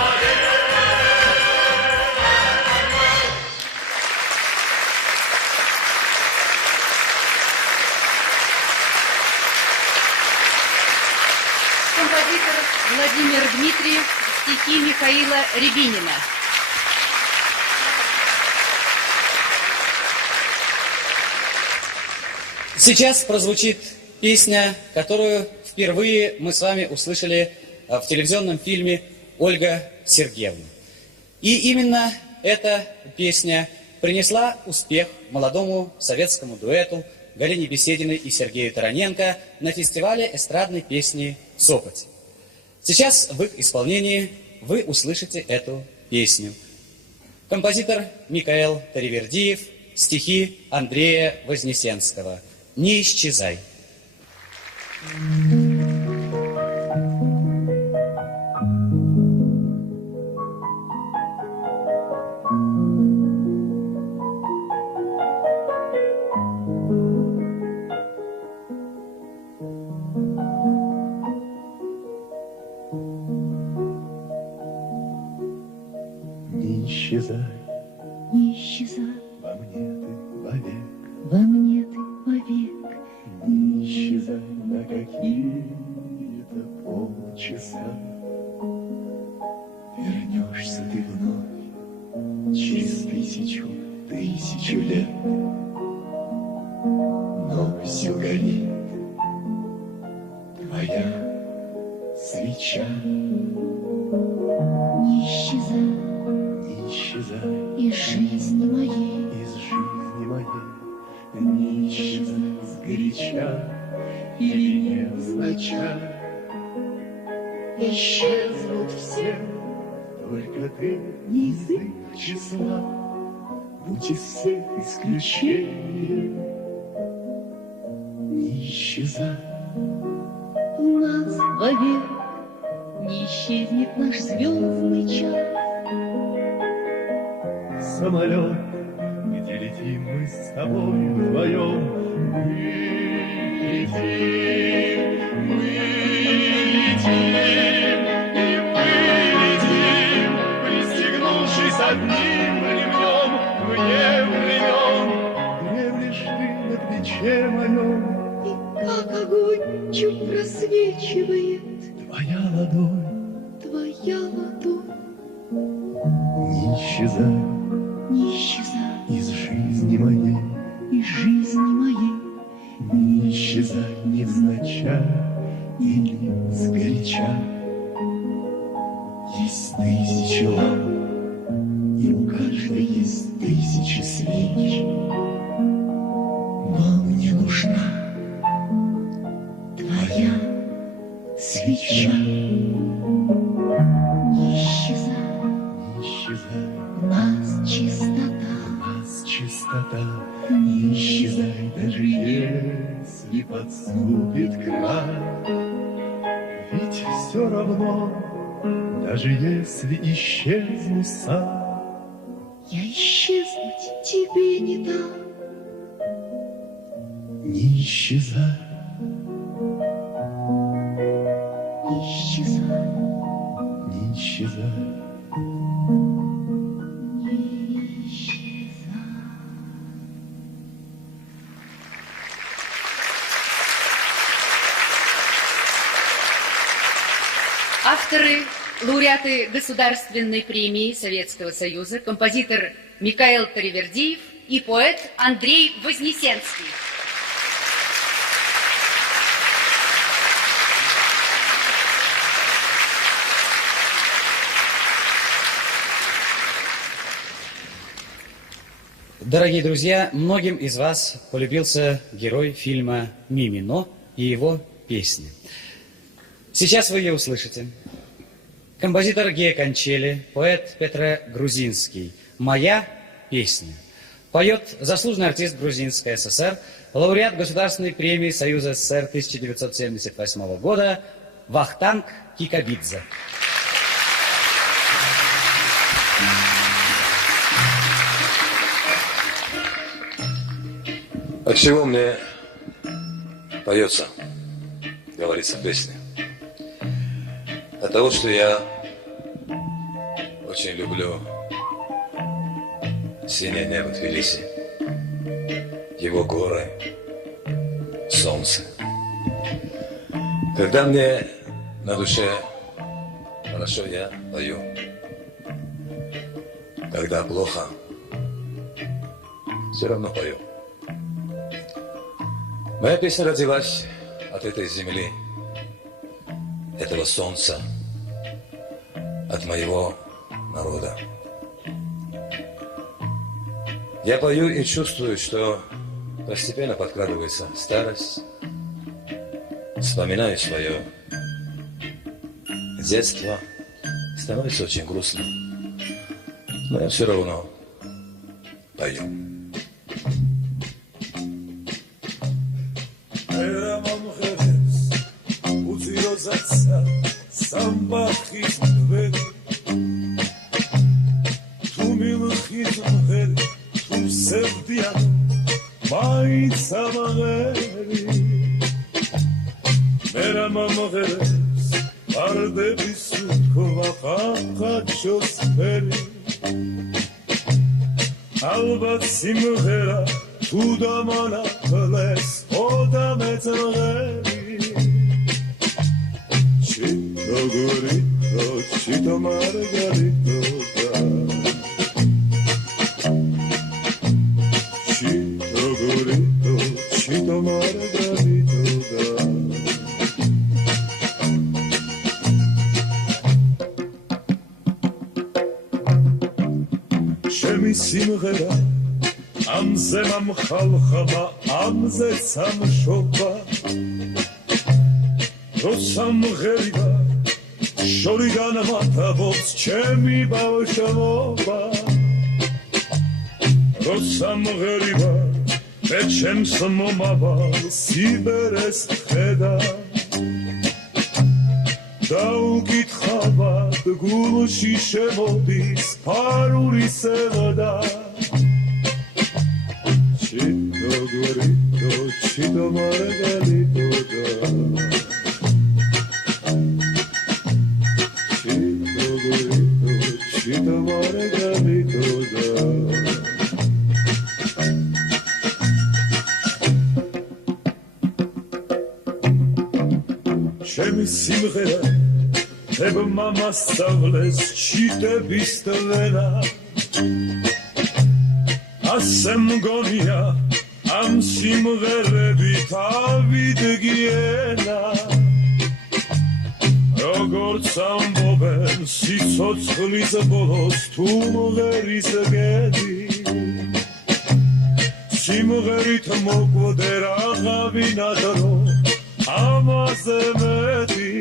Композитор Владимир Дмитриев, стихи Михаила Рябинина. Сейчас прозвучит песня, которую впервые мы с вами услышали в телевизионном фильме «Ольга Сергеевна». И именно эта песня принесла успех молодому советскому дуэту Галине Бесединой и Сергею Тараненко на фестивале эстрадной песни в Сопоте. Сейчас в их исполнении вы услышите эту песню. Композитор Микаэл Таривердиев, стихи Андрея Вознесенского. «Не исчезай». Не исчезай, Не исчезай, во мне ты вовек, во мне ты вовек. не исчезай на какие-то полчаса. Вернешься ты вновь через тысячу лет. горит твоя свеча. Не исчезай Не исчезай из жизни моей, из жизни моей, не исчезай сгоряча или невзначай. исчезнут все, Только ты не из их числа, будь из всех исключением. Не исчезай. у нас вовек не исчезнет наш звездный час. Самолет, где летим мы с тобой вдвоем, мы летим, и мы летим, пристегнувшись одним ремнем, вне времен. Дремлешь ты на плече моем, Как огонь чуть просвечивает твоя ладонь. твоя ладонь. Не исчезай Не исчезай из жизни моей, из жизни моей, не исчезай невзначай или сгоряча. Есть тысячи ламп, и у каждой есть тысячи свеч, но мне нужна твоя свеча. Не исчезай, не исчезай, у нас чистота. у нас чистота. Не исчезай, даже если подступит край, ведь все равно, даже если исчезну сам, Я исчезнуть тебе не дам. не исчезай. Не исчезай, Не исчезай. не исчезай. Авторы, лауреаты Государственной премии Советского Союза, композитор Микаэл Таривердиев и поэт Андрей Вознесенский. Дорогие друзья, многим из вас полюбился герой фильма «Мимино» и его песни. Сейчас вы ее услышите. Композитор Гея Кончели, поэт Петре Грузинский. «Моя песня». Поет заслуженный артист Грузинской ССР, лауреат Государственной премии Союза СССР 1978 года Вахтанг Кикабидзе. От чего мне поется, говорится в песне? От того, что я очень люблю синее небо Тбилиси, его горы, солнце. Когда мне на душе хорошо, я пою. Когда плохо, все равно пою. Моя песня родилась от этой земли, этого солнца, от моего народа. Я пою и чувствую, что постепенно подкрадывается старость. Вспоминаю свое детство. Становится очень грустно. Но я все равно пою. Სამბახის მღვერი თუ მილხის მღვერი თუ სევდიან მაინც ამღერი მერა მომღერებს ვარდების თქვა ხახაჩოს ფერი ალბათ სიმღერა თუ დამანახლეს ოდა მეწღერი Chito, Chito Margarito, Chito Margarito. ჩემი სიმღერა ამზე მომხალხება ამზე სამშობა როსამღერია შორიდან მათაბობს ჩემი ბავშვობა როსამღერია მე ჩემს მომავალ სიბერეს ხედა დაუკითხავად გულში შემოდის ფარული სევდა ჩიტო გორიტო ჩიტო მარგალიტო ჩიტო გორიტო ჩიტო მარგალიტო ჩემი სიმღერა ებმა მასწავლეს ჩიტების ტვენა ასე მგონია ამ სიმღერებით ავიდგიენა როგორც ამბობენ სიცოცხლის ბოლოს თუ მღერის გედი სიმღერით მოკვდე რაღაცა დრო ამაზე მეტი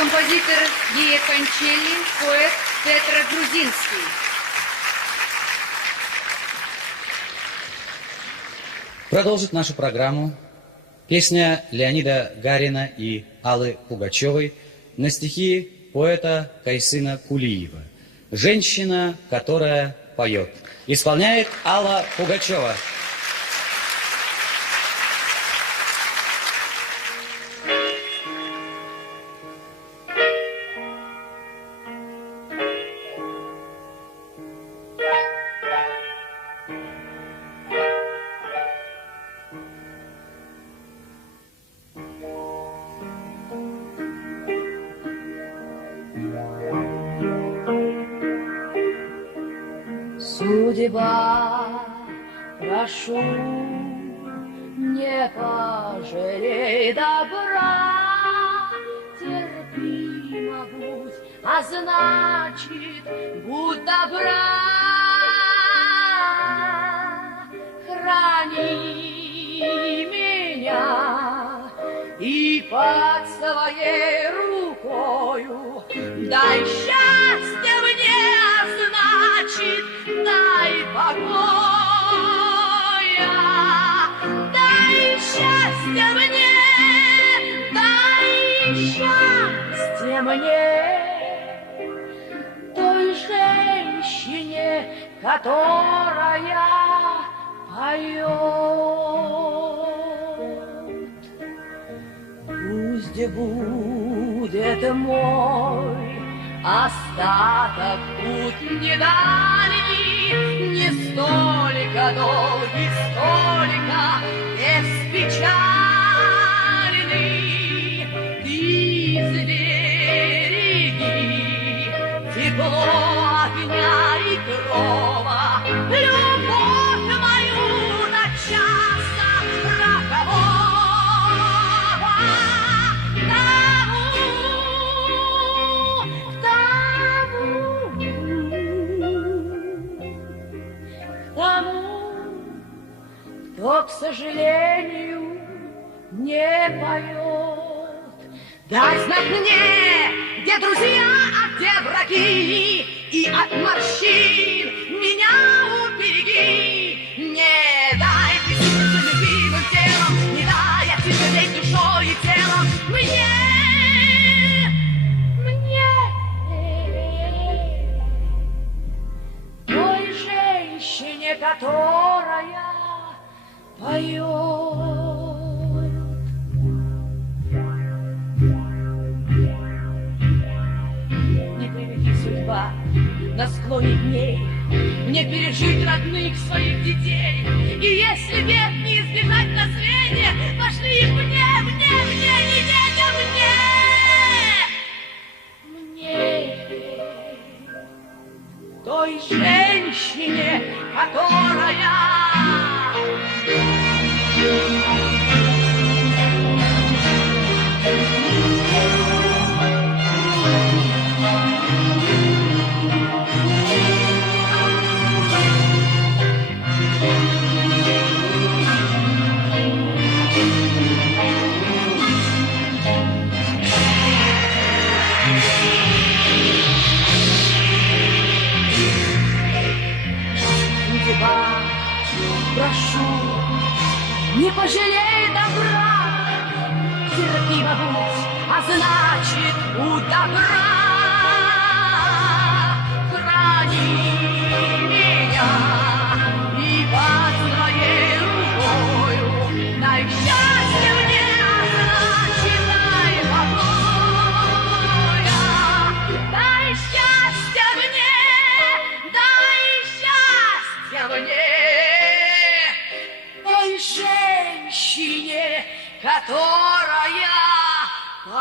Композитор Виолончели, поэт Петр Грузинский. Продолжит нашу программу песня Леонида Гарина и Аллы Пугачевой на стихи поэта Кайсына Кулиева «Женщина, которая поет». Исполняет Алла Пугачева. Судьба, прошу, не пожалей добра, терпимо будь, а значит, будь добра. Храни меня и под своей рукою дай счастье мне, а значит, дай покоя, дай счастье мне, дай счастье мне, той женщине, которая поет. Пусть будет мой остаток путь недальний, не столько долгий, столько беспечальный. Ты сбереги тепло огня и крова, любовь мою до часа рокового. Кто, к сожалению, не поет. Дай знак мне, где друзья, а где враги, и от морщин меня убереги. Не дай присыпаться любимым телом, не дай отяжелеть душой и телом мне. Той женщине, которая поет. не пожалей добра, терпимо будь, а значит у добра. Храни меня и под твоей рукою дай счастье мне, а значит дай покоя. Дай счастье мне, дай счастье мне, той женщине, которая поет.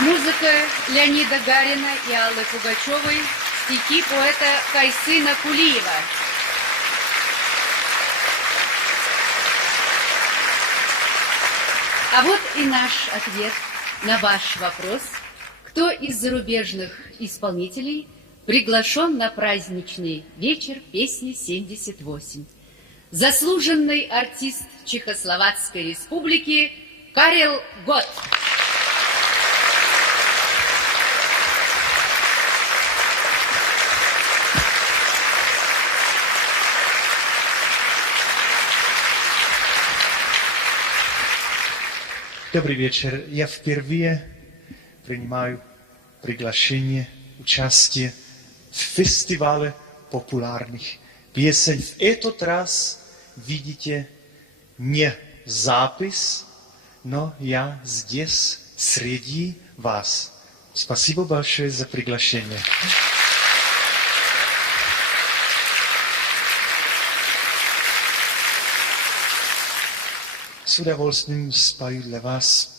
Музыка Леонида Гарина и Аллы Пугачевой, стихи поэта Кайсына Кулиева. А вот и наш ответ на ваш вопрос. Кто из зарубежных исполнителей приглашен на праздничный вечер песни 78? Заслуженный артист Чехословацкой Республики Карел Гот. Добрый вечер. Я впервые принимаю приглашение, участие в фестивале популярных песен. В этот раз видите не запись, но я здесь среди вас. Спасибо большое за приглашение. С удовольствием спою для вас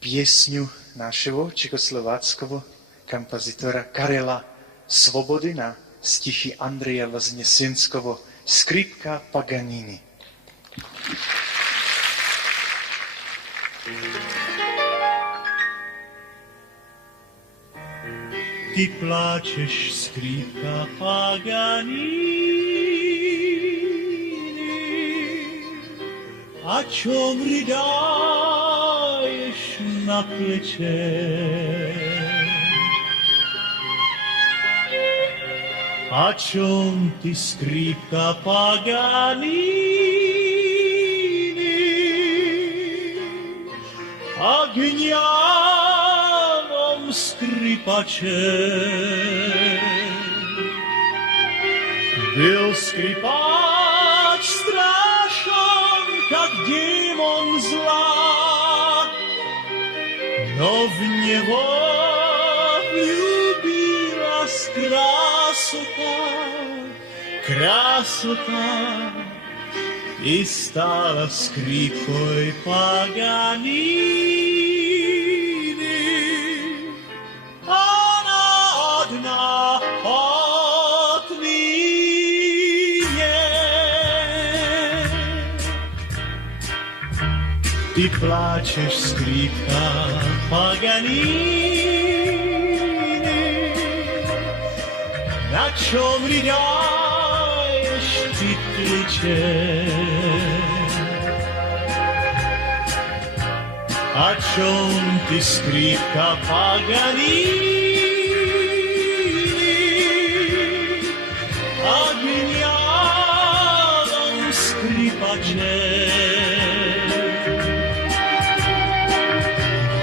песню нашего чехословацкого композитора Карела Свободы на стихи Андрея Вознесенского «Скрипка Паганини». Ты плачешь, скрипка Паганини, о чем рыдаешь на плече? О чем ты, скрипка Паганини, о гневном скрипаче? Был скрипач страшен, как демон зла, но в него влюбилась красота, и стала скрипкой Паганини. Она одна отныне. Ты плачешь, скрипка Паганини, на чем рыдаешь ты плече? О чем ты, скрипка Паганини, о гневном скрипаче?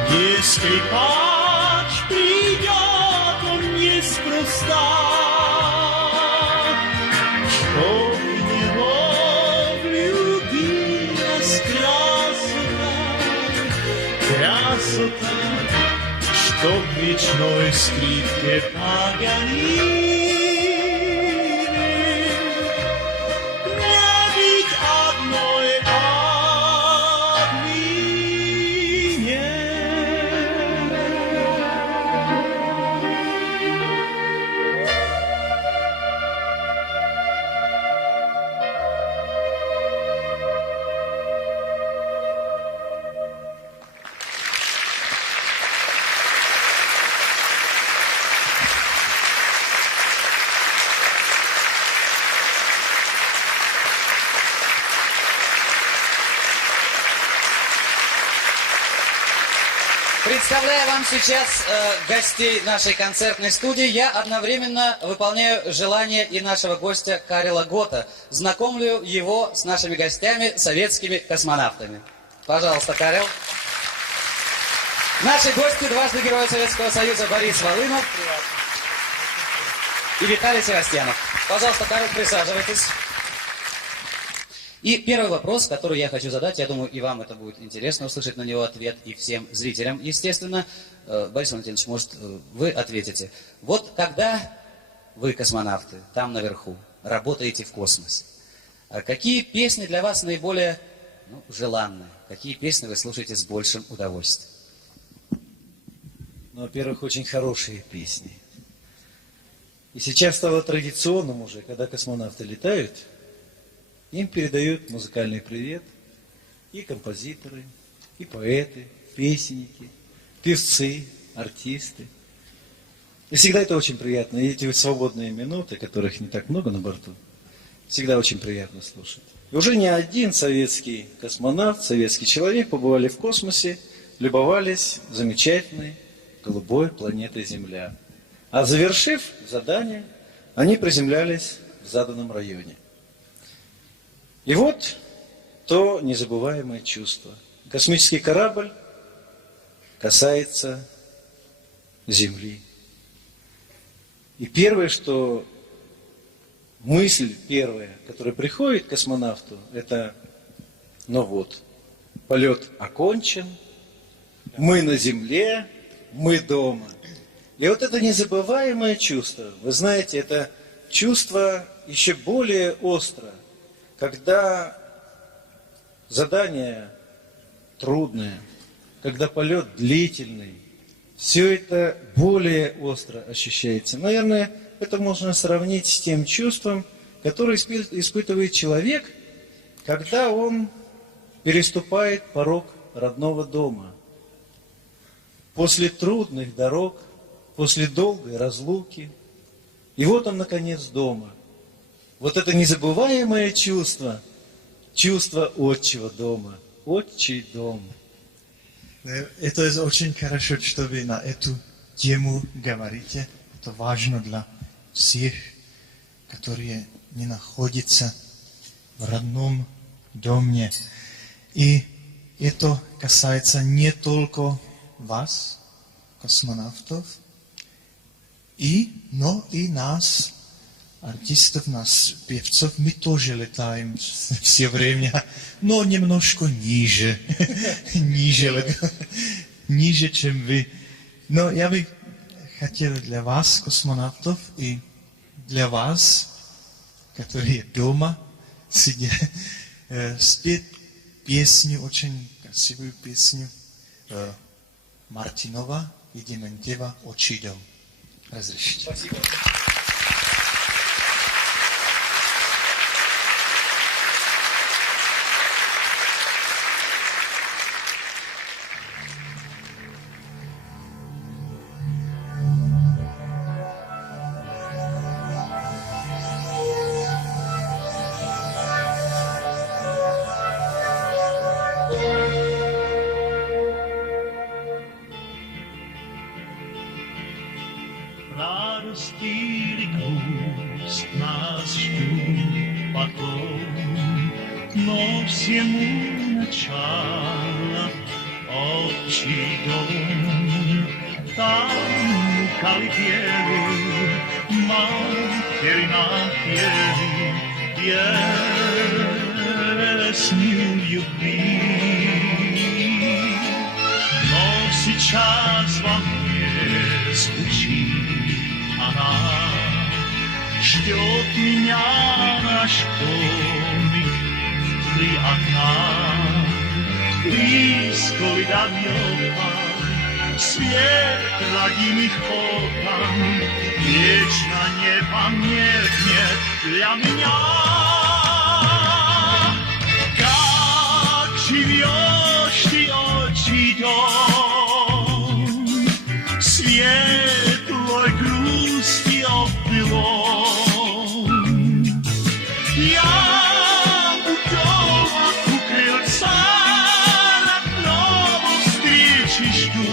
Где скрипач придет, он неспроста, что в него влюбилась красота, что в речной скрипке Паганини. Не быть одной отныне. Представляя вам сейчас гостей нашей концертной студии, я одновременно выполняю желание и нашего гостя Карела Гота. Знакомлю его с нашими гостями, советскими космонавтами. Пожалуйста, Карел. Наши гости, дважды Герой Советского Союза Борис Волынов и Виталий Севастьянов. Пожалуйста, Карел, присаживайтесь. И первый вопрос, который я хочу задать, я думаю, и вам это будет интересно услышать на него ответ, и всем зрителям, естественно. Борис Валентинович, может, вы ответите. Вот когда вы, космонавты, там наверху, работаете в космосе, какие песни для вас наиболее желанные? Какие песни вы слушаете с большим удовольствием? Ну, во-первых, очень хорошие песни. И сейчас стало традиционным уже, когда космонавты летают, им передают музыкальный привет и композиторы, и поэты, песенники, певцы, артисты. И всегда это очень приятно. И эти свободные минуты, которых не так много на борту, всегда очень приятно слушать. И уже не один советский космонавт, советский человек побывали в космосе, любовались замечательной голубой планетой Земля. А завершив задание, они приземлялись в заданном районе. И вот то незабываемое чувство. Космический корабль касается Земли. И первое, что мысль первая, которая приходит к космонавту, это, ну вот, полет окончен, мы на Земле, мы дома. И вот это незабываемое чувство, вы знаете, это чувство еще более острое, когда задание трудное, когда полет длительный, все это более остро ощущается. Наверное, это можно сравнить с тем чувством, которое испытывает человек, когда он переступает порог родного дома. После трудных дорог, после долгой разлуки. И вот он, наконец, дома. Вот это незабываемое чувство, чувство отчего дома, отчий дом. Это очень хорошо, что вы на эту тему говорите. Это важно для всех, которые не находятся в родном доме. И это касается не только вас, космонавтов, но и нас, артистов, нас, певцов. Мы тоже летаем все время, но немножко ниже, ниже, чем вы. Но я бы хотел для вас, космонавтов, и для вас, которые дома сидят, спеть песню, очень красивую песню Мартинова и Дементьева «Отчий дом». Разрешите. Спасибо. Радости грусть нас ждут потом, но всему начало отчий дом. Там колыбели, матери напели песню любви. Но сейчас во мне звучит она, ждет меня наш домик три окна. Близко и далеко свет родимых окон вечно не померкнет для меня. Как живешь ты, отчий дом, светлой грусти обвелом. Я у дома, у крыльца родного встречи жду.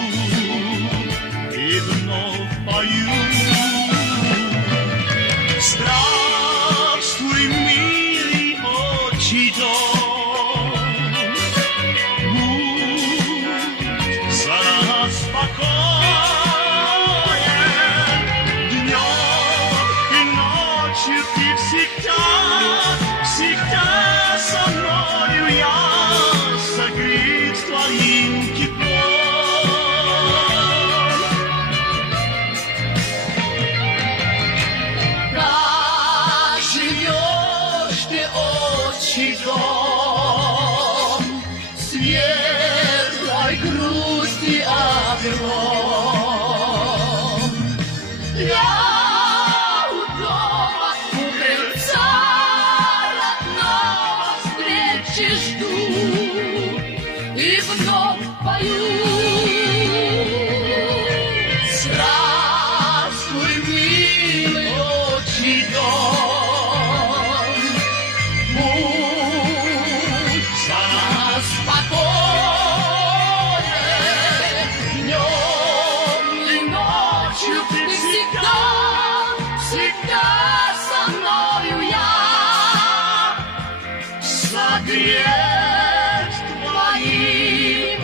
отчий дом светлой грусти огром. Я у дома у крыльца родного встречи жду и вновь пою. Здравствуй, милый отчий дом, будь за нас спокоен, днем и ночью ты всегда, всегда со мною я, согрет твоим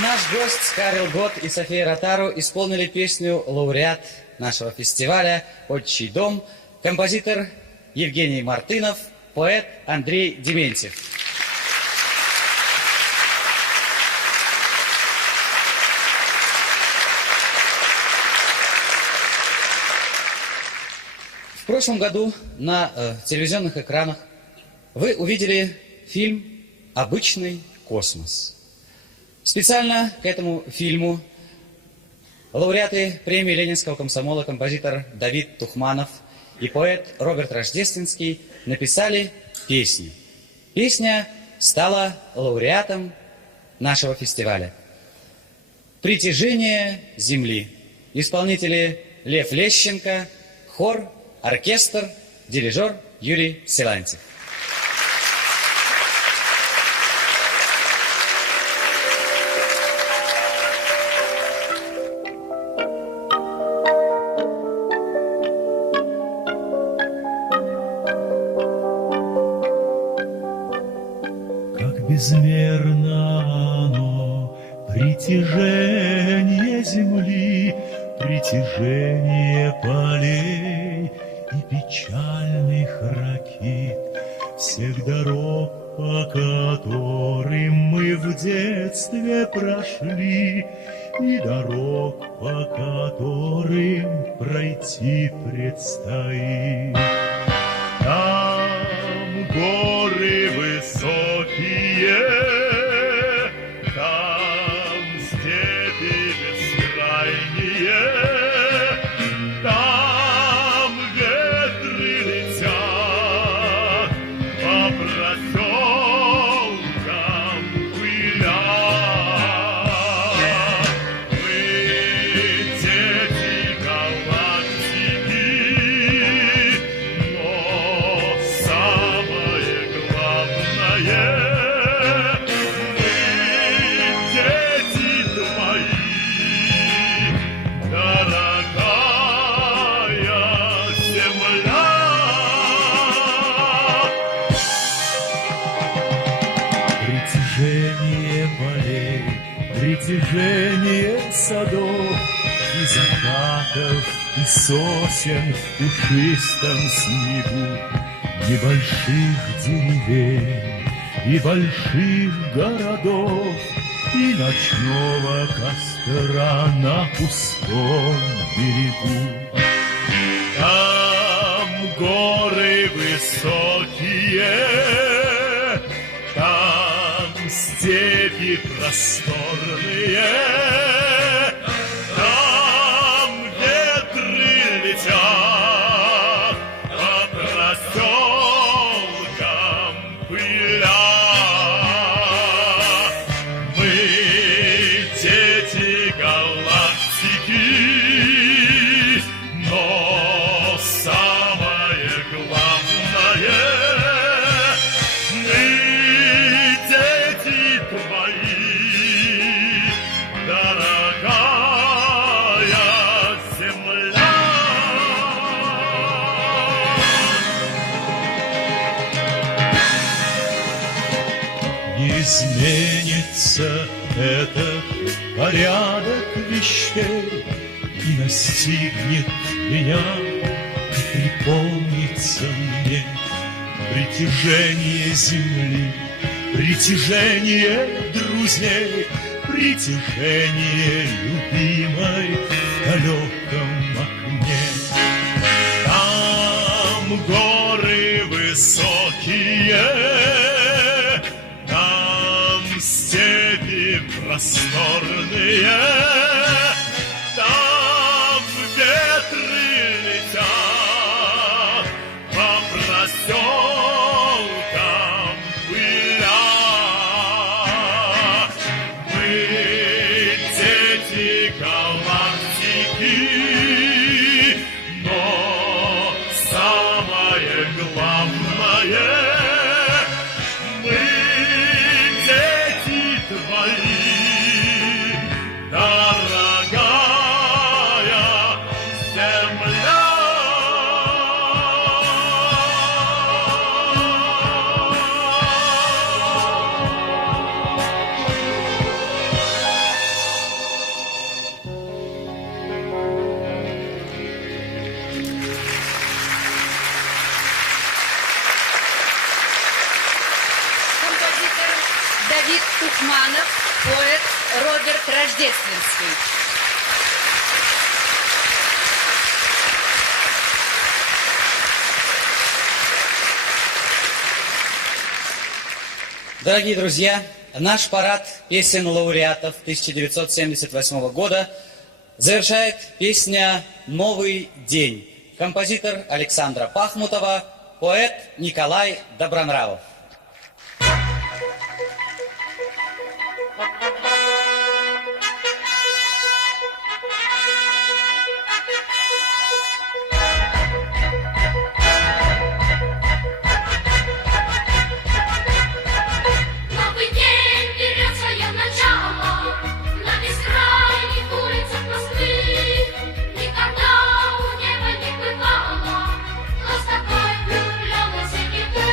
Наш гость Карел Гот и София Ротару исполнили песню лауреат нашего фестиваля «Отчий дом», композитор Евгений Мартынов, поэт Андрей Дементьев. В прошлом году на телевизионных экранах вы увидели фильм «Обычный космос». Специально к этому фильму лауреаты премии Ленинского комсомола композитор Давид Тухманов и поэт Роберт Рождественский написали песню. Песня стала лауреатом нашего фестиваля. «Притяжение Земли». Исполнители Лев Лещенко, хор, оркестр, дирижер Юрий Силантьев. Безмерно оно, притяжение земли, притяжение полей и печальных ракит, всех дорог, по которым мы в детстве прошли, и дорог, по которым пройти предстоит. Там горы высокие, там степи бескрайние, там ветры летят по проселкам пыля. Мы дети галактики, но самое главное — мы дети твои, дорогая земля. Притяжение полей, притяжение садов и закатов, и сосен в пушистом снегу, небольших деревень и больших городов, и ночного костра на пустом берегу. Там горы высокие, там степи просторные, там ветры летят по изменится этот порядок вещей, и настигнет меня, и припомнится мне притяжение земли, притяжение друзей, притяжение любимой в далеком окне. Там горы высокие, там степи просторные, там ветры летят по проселкам пыля. Мы дети галактики, но самое главное, мы дети твои, дорогая земля. Композитор Давид Тухманов, поэт Роберт Рождественский. Дорогие друзья, наш парад песен лауреатов 1978 года завершает песня «Новый день». Композитор Александра Пахмутова, поэт Николай Добронравов. Новый день берет свое начало на бескрайних улицах Москвы. Никогда у неба не бывало, но с такой влюбленностью не ты.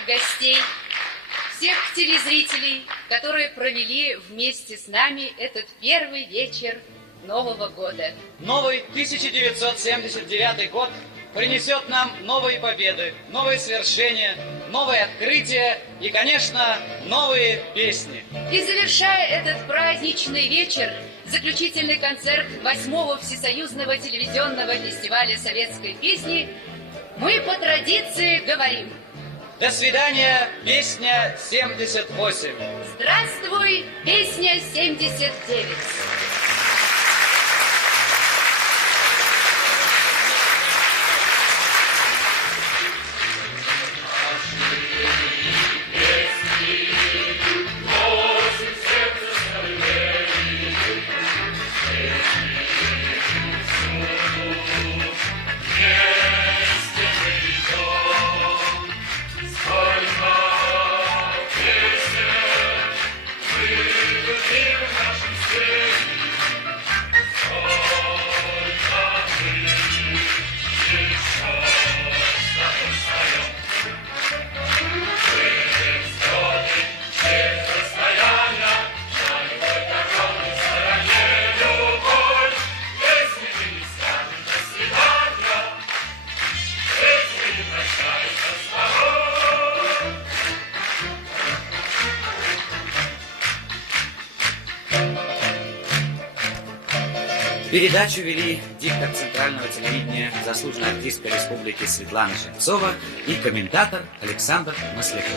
наших гостей, всех телезрителей, которые провели вместе с нами этот первый вечер Нового года. Новый 1979 год принесет нам новые победы, новые свершения, новые открытия и, конечно, новые песни. И завершая этот праздничный вечер, заключительный концерт 8-го Всесоюзного телевизионного фестиваля советской песни, мы по традиции говорим: до свидания, песня 78. Здравствуй, песня 79. Передачу вели диктор Центрального телевидения, заслуженная артистка Республики Светлана Шевцова и комментатор Александр Масляков.